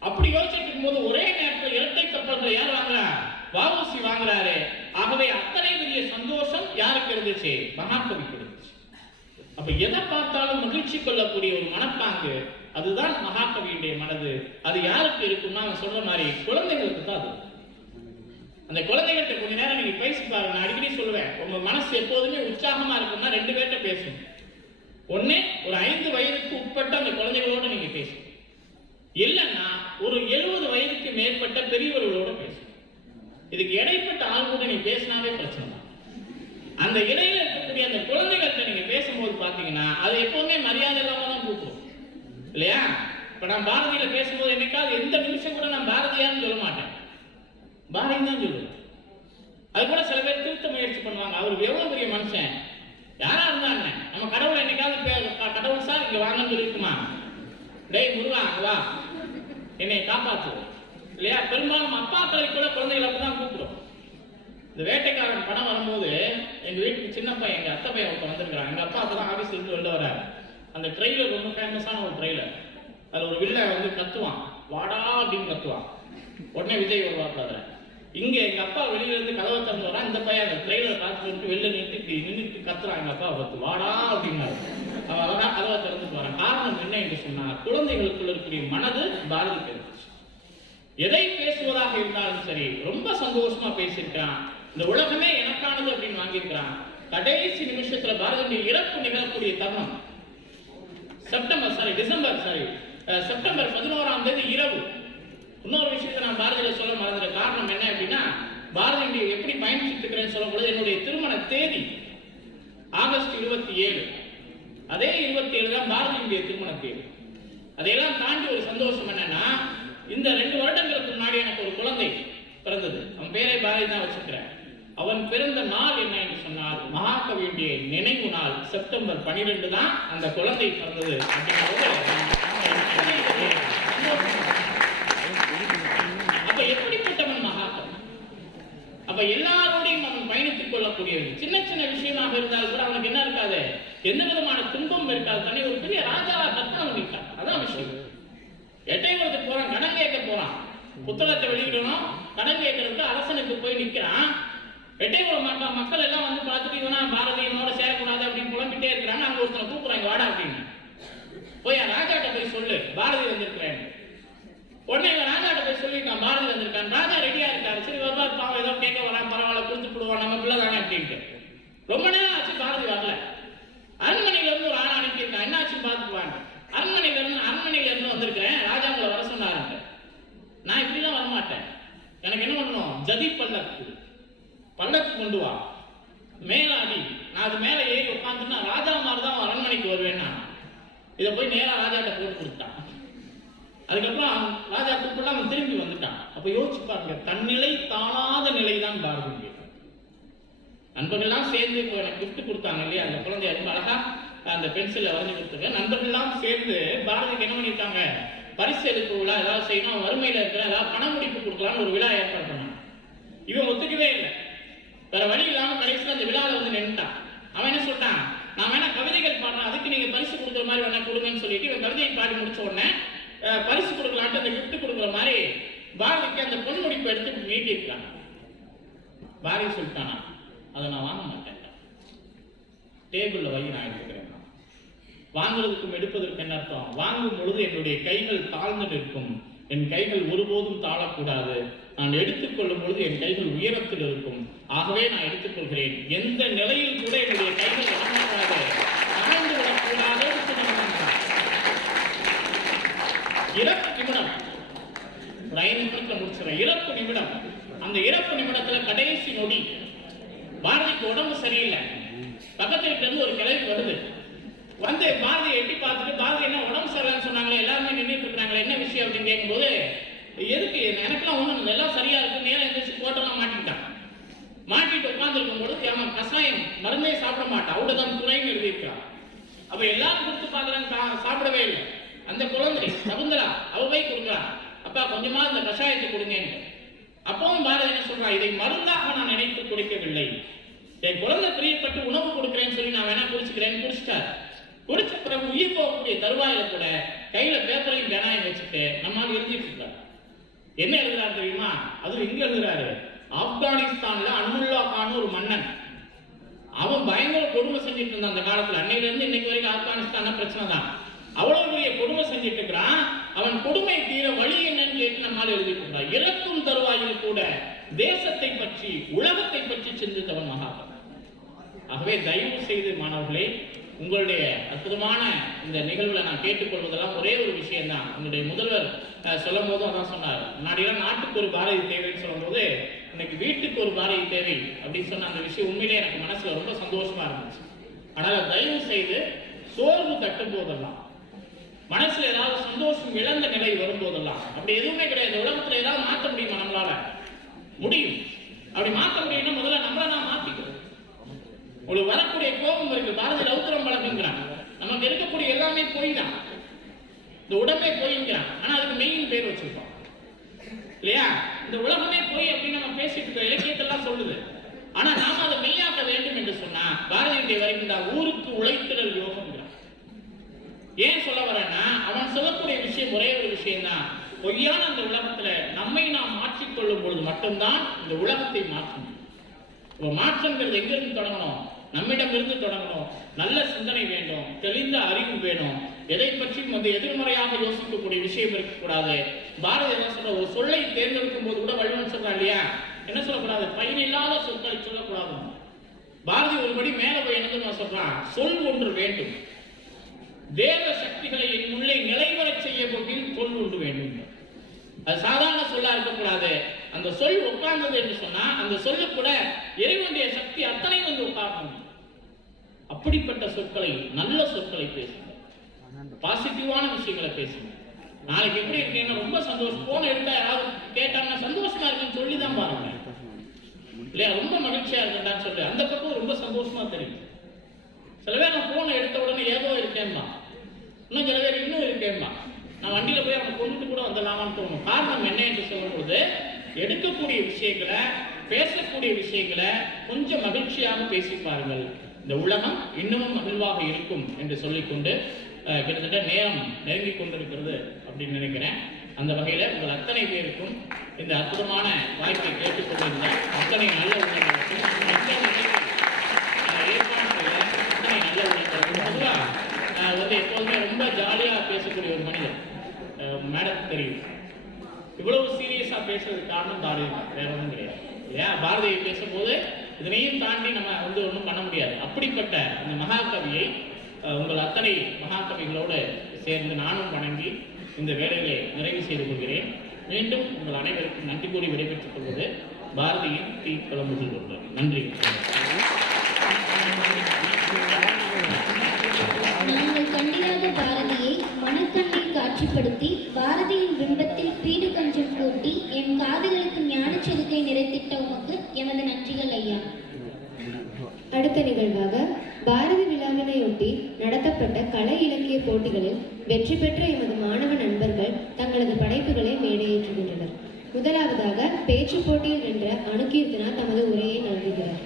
அப்படி யோசிச்சுட்டு இருக்கும்போது ஒரே நேரத்தில் இரட்டை கப்பல்களை யார் வாங்குறா, வாவுசி வாங்குறாரு. ஆகவே அத்தனை பெரிய சந்தோஷம் யாருக்கு இருந்துச்சு, மகாகவிக்கு இருந்துச்சு. அப்ப எதை பார்த்தாலும் மகிழ்ச்சி கொள்ளக்கூடிய ஒரு மனப்பாங்கு, அதுதான் மகாகவியுடைய மனது. அது யாருக்கு இருக்கும்னா, அவன் சொல்ற மாதிரி குழந்தைகளுக்கு தான் அது. அந்த குழந்தைகள்கிட்ட கொஞ்ச நேரம் நீங்க பேசி பாருங்க. நான் அடிக்கடி சொல்லுவேன், உங்க மனசு எப்போதுமே உற்சாகமா இருக்கும்னா 2 பேர்கிட்ட பேசும். ஒண்ணு, ஒரு 5 வயதுக்கு உட்பட்ட அந்த குழந்தைகளோட நீங்க பேசும், இல்லைன்னா ஒரு 70 வயதுக்கு மேற்பட்ட பெரியவர்களோட பேசும். இதுக்கு இடைப்பட்ட ஆள் கூட நீங்க பேசினாவே பிரச்சனை தான். அந்த இடையில இருக்கக்கூடிய அந்த குழந்தைகள்கிட்ட நீங்க பேசும்போது பாத்தீங்கன்னா அது எப்பவுமே மரியாதை இல்லாம தான் கூப்பிடும் இல்லையா. இப்ப நான் பாரதியில பேசும்போது என்னைக்காவது எந்த நிமிஷம் கூட நான் பாரதியான்னு சொல்ல மாட்டேன், பாரதி தான் சொல்லுவேன். அது கூட சில பேர் திருத்த முயற்சி பண்ணுவாங்க, அவருக்கு எவ்வளவு பெரிய மனுஷன் யாரா இருந்தாங்க. நம்ம கடவுளை என்னைக்காவது கடவுள் சார் இங்க வாங்கன்னு சொல்லிருக்குமா, டேய் முருகா வா என்னை காப்பாத்து இல்லையா. பெரும்பாலும் அப்பாக்களை கூட குழந்தைகளை அப்படிதான் கூப்பிடும். இந்த வேட்டைக்காரன் படம் வரும்போது எங்க வீட்டுக்கு சின்ன பையன், எங்க அத்தை பையன் ஒருத்தர் வந்திருக்கிறான். எங்க அப்பா அப்பதான் ஆபீஸ்ல இருந்து வெளில வராரு. அந்த ட்ரெய்லர் ரொம்ப ஃபேமஸான ஒரு ட்ரெய்லர். அதுல ஒரு வில்ல வந்து கத்துவான், வாடா அப்படின்னு கத்துவான். உடனே விஜய் வருவாப்ல. இங்க எங்க அப்பா வெளியில இருந்து கதவை திறந்து வரான். இந்த பையன் அந்த ட்ரெய்லர் காத்து விட்டு வெளில நின்றுட்டு கத்துறான். எங்க அப்பா பார்த்து வாடா அப்படின்னாரு. அவன் அழகா கதவை திறந்து போறான். காரணம் என்ன என்று சொன்னா, குழந்தைகளுக்குள்ள இருக்கக்கூடிய மனது பாரதிக்கு இருந்துச்சு. எதை பேசுவதாக இருந்தாலும் சரி ரொம்ப சந்தோஷமா பேசியிருக்கான். இந்த உலகமே எனக்கானது அப்படின்னு வாங்கியிருக்கிறான். கடைசி நிமிஷத்துல பாரதியுடைய இறப்பு நிகழக்கூடிய தருணம் செப்டம்பர் 11ஆம் தேதி இரவு. இன்னொரு விஷயத்தை நான் பாரதியில சொல்ல மறந்துற காரணம் என்ன அப்படின்னா, பாரதியுடைய எப்படி பயணிச்சுட்டு இருக்கிறேன்னு சொல்லும் பொழுது என்னுடைய திருமண தேதி ஆகஸ்ட் 27. அதே 27 தான் பாரதியுடைய திருமண தேதி. அதையெல்லாம் தாண்டி ஒரு சந்தோஷம் என்னன்னா, இந்த 2 வருடங்களுக்கு முன்னாடி எனக்கு ஒரு குழந்தை பிறந்தது. அவன் பேரை பாரதி தான் வச்சிருக்கிறேன். அவன் பிறந்த நாள் என்ன என்று சொன்னால் மகாகவியுடைய நினைவு நாள் செப்டம்பர் 12 தான் அந்த குழந்தை பிறந்தது. அப்ப எப்படிப்பட்டவன் மகாகவி? அப்ப எல்லாரோடையும் அவன் பயணித்துக் கொள்ளக்கூடியவன். சின்ன சின்ன விஷயமாக இருந்தால் கூட அவனுக்கு என்ன இருக்காது, எந்த விதமான துன்பம் இருக்காது. தன்னை ஒரு பெரிய ராஜாவா கற்பனை பண்ணிட்டான். அதான் விஷயம். எட்டைக்குளத்துக்கு போறான், கடன் கேட்க போறான். புத்தகத்தை வெளியிடணும், கடன் கேட்கறதுக்கு அரசனுக்கு போய் நிக்கிறான். எட்டைக்குளம் மக்கள் எல்லாம் வந்து பார்த்துட்டு இவனா பாரதியனோட சேரக்கூடாது அப்படின்னு புலம்பிட்டே இருக்கிறாங்க. அங்க ஒருத்தனை கூப்பிடுறாங்க, வாடா அப்படின்னு. போய் ராஜாட்ட போய் சொல்லு பாரதி வந்திருக்கிறேன். உடனே இவன் ராஜாட்ட போய் சொல்லியிருக்கான் பாரதி வந்திருக்கான். ராஜா ரெடியா இருக்காரு. சரி வருவார், பாவம் ஏதோ கேட்க வரான், பரவாயில்ல கொடுத்து விடுவான், நம்ம பிள்ளை தானே அப்படின்ட்டு. ரொம்ப நேரம் ஆச்சு பாரதி வரல. அரண்மனையில இருந்து ஒரு ஆள் அனுப்பியிருக்கான், என்னாச்சுன்னு பார்த்துக்குவாங்க. அரண்மனையில இருந்து வந்திருக்கிறேன், ராஜா உங்களை வர சொன்னாருங்க. நான் இப்படிலாம் வரமாட்டேன், எனக்கு என்ன பண்ணணும், ஜதி பல்லக்கு கொண்டு வா, மேலாடி, நான் அது மேல ஏறி உட்காந்துன்னா ராஜா மாதிரி தான் அரண்மனைக்கு வருவேன்னா. இதை போய் நேரா ராஜாட்ட போட்டு கொடுத்தான். அதுக்கப்புறம் ராஜா கூப்பிட்டு அவன் திரும்பி வந்துட்டான். அப்ப யோசிச்சு பாருங்க, தன்னிலை தாழாத நிலை தான் பாரதி. நண்பர்கள்லாம் சேர்ந்து இப்போ எனக்கு கிஃப்ட் கொடுத்தாங்க இல்லையா, அந்த குழந்தைய ரொம்ப அழகா அந்த பென்சிலை வரைஞ்சி கொடுத்துருக்கேன். நண்பர்கள்லாம் சேர்ந்து பாரதிக்கு என்ன பண்ணியிருக்காங்க, பரிசு எடுப்பு விழா ஏதாவது செய்யணும், வறுமையில இருக்கிற ஏதாவது பண முடிப்பு கொடுக்கலாம்னு ஒரு விழா ஏற்பாடு பண்ணாங்க. இவன் ஒத்துக்கவே இல்லை. வேற வழி இல்லாம கடைசியில் அந்த விழாவில் வந்து நின்றுட்டான். அவன் என்ன சொல்லிட்டான், நான் வேணா கவிதைகள் பாடுறேன், அதுக்கு நீங்க பரிசு கொடுக்குற மாதிரி வேணா கொடுங்கன்னு சொல்லிட்டு இவன் கவிதையை பாடி முடிச்ச உடனே பரிசு கொடுக்கலான்ட்டு அந்த கிஃப்ட் கொடுக்குற மாதிரி பாரதிக்கு அந்த பொன் முடிப்பு எடுத்து நீட்டிருக்காங்க. பாரதி சொல்லிட்டானா, அதை நான் வாங்க மாட்டேன், டேபிள்ல வை, நான் எடுத்துக்கிறேன். வாங்குறதுக்கும் எடுப்பதற்கு என்ன அர்த்தம், வாங்கும் பொழுது என்னுடைய கைகள் தாழ்ந்து நிற்கும், என் கைகள் ஒருபோதும் தாழக்கூடாது. நான் எடுத்துக்கொள்ளும் பொழுது என் கைகள் உயரத்தில் இருக்கும். ஆகவே நான் எடுத்துக்கொள்கிறேன். எந்த நிலையில் கூட என்னுடைய கைகள் வரக்கூடாது, தாழ்ந்து விடக்கூடாது. இறப்பு நிமிடம், ஒரு 5 நிமிடத்தில் முடிச்சிடறேன். இறப்பு நிமிடம். அந்த இறப்பு நிமிடத்துல கடைசி நொடி பாரதிக்கு உடம்பு சரியில்லை. பக்கத்து வீட்டுல இருந்து ஒரு கிளவி வருது. வந்து பாரதியை எட்டி பார்த்துட்டு, பாரதி என்ன உடம்பு சரியில்லைன்னு சொன்னாங்களே, எல்லாருமே நின்றுட்டு இருக்கிறாங்களே, என்ன விஷயம் அப்படின்னு கேட்கும்போது, எதுக்கு, எனக்குலாம் ஒண்ணும் எல்லாம் சரியா இருக்கு, நேரம் எந்திரிச்சு கோட்டெல்லாம் மாட்டிக்கிட்டான். மாட்டிட்டு உட்கார்ந்துருக்கும் பொழுது அவன் கசாயம் மருந்தே சாப்பிட மாட்டான், அவ்வளவுதான் துறைன்னு எழுதியிருக்கான். அப்ப எல்லாரும் கொடுத்து பார்க்கறாங்க, சாப்பிடவே இல்லை. அந்த குழந்தை சகுந்தலா அவ போய் கொடுக்குறான், அப்பா கொஞ்சமா இந்த கஷாயத்தை கொடுங்கன்னு. அப்பவும் பாரதி என்ன சொல்றான், இதை மருந்தாக நான் நினைத்து குடிக்கவில்லை, என் குழந்தை பிரியப்பட்டு உணவு கொடுக்குறேன்னு சொல்லி நான் வேணா குடிச்சுக்கிறேன்னு குடிச்சிட்டார். குடிச்ச பிறகு உயிர் போகக்கூடிய தருவாயில கூட கையில பேப்பரையும் பேனாயும் வச்சுட்டு நம்மால் எழுதிட்டு இருக்காரு. என்ன எழுதுறாரு தெரியுமா, அது எங்க எழுதுறாரு, ஆப்கானிஸ்தான்ல அன்முல்லா கான் ஒரு மன்னன், அவன் பயங்கர கொடுமை செஞ்சுட்டு இருந்தான் அந்த காலத்துல. அன்னையில இருந்து இன்னைக்கு வரைக்கும் ஆப்கானிஸ்தான் பிரச்சனை தான். அவ்வளவு பெரிய கொடுமை செஞ்சுட்டு இருக்கிறான். அவன் கொடுமை தீர வழி என்னன்னு கேட்டு நம்மால் எழுதிட்டு இருக்கிறான். இறக்கும் தருவாயில் கூட தேசத்தை பற்றி, உலகத்தை பற்றி சிந்தித்தவன் மகாகவி. ஆகவே தயவு செய்து மாணவர்களே, உங்களுடைய அற்புதமான இந்த நிகழ்வுல நான் கேட்டுக்கொள்வதெல்லாம் ஒரே ஒரு விஷயம் தான். உங்களுடைய முதல்வர் சொல்லும் போதும் அதான் சொன்னார், முன்னாடியெல்லாம் நாட்டுக்கு ஒரு பாரதி தேவைன்னு சொல்லும் போது இன்னைக்கு வீட்டுக்கு ஒரு பாரதி தேவை அப்படின்னு சொன்ன அந்த விஷயம் உண்மையிலே எனக்கு மனசுல ரொம்ப சந்தோஷமா இருந்துச்சு. ஆனால் தயவு செய்து சோர்வு தட்டும் போதெல்லாம், மனசுல ஏதாவது சந்தோஷம் இழந்த நிலை வரும்போதெல்லாம், அப்படி எதுவுமே கிடையாது. உலகத்துல ஏதாவது மாற்ற முடியுமா, நம்மளால முடியும். அப்படி மாற்ற முடியும்னா முதல்ல நம்மள நான் மாத்திக்கிறோம். உங்களுக்கு வரக்கூடிய கோபம் இருக்கு, பாரதி ரௌத்திரம் பழகுங்கிறான். நமக்கு இருக்கக்கூடிய எல்லாமே போய் தான், இந்த உடம்பே போய்ங்கிறான். ஆனா அதுக்கு மெயின் பேர் வச்சிருக்கோம் இல்லையா, இந்த உலகமே போய் அப்படின்னு நம்ம பேசிட்டு இருக்க இலக்கியத்தெல்லாம் சொல்லுது. ஆனா நாம அதை மெய்யாக்க வேண்டும் என்று சொன்னா பாரதியுடைய வரைக்கும் தான் ஊருக்கு உழைத்திடல் யோகம்ங்கிறான். ஏன் சொல்ல வரேன்னா, அவன் சொல்லக்கூடிய விஷயம் ஒரே ஒரு விஷயம் தான், பொய்யான அந்த உலகத்துல நம்மை நாம் மாற்றிக்கொள்ளும் பொழுது மட்டும்தான் இந்த உலகத்தை மாற்ற முடியும். மாற்றங்கிறது எங்கிருந்து தொடங்கணும், நம்மிடம் இருந்து தொடங்கணும். நல்ல சிந்தனை வேண்டும், தெளிந்த அறிவு வேணும், எதை பற்றியும் வந்து எதிர்மறையாக யோசிக்கக்கூடிய விஷயம் இருக்கக்கூடாது. பாரதி என்ன சொல்ற, ஒரு சொல்லை தேர்ந்தெடுக்கும் போது கூட வள்ளுவன் சொல்றான் இல்லையா, என்ன சொல்லக்கூடாது, பயனில்லாத சொற்களை சொல்லக்கூடாது. பாரதி ஒருபடி மேல போய் என்ன சொல்றான், சொல் ஒன்று வேண்டும், தேவ சக்திகளை என் உள்ளே நிலைவர செய்ய போகில் சொல் ஒன்று வேண்டும். அது சாதாரண சொல்லா இருக்கக்கூடாது. அந்த சொல் உட்கார்ந்தது என்று சொன்னா அந்த சொல்லு கூட இறைவனுடைய சக்தி அத்தனை வந்து உட்கார்ந்து, அப்படிப்பட்ட சொற்களை, நல்ல சொற்களை பேசுங்க, பாசிட்டிவான விஷயங்களை பேசுங்க. நாளைக்கு எப்படி இருக்கேன்னு ரொம்ப சந்தோஷம். போன் எடுத்தா யாராவது கேட்டாங்கன்னா சந்தோஷமா இருக்குன்னு சொல்லி தான் பாருங்க இல்லையா, ரொம்ப மகிழ்ச்சியா இருக்கேன்டான்னு சொல்லி அந்த பக்கம் ரொம்ப சந்தோஷமா தெரியும். சில பேர் நான் போனை எடுத்த உடனே ஏதோ இருக்கேன்னா, இன்னும் சில பேர் இன்னும் இருக்கேன்னா, நான் வண்டியில போய் அவனை கொண்டுட்டு கூட வந்துடலாமான்னு தோணும். காரணம் என்ன என்று சொல்லும்போது, எடுக்கக்கூடிய விஷயங்களை, பேசக்கூடிய விஷயங்களை கொஞ்சம் மகிழ்ச்சியாக பேசி பாருங்கள். இந்த உலகம் இன்னமும் மகிழ்வாக இருக்கும் என்று சொல்லிக்கொண்டு கிட்டத்தட்ட நேரம் நெருங்கி கொண்டிருக்கிறது அப்படின்னு நினைக்கிறேன். அந்த வகையில் உங்கள் அத்தனை பேருக்கும் இந்த அற்புதமான வாய்ப்பை கேட்டுக்கொண்டிருந்த அத்தனை நல்ல உள்ளவர்களுக்கும் வந்து எப்போதுமே ரொம்ப ஜாலியாக பேசக்கூடிய ஒரு மனிதர் மேடம் தெரியும். இவ்வளவு சீரியஸாக பேசுறதுக்கு காரணம் பாரதி தான், வேற ஒன்றும் கிடையாது இல்லையா. பாரதியை பேசும்போது இதனையும் தாண்டி நம்ம வந்து ஒன்றும் பண்ண முடியாது. அப்படிப்பட்ட அந்த மகாகவியை உங்கள் அத்தனை மகாகவிகளோடு சேர்ந்து நானும் வணங்கி இந்த வேலைகளை நிறைவு செய்து கொள்கிறேன். மீண்டும் உங்கள் அனைவருக்கும் நன்றி கூறி விடைபெற்றுக் கொள்வது பாரதியின் தி குழம்புகள் ஒருவர். நன்றி. நாங்கள் கண்டிராத பாரதியை மனக்கண்ணில் காட்சிப்படுத்தி பாரதியின் பிம்பத்தில் பீடு கஞ்சம் கூட்டி என் காதுகளுக்கு ஞானச்செருக்கை நிறைத்திட்ட உமக்கு எமது நன்றிகள் ஐயா. அடுத்த நிகழ்வாக பாரதி விழாவினையொட்டி நடத்தப்பட்ட கலை இலக்கிய போட்டிகளில் வெற்றி பெற்ற எமது மாணவ நண்பர்கள் தங்களது படைப்புகளை மேடையேற்றுகின்றனர். முதலாவதாக பேச்சு போட்டியில் வென்ற அனுகீர்த்தனா தமது உரையை நல்குகிறார்.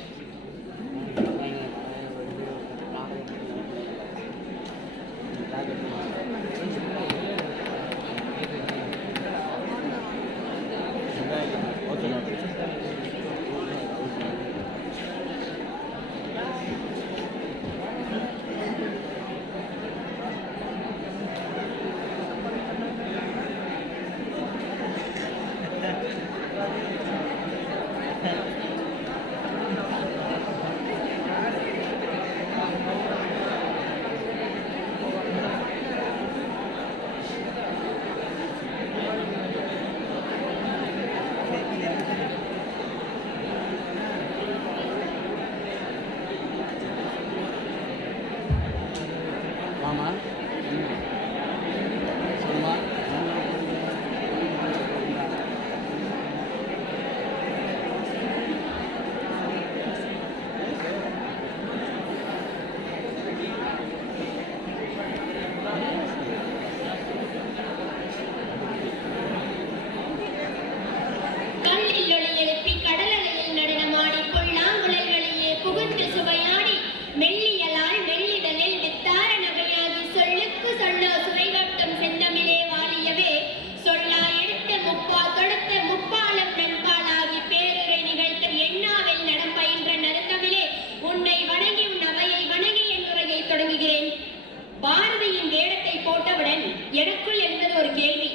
எனக்குள் இருந்தது ஒரு கேள்வி.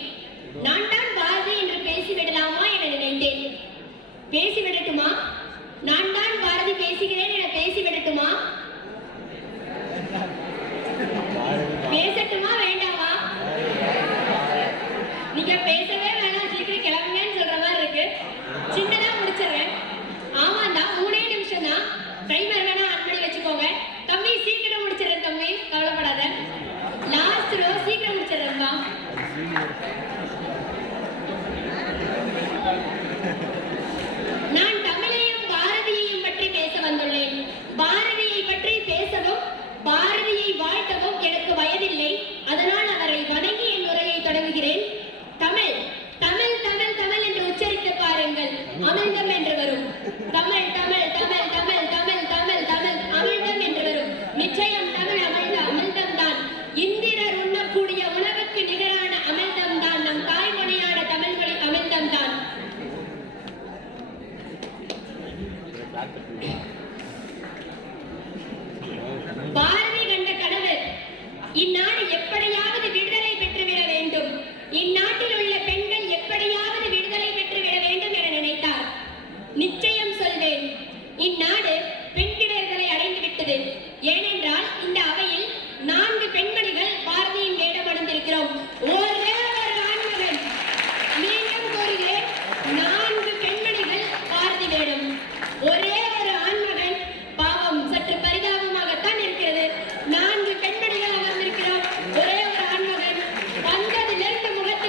நான் தான் பாரதி என்று பேசிவிடலாமா என நினைத்தேன். பேசிவிடட்டுமா? நான் தான் பாரதி பேசுகிறேன் என பேசிவிடட்டுமா? பேசட்டுமா வேண்டாமா? நீங்க பேசவே வேணாம், சீக்கிரம் கிளம்புங்கன்னு சொல்ற மாதிரி இருக்கு. சின்னதா முடிச்சிடுறேன். ஆமாண்டா, 3 நிமிஷம் தான். டைமர் வேணா ஆன் பண்ணி வச்சுக்கோங்க. தம்பி சீக்கிரம் முடிச்சிடுறேன் தம்பி, கவலைப்படாத. லாஸ்ட் ரோ சீக்கிரம் முடிச்சிடுறேன்பா. நான் தமிழையும் பாரதியையும் பற்றி பேச வந்துள்ளேன். பாரதியை பற்றி பேசவும் பாரதியை வாழ்த்தவும் எனக்கு வயதில்லை. அதனால் அவரை வணங்கி என் உரையை தொடங்குகிறேன். தமிழ் தமிழ் தமிழ் தமிழ் என்று உச்சரித்து பாருங்கள், அமிழ்தம் என்று வரும். தமிழ் தமிழ் தமிழ் தமிழ் தமிழ் தமிழ் தமிழ் அமிழ்தம் என்று வரும். நிச்சயம் தமிழ் அமிழ்தம் தான். இந்திரர் உண்ணக்கூடிய உணவுக்கு நிகரான அமிழ்தம் தான். நம் தாய்மொழியான தமிழ்மொழி அமிழ்தம் தான். பாரதி கண்ட கனவு, இந்நாடு எப்படியாவது விடுதலை பெற்றுவிட வேண்டும், இந்நாட்டில் உள்ள பெண்கள் எப்படியாவது விடுதலை பெற்றுவிட வேண்டும் என நினைத்தார். நிச்சயம் சொல்வேன், இந்நாடு பெண்கிடர்களை அடைந்துவிட்டது. ஏனென்றால் இந்த அவையில் 4 பெண்மணிகள் பாரதியின் வேடம் அடைந்திருக்கிறோம். ஒரே ஒரு ஆண்மகன், மீண்டும் கூறுகிறேன், 4 பெண்மணிகள் பாரதி வேடம். ஒரே ஒரு ஆண்மகன். பாவம், சற்று பரிதாபமாகத்தான் இருக்கிறது. 4 பெண்மணிகள் அமர்ந்திருக்கிறோம், ஒரே ஒரு ஆண்மகன். வந்ததிலிருந்து முகத்தை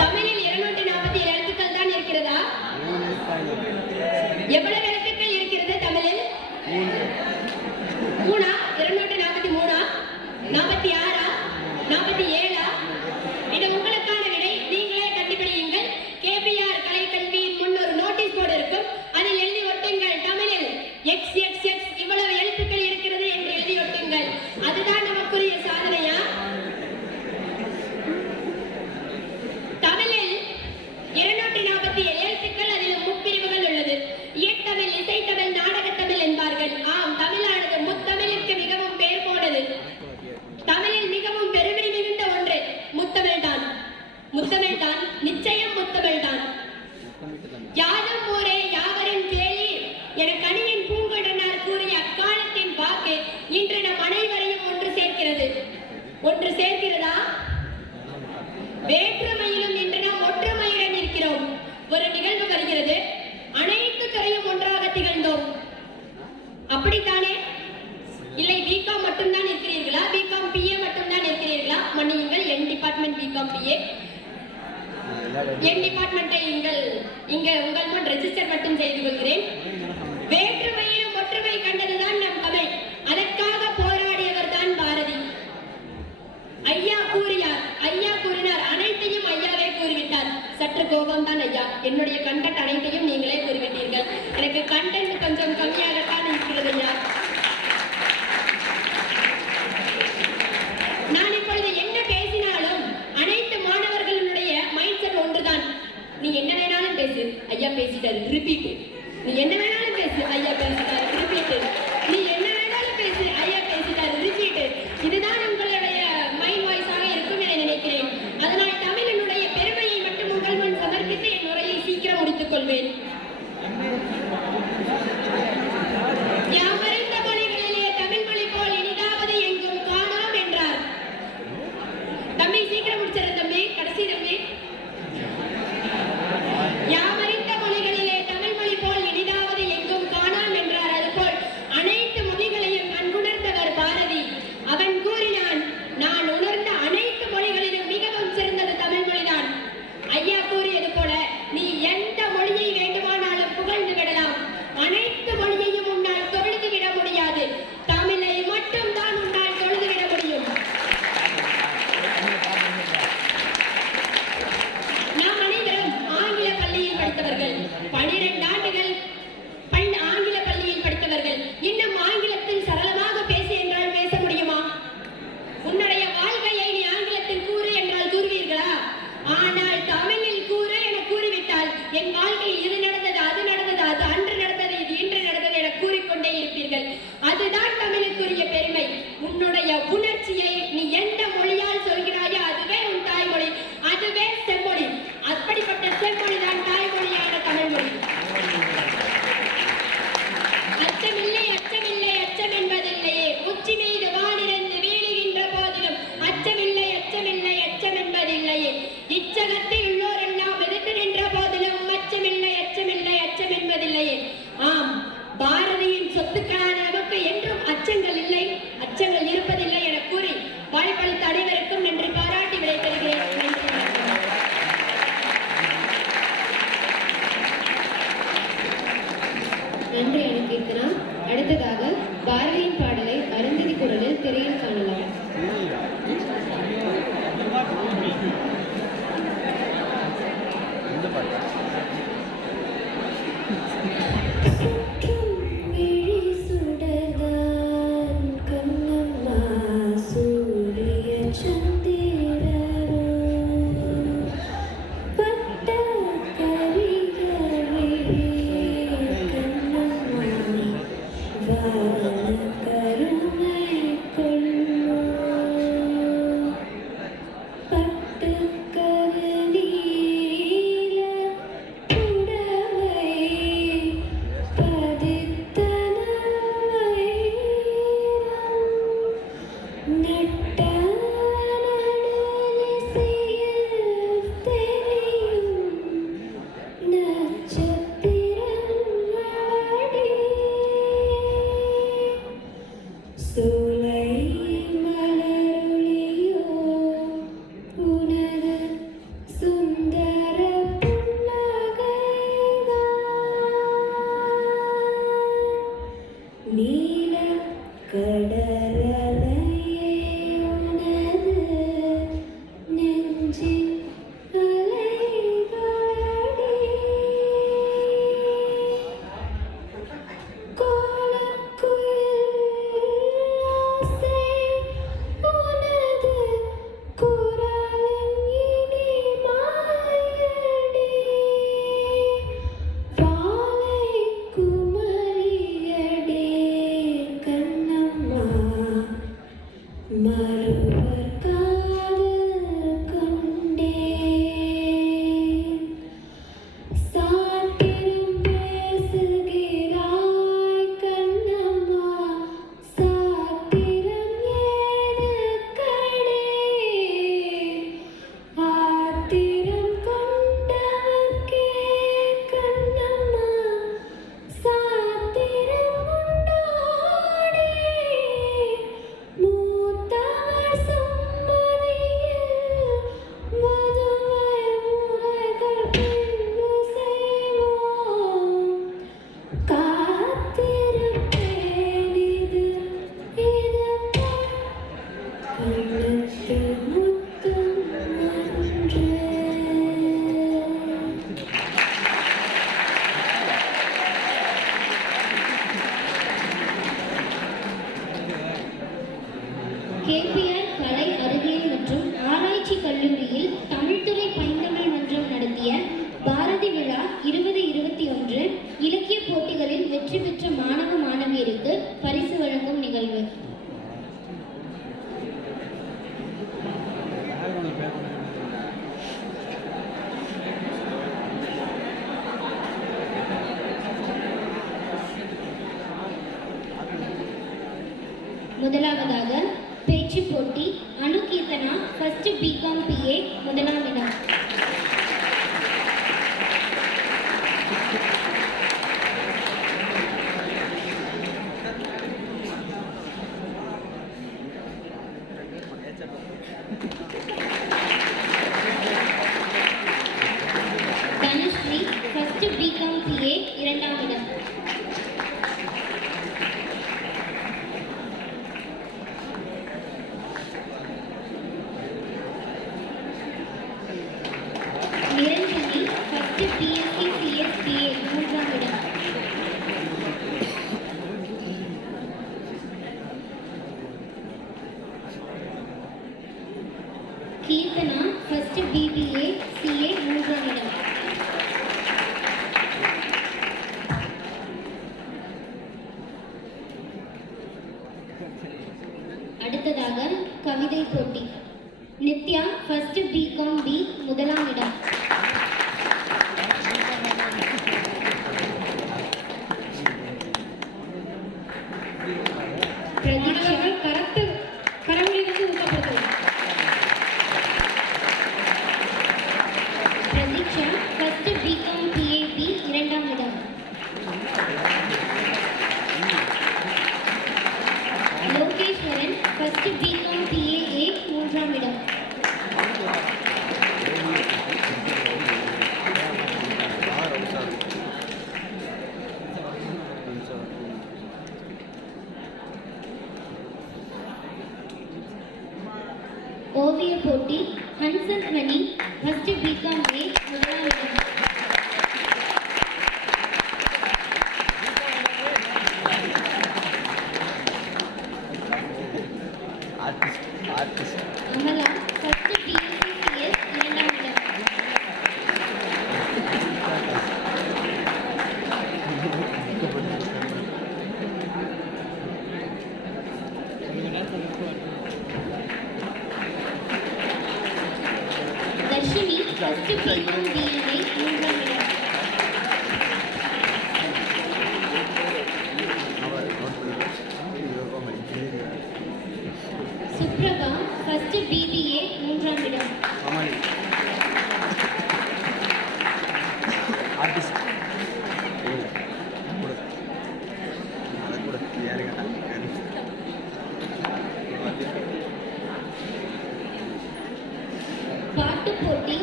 தமிழில் 247 எழுத்துக்கள் தான் இருக்கிறதா? எவ்வளவு எழுத்துக்கள் இருக்கிறது தமிழில்? 3 243 46 47? இது உங்களுக்கான விடை. நீங்களே கண்டுபிடியுங்கள். கேபிஆர் கலைக்கல்வியின் முன் ஒரு நோட்டீஸ் போர்டு இருக்கும். அதில் எழுதி ஒட்டுங்கள். தமிழில் XXX இவ்வளவு எழுத்துக்கள் இருக்கிறது என்று எழுதி ஒட்டுங்கள். அதுதான் நமக்குரிய சாதனையா? தமிழில் 247 எழுத்துக்கள், அதில் முப்பிரிவுகள் உள்ளது. இயற்றமிழ், இசைத்தமிழ், நாடகத்தமிழ் என்பார்கள். ஆம், தமிழானது முத்தமிழுக்கு மிகவும் பெயர் போனது. தமிழில் மிகவும் பெருமை மிகுந்த ஒன்று முத்தமிழ்தான். முத்தமிழ்தான், நிச்சயம் முத்தமிழ்தான். யாதும் ஊரே யாவரும் கேளி என கணியன் பூங்கொடனார் கூறிய அக்காலத்தின் வாக்கு இன்று நம் அனைவரையும் ஒன்று சேர்க்கிறது. ஒன்று சேர்க்கிறதா? வேற்றுமையிலும் இன்று நாம் ஒற்றுமையுடன் இருக்கிறோம். ஒரு நிகழ்வு வருகிறது. அனைத்து துறையும் ஒன்றாக திகழ்ந்தோம். அப்படித்தானே? இல்லை, பிகாம் மட்டும்தான் இருக்கிறீர்களா? பிகாம் பிஏ மட்டும்தான் இருக்கிறீர்களா? மன்னியுங்கள், என் டிபார்ட்மெண்ட் பிகாம் பிஏ. என் டிபார்ட்மெண்ட்டை இங்க உங்கள் முன் ரெஜிஸ்டர் மட்டும் செய்து கொள்கிறேன். வேற்றுமையிலும் ஒற்றுமை கண்டதுதான் நம் தமிழ். அதற்காக போராடியவர் தான் பாரதி. ஐயா கூறினார், அனைத்தையும் ஐயாவே கூறிவிட்டார். சற்று கோபம் தான் ஐயா. என்னுடைய கண்டென்ட் அனைத்தையும் நீங்களே கூறிவிட்டீர்கள். எனக்கு கண்டென்ட் கொஞ்சம் கம்மியாகத்தான் இருக்கிறது ஐயா. நான் இப்பொழுது என்ன பேசினாலும் அனைத்து மாணவர்களுடைய மைண்ட் செட் ஒன்றுதான். நீ என்ன வேணாலும் பேசு, ஐயா பேசிட்டாரு, ரிப்பீட். நீ என்ன வேணாலும் பேசு, ஐயா பேசிட்டாரு, ரிப்பீட். நீ என்ன வேணாலும் பேசு, ஐயா பேசிட்டாரு, ரிப்பீட். இதுதான் உங்களுடைய மைண்ட் வாய்ஸாக இருக்கும் என நினைக்கிறேன். அதனால் தமிழனுடைய பெருமையை மட்டும் உங்கள் முன் சமர்ப்பித்து என் உரையை சீக்கிரம் முடித்துக் கொள்வேன். முதலாவதாக பேச்சு போட்டி. அனு கீர்த்தனா ஃபர்ஸ்ட் பிகாம் பிஏ முதலாம் இடம். தனுஸ்ரீ ஃபர்ஸ்ட் பிகாம் பிஏ இரண்டாம் இடம். நிரஞ்சனி ஃபர்ஸ்ட் பிஎஸ்சி சிஎஸ்பிஏ மூன்றாம் இடம். கீர்த்தனா ஃபர்ஸ்ட் பிபிஏ சிஏ மூன்றாம் இடம். அடுத்ததாக கவிதை போட்டி. நித்யா ஃபர்ஸ்ட் பிகாம் பி முதலாம் இடம். Pratiksha first BCom BA B இரண்டாம் இடம். Lokeswaran first BCom BA A மூன்றாம் இடம். ஓவிய போட்டி. ஹன்சன் மணி ஃபர்ஸ்ட் பிகாம் ஏ முதலாம் இடம். அமலா ஃபர்ஸ்ட் பிஎஸ்சி சிஎஸ் இரண்டாம் இடம். தர்ஷினி ஃபர்ஸ்ட் பிகாம் பிஏ மூன்றாம் இடம். சுப்ரபா ஃபர்ஸ்ட் பிபிஏ மூன்றாம் இடம். பாட்டு போட்டி.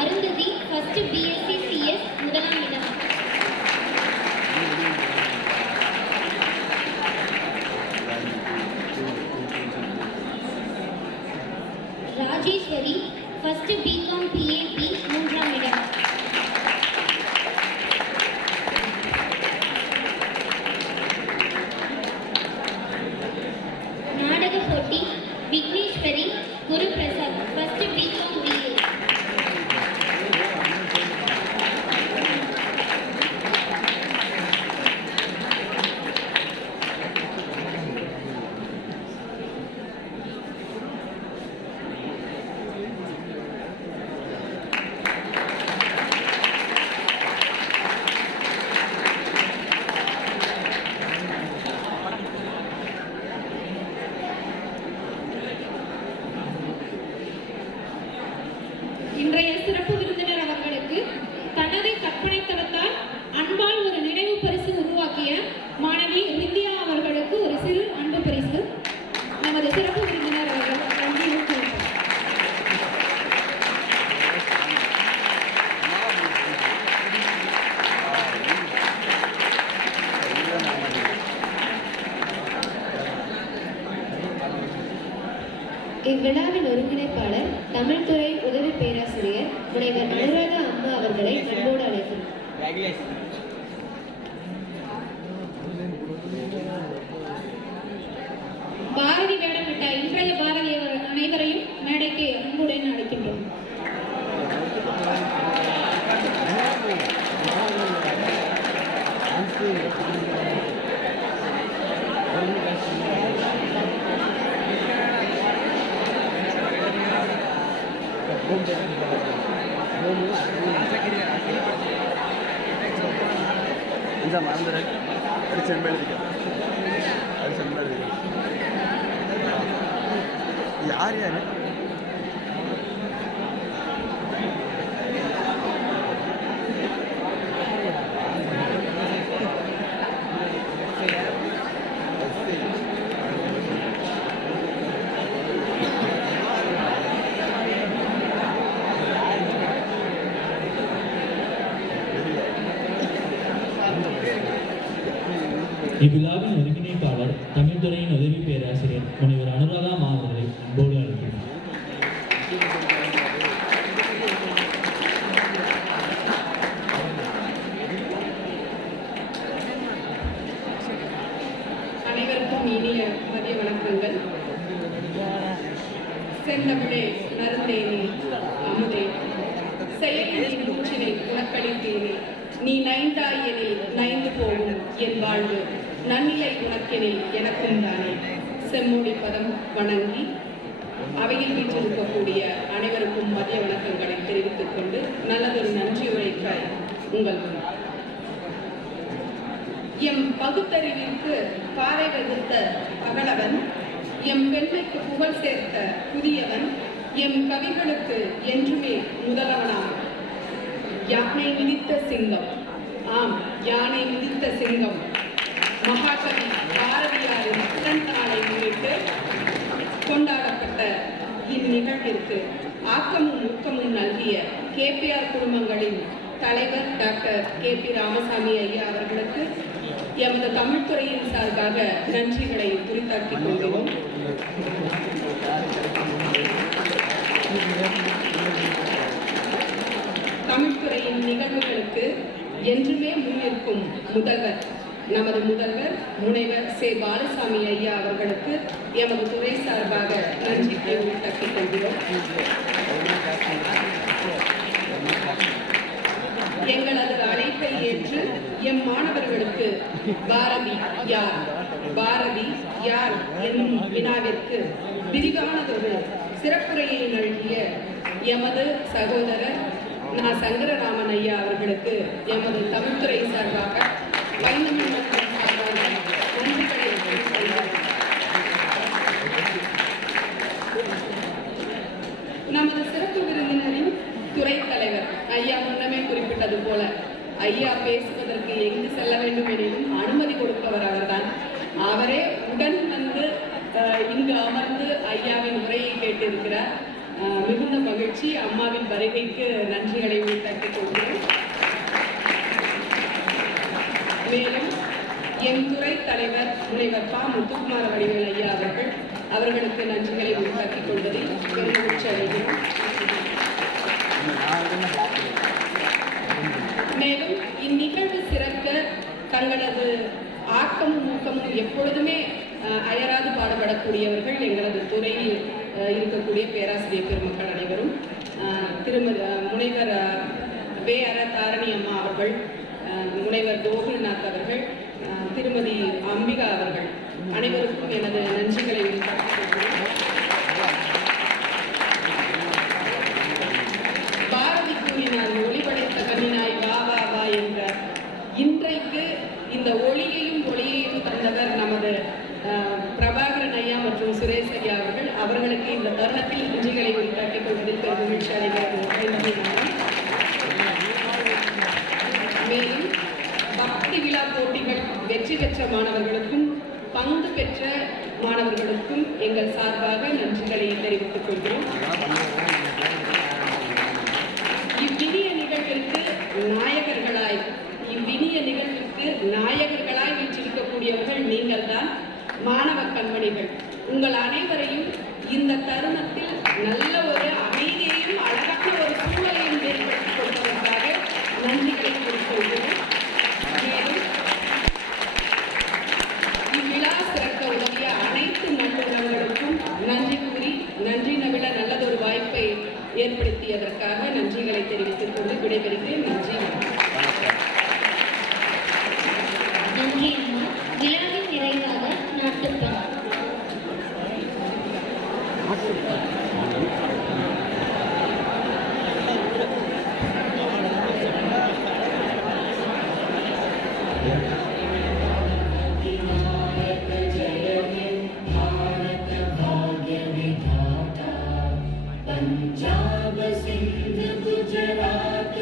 அருந்ததி ஃபர்ஸ்ட் பிஎஸ்சி சிஎஸ் முதலாம் இடம். Rajeswari first BCom BA B மூன்றாம் இடம். நாடக போட்டி. Vigneswari Guru Prasad first BCom BA. இன்றைய சிறப்பு விருந்தினர் அவர்களுக்கு தனது கற்பனை தளத்தால் அன்பால் ஒரு நினைவு பரிசு உருவாக்கிய மாணவி ரிந்தியா அவர்களுக்கு ஒரு சிறு அன்பு பரிசு. நமது சிறப்பு விருந்தினர் அவர்கள் நன்றி ஊக்குவிப்பார். இவ்விழாவின் ஒருங்கிணைப்பாளர் தமிழ்துறை உதவி பேராசிரியர் முனைவர் அனுராதா அம்மா அவர்களை அன்போடு அழைக்கிறோம். பாரதி வேடமிட்ட இன்றைய பாரதி அனைவரையும் மேடைக்கு அன்புடன் அழைக்கின்றோம். மறந்துடு அடிச்சு எம்பெழுதிக்க அடிச்சு எம்பெழுதிக்க யார் யார் இவ்விழாவின் ஒருங்கிணைப்பாளர் தமிழ்துறையின் உதவி பேராசிரியர் முனைவர் அனுராதா மா அவர்களை அன்போடு அழைக்கிறேன். அனைவருக்கும் இனிய மதிய வணக்கங்கள். செந்தமிழே நறுந்தேனே அமுதே செயலில் மூச்சினை உனக்களித்தேனே நீ நைந்தாயெனில் நைந்து போகும் என் வாழ்வு நன்னிலை உனக்கெனில் எனக்கும் தானே. செம்மொழி பதம் வணங்கி அவையில் வீற்றிருக்கக்கூடிய அனைவருக்கும் மதிய வணக்கங்களை தெரிவித்துக் கொண்டு நல்லதொரு நன்றி உரைக்க உங்கள் முன். எம் பகுத்தறிவிற்கு பாறை வகுத்த பகலவன், எம் பெண்மைக்கு புகழ் சேர்த்த புதியவன், எம் கவிகளுக்கு என்றுமே முதலவனாம். யானை மிதித்த சிங்கம், ஆம் யானை மிதித்த சிங்கம் மகாகவி பாரதியாரின் பிறந்த நாளை முன்னிட்டு கொண்டாடப்பட்ட இந்நிகழ்விற்கு ஆக்கமும் ஊக்கமும் நல்கிய கேபிஆர் குடும்பங்களின் தலைவர் டாக்டர் கே.பி. ராமசாமி ஐயா அவர்களுக்கு எமது தமிழ்துறையின் சார்பாக நன்றிகளை குறித்தாக்கிக் கொள்கிறோம். தமிழ்துறையின் நிகழ்வுகளுக்கு என்றுமே முன்னிற்கும் முதல்வர் நமது முதல்வர் முனைவர் சே. பாலுசாமி ஐயா அவர்களுக்கு எமது துறை சார்பாக நன்றியை உரித்தாக்கிக் கொள்கிறோம். எங்களது அழைப்பை ஏற்று எம் மாணவர்களுக்கு பாரதி யார் என்னும் வினாவிற்கு விரிவானதொரு சிறப்புரையை நல்கிய எமது சகோதரர் சங்கரராமன் ஐயா அவர்களுக்கு எமது தமிழ்துறை சார்பாக வைணவ மக்கள் சார்பாக நன்றிகளை தெரிவித்துள்ளோம். நமது சிறப்பு விருந்தினரின் துறை தலைவர் ஐயா முன்னமே குறிப்பிட்டது போல ஐயா பேசுவதற்கு எங்கு செல்ல வேண்டும் எனினும் அனுமதி கொடுப்பவர் அவர்தான். அவரே உடன் வந்து இங்கு அமர்ந்து ஐயாவின் உரையை கேட்டிருக்கிறார். மிகுந்த மகிழ்ச்சி. அம்மாவின் வருகைக்கு நன்றிகளை உரித்தாக்கிக் கொள்கிறேன். மேலும் என் துறை தலைவர் முனைவர் பா. முத்துக்குமார வடிவேல் ஐயா அவர்களுக்கு நன்றிகளை உரித்தாக்கிக் கொள்வதில் பெருமகிழ்ச்சி அடைகிறோம். மேலும் இந்நிகழ்வு சிறக்க தங்களது ஆக்கமும் ஊக்கமும் எப்பொழுதுமே அயராது பாடுபடக்கூடியவர்கள் எங்களது துறையில் இருக்கக்கூடிய பேராசிரியர் பெருமக்கள் அனைவரும். திருமதி முனைவர் வே. தாரணி அம்மா அவர்கள், முனைவர் கோகுல்நாத் அவர்கள், திருமதி அம்பிகா அவர்கள் அனைவருக்கும் எனது நன்றிகளை பாரதி கூறினார், ஒளிபடைத்த கண்ணினாய் வா வா வா என்ற இன்றைக்கு இந்த ஒளியையும் ஒளியையும் தந்தவர் நமது பிரபாகரன் ஐயா மற்றும் சுரேஷ் ஐயா அவர்களுக்கு இந்த தருணத்தில் நன்றிகளை உரித்தாக்கிக் கொள்வதில் பெருமகிழ்ச்சி அடைகிறது. மேலும் பக்தி விழா போட்டிகள் வெற்றி பெற்ற மாணவர்களுக்கும் பங்கு பெற்ற மாணவர்களுக்கும் எங்கள் சார்பாக நன்றிகளை தெரிவித்துக் கொள்கிறோம். இவ்வினிய நிகழ்விற்கு நாயகர்களாய் வீற்றிருக்கக்கூடியவர்கள் நீங்கள் தான் மாணவ கண்மணிகள். உங்கள் அனைவரையும் இந்த தருணத்தில் நல்ல ஒரு அமைதியையும் அழகான ஒரு சூழலையும் ஏற்படுத்திக் கொள்வதற்காக நன்றிகளை கூறிக்கொள்கிறோம். மேலும் இவ்விழா சிறக்க உதவிய அனைத்து நல்லுறவுகளுக்கும் நன்றி கூறி நன்றி நவிழ நல்லதொரு வாய்ப்பை ஏற்படுத்தியதற்காக நன்றிகளை தெரிவித்துக் கொண்டு விடைபெறுகிறேன். நன்றி. நன்றி அம்மா. விழாவின் நிறைவாக நாட்டுப்பண். भारत भाग्य विधाता पंजाब सिंध गुजरात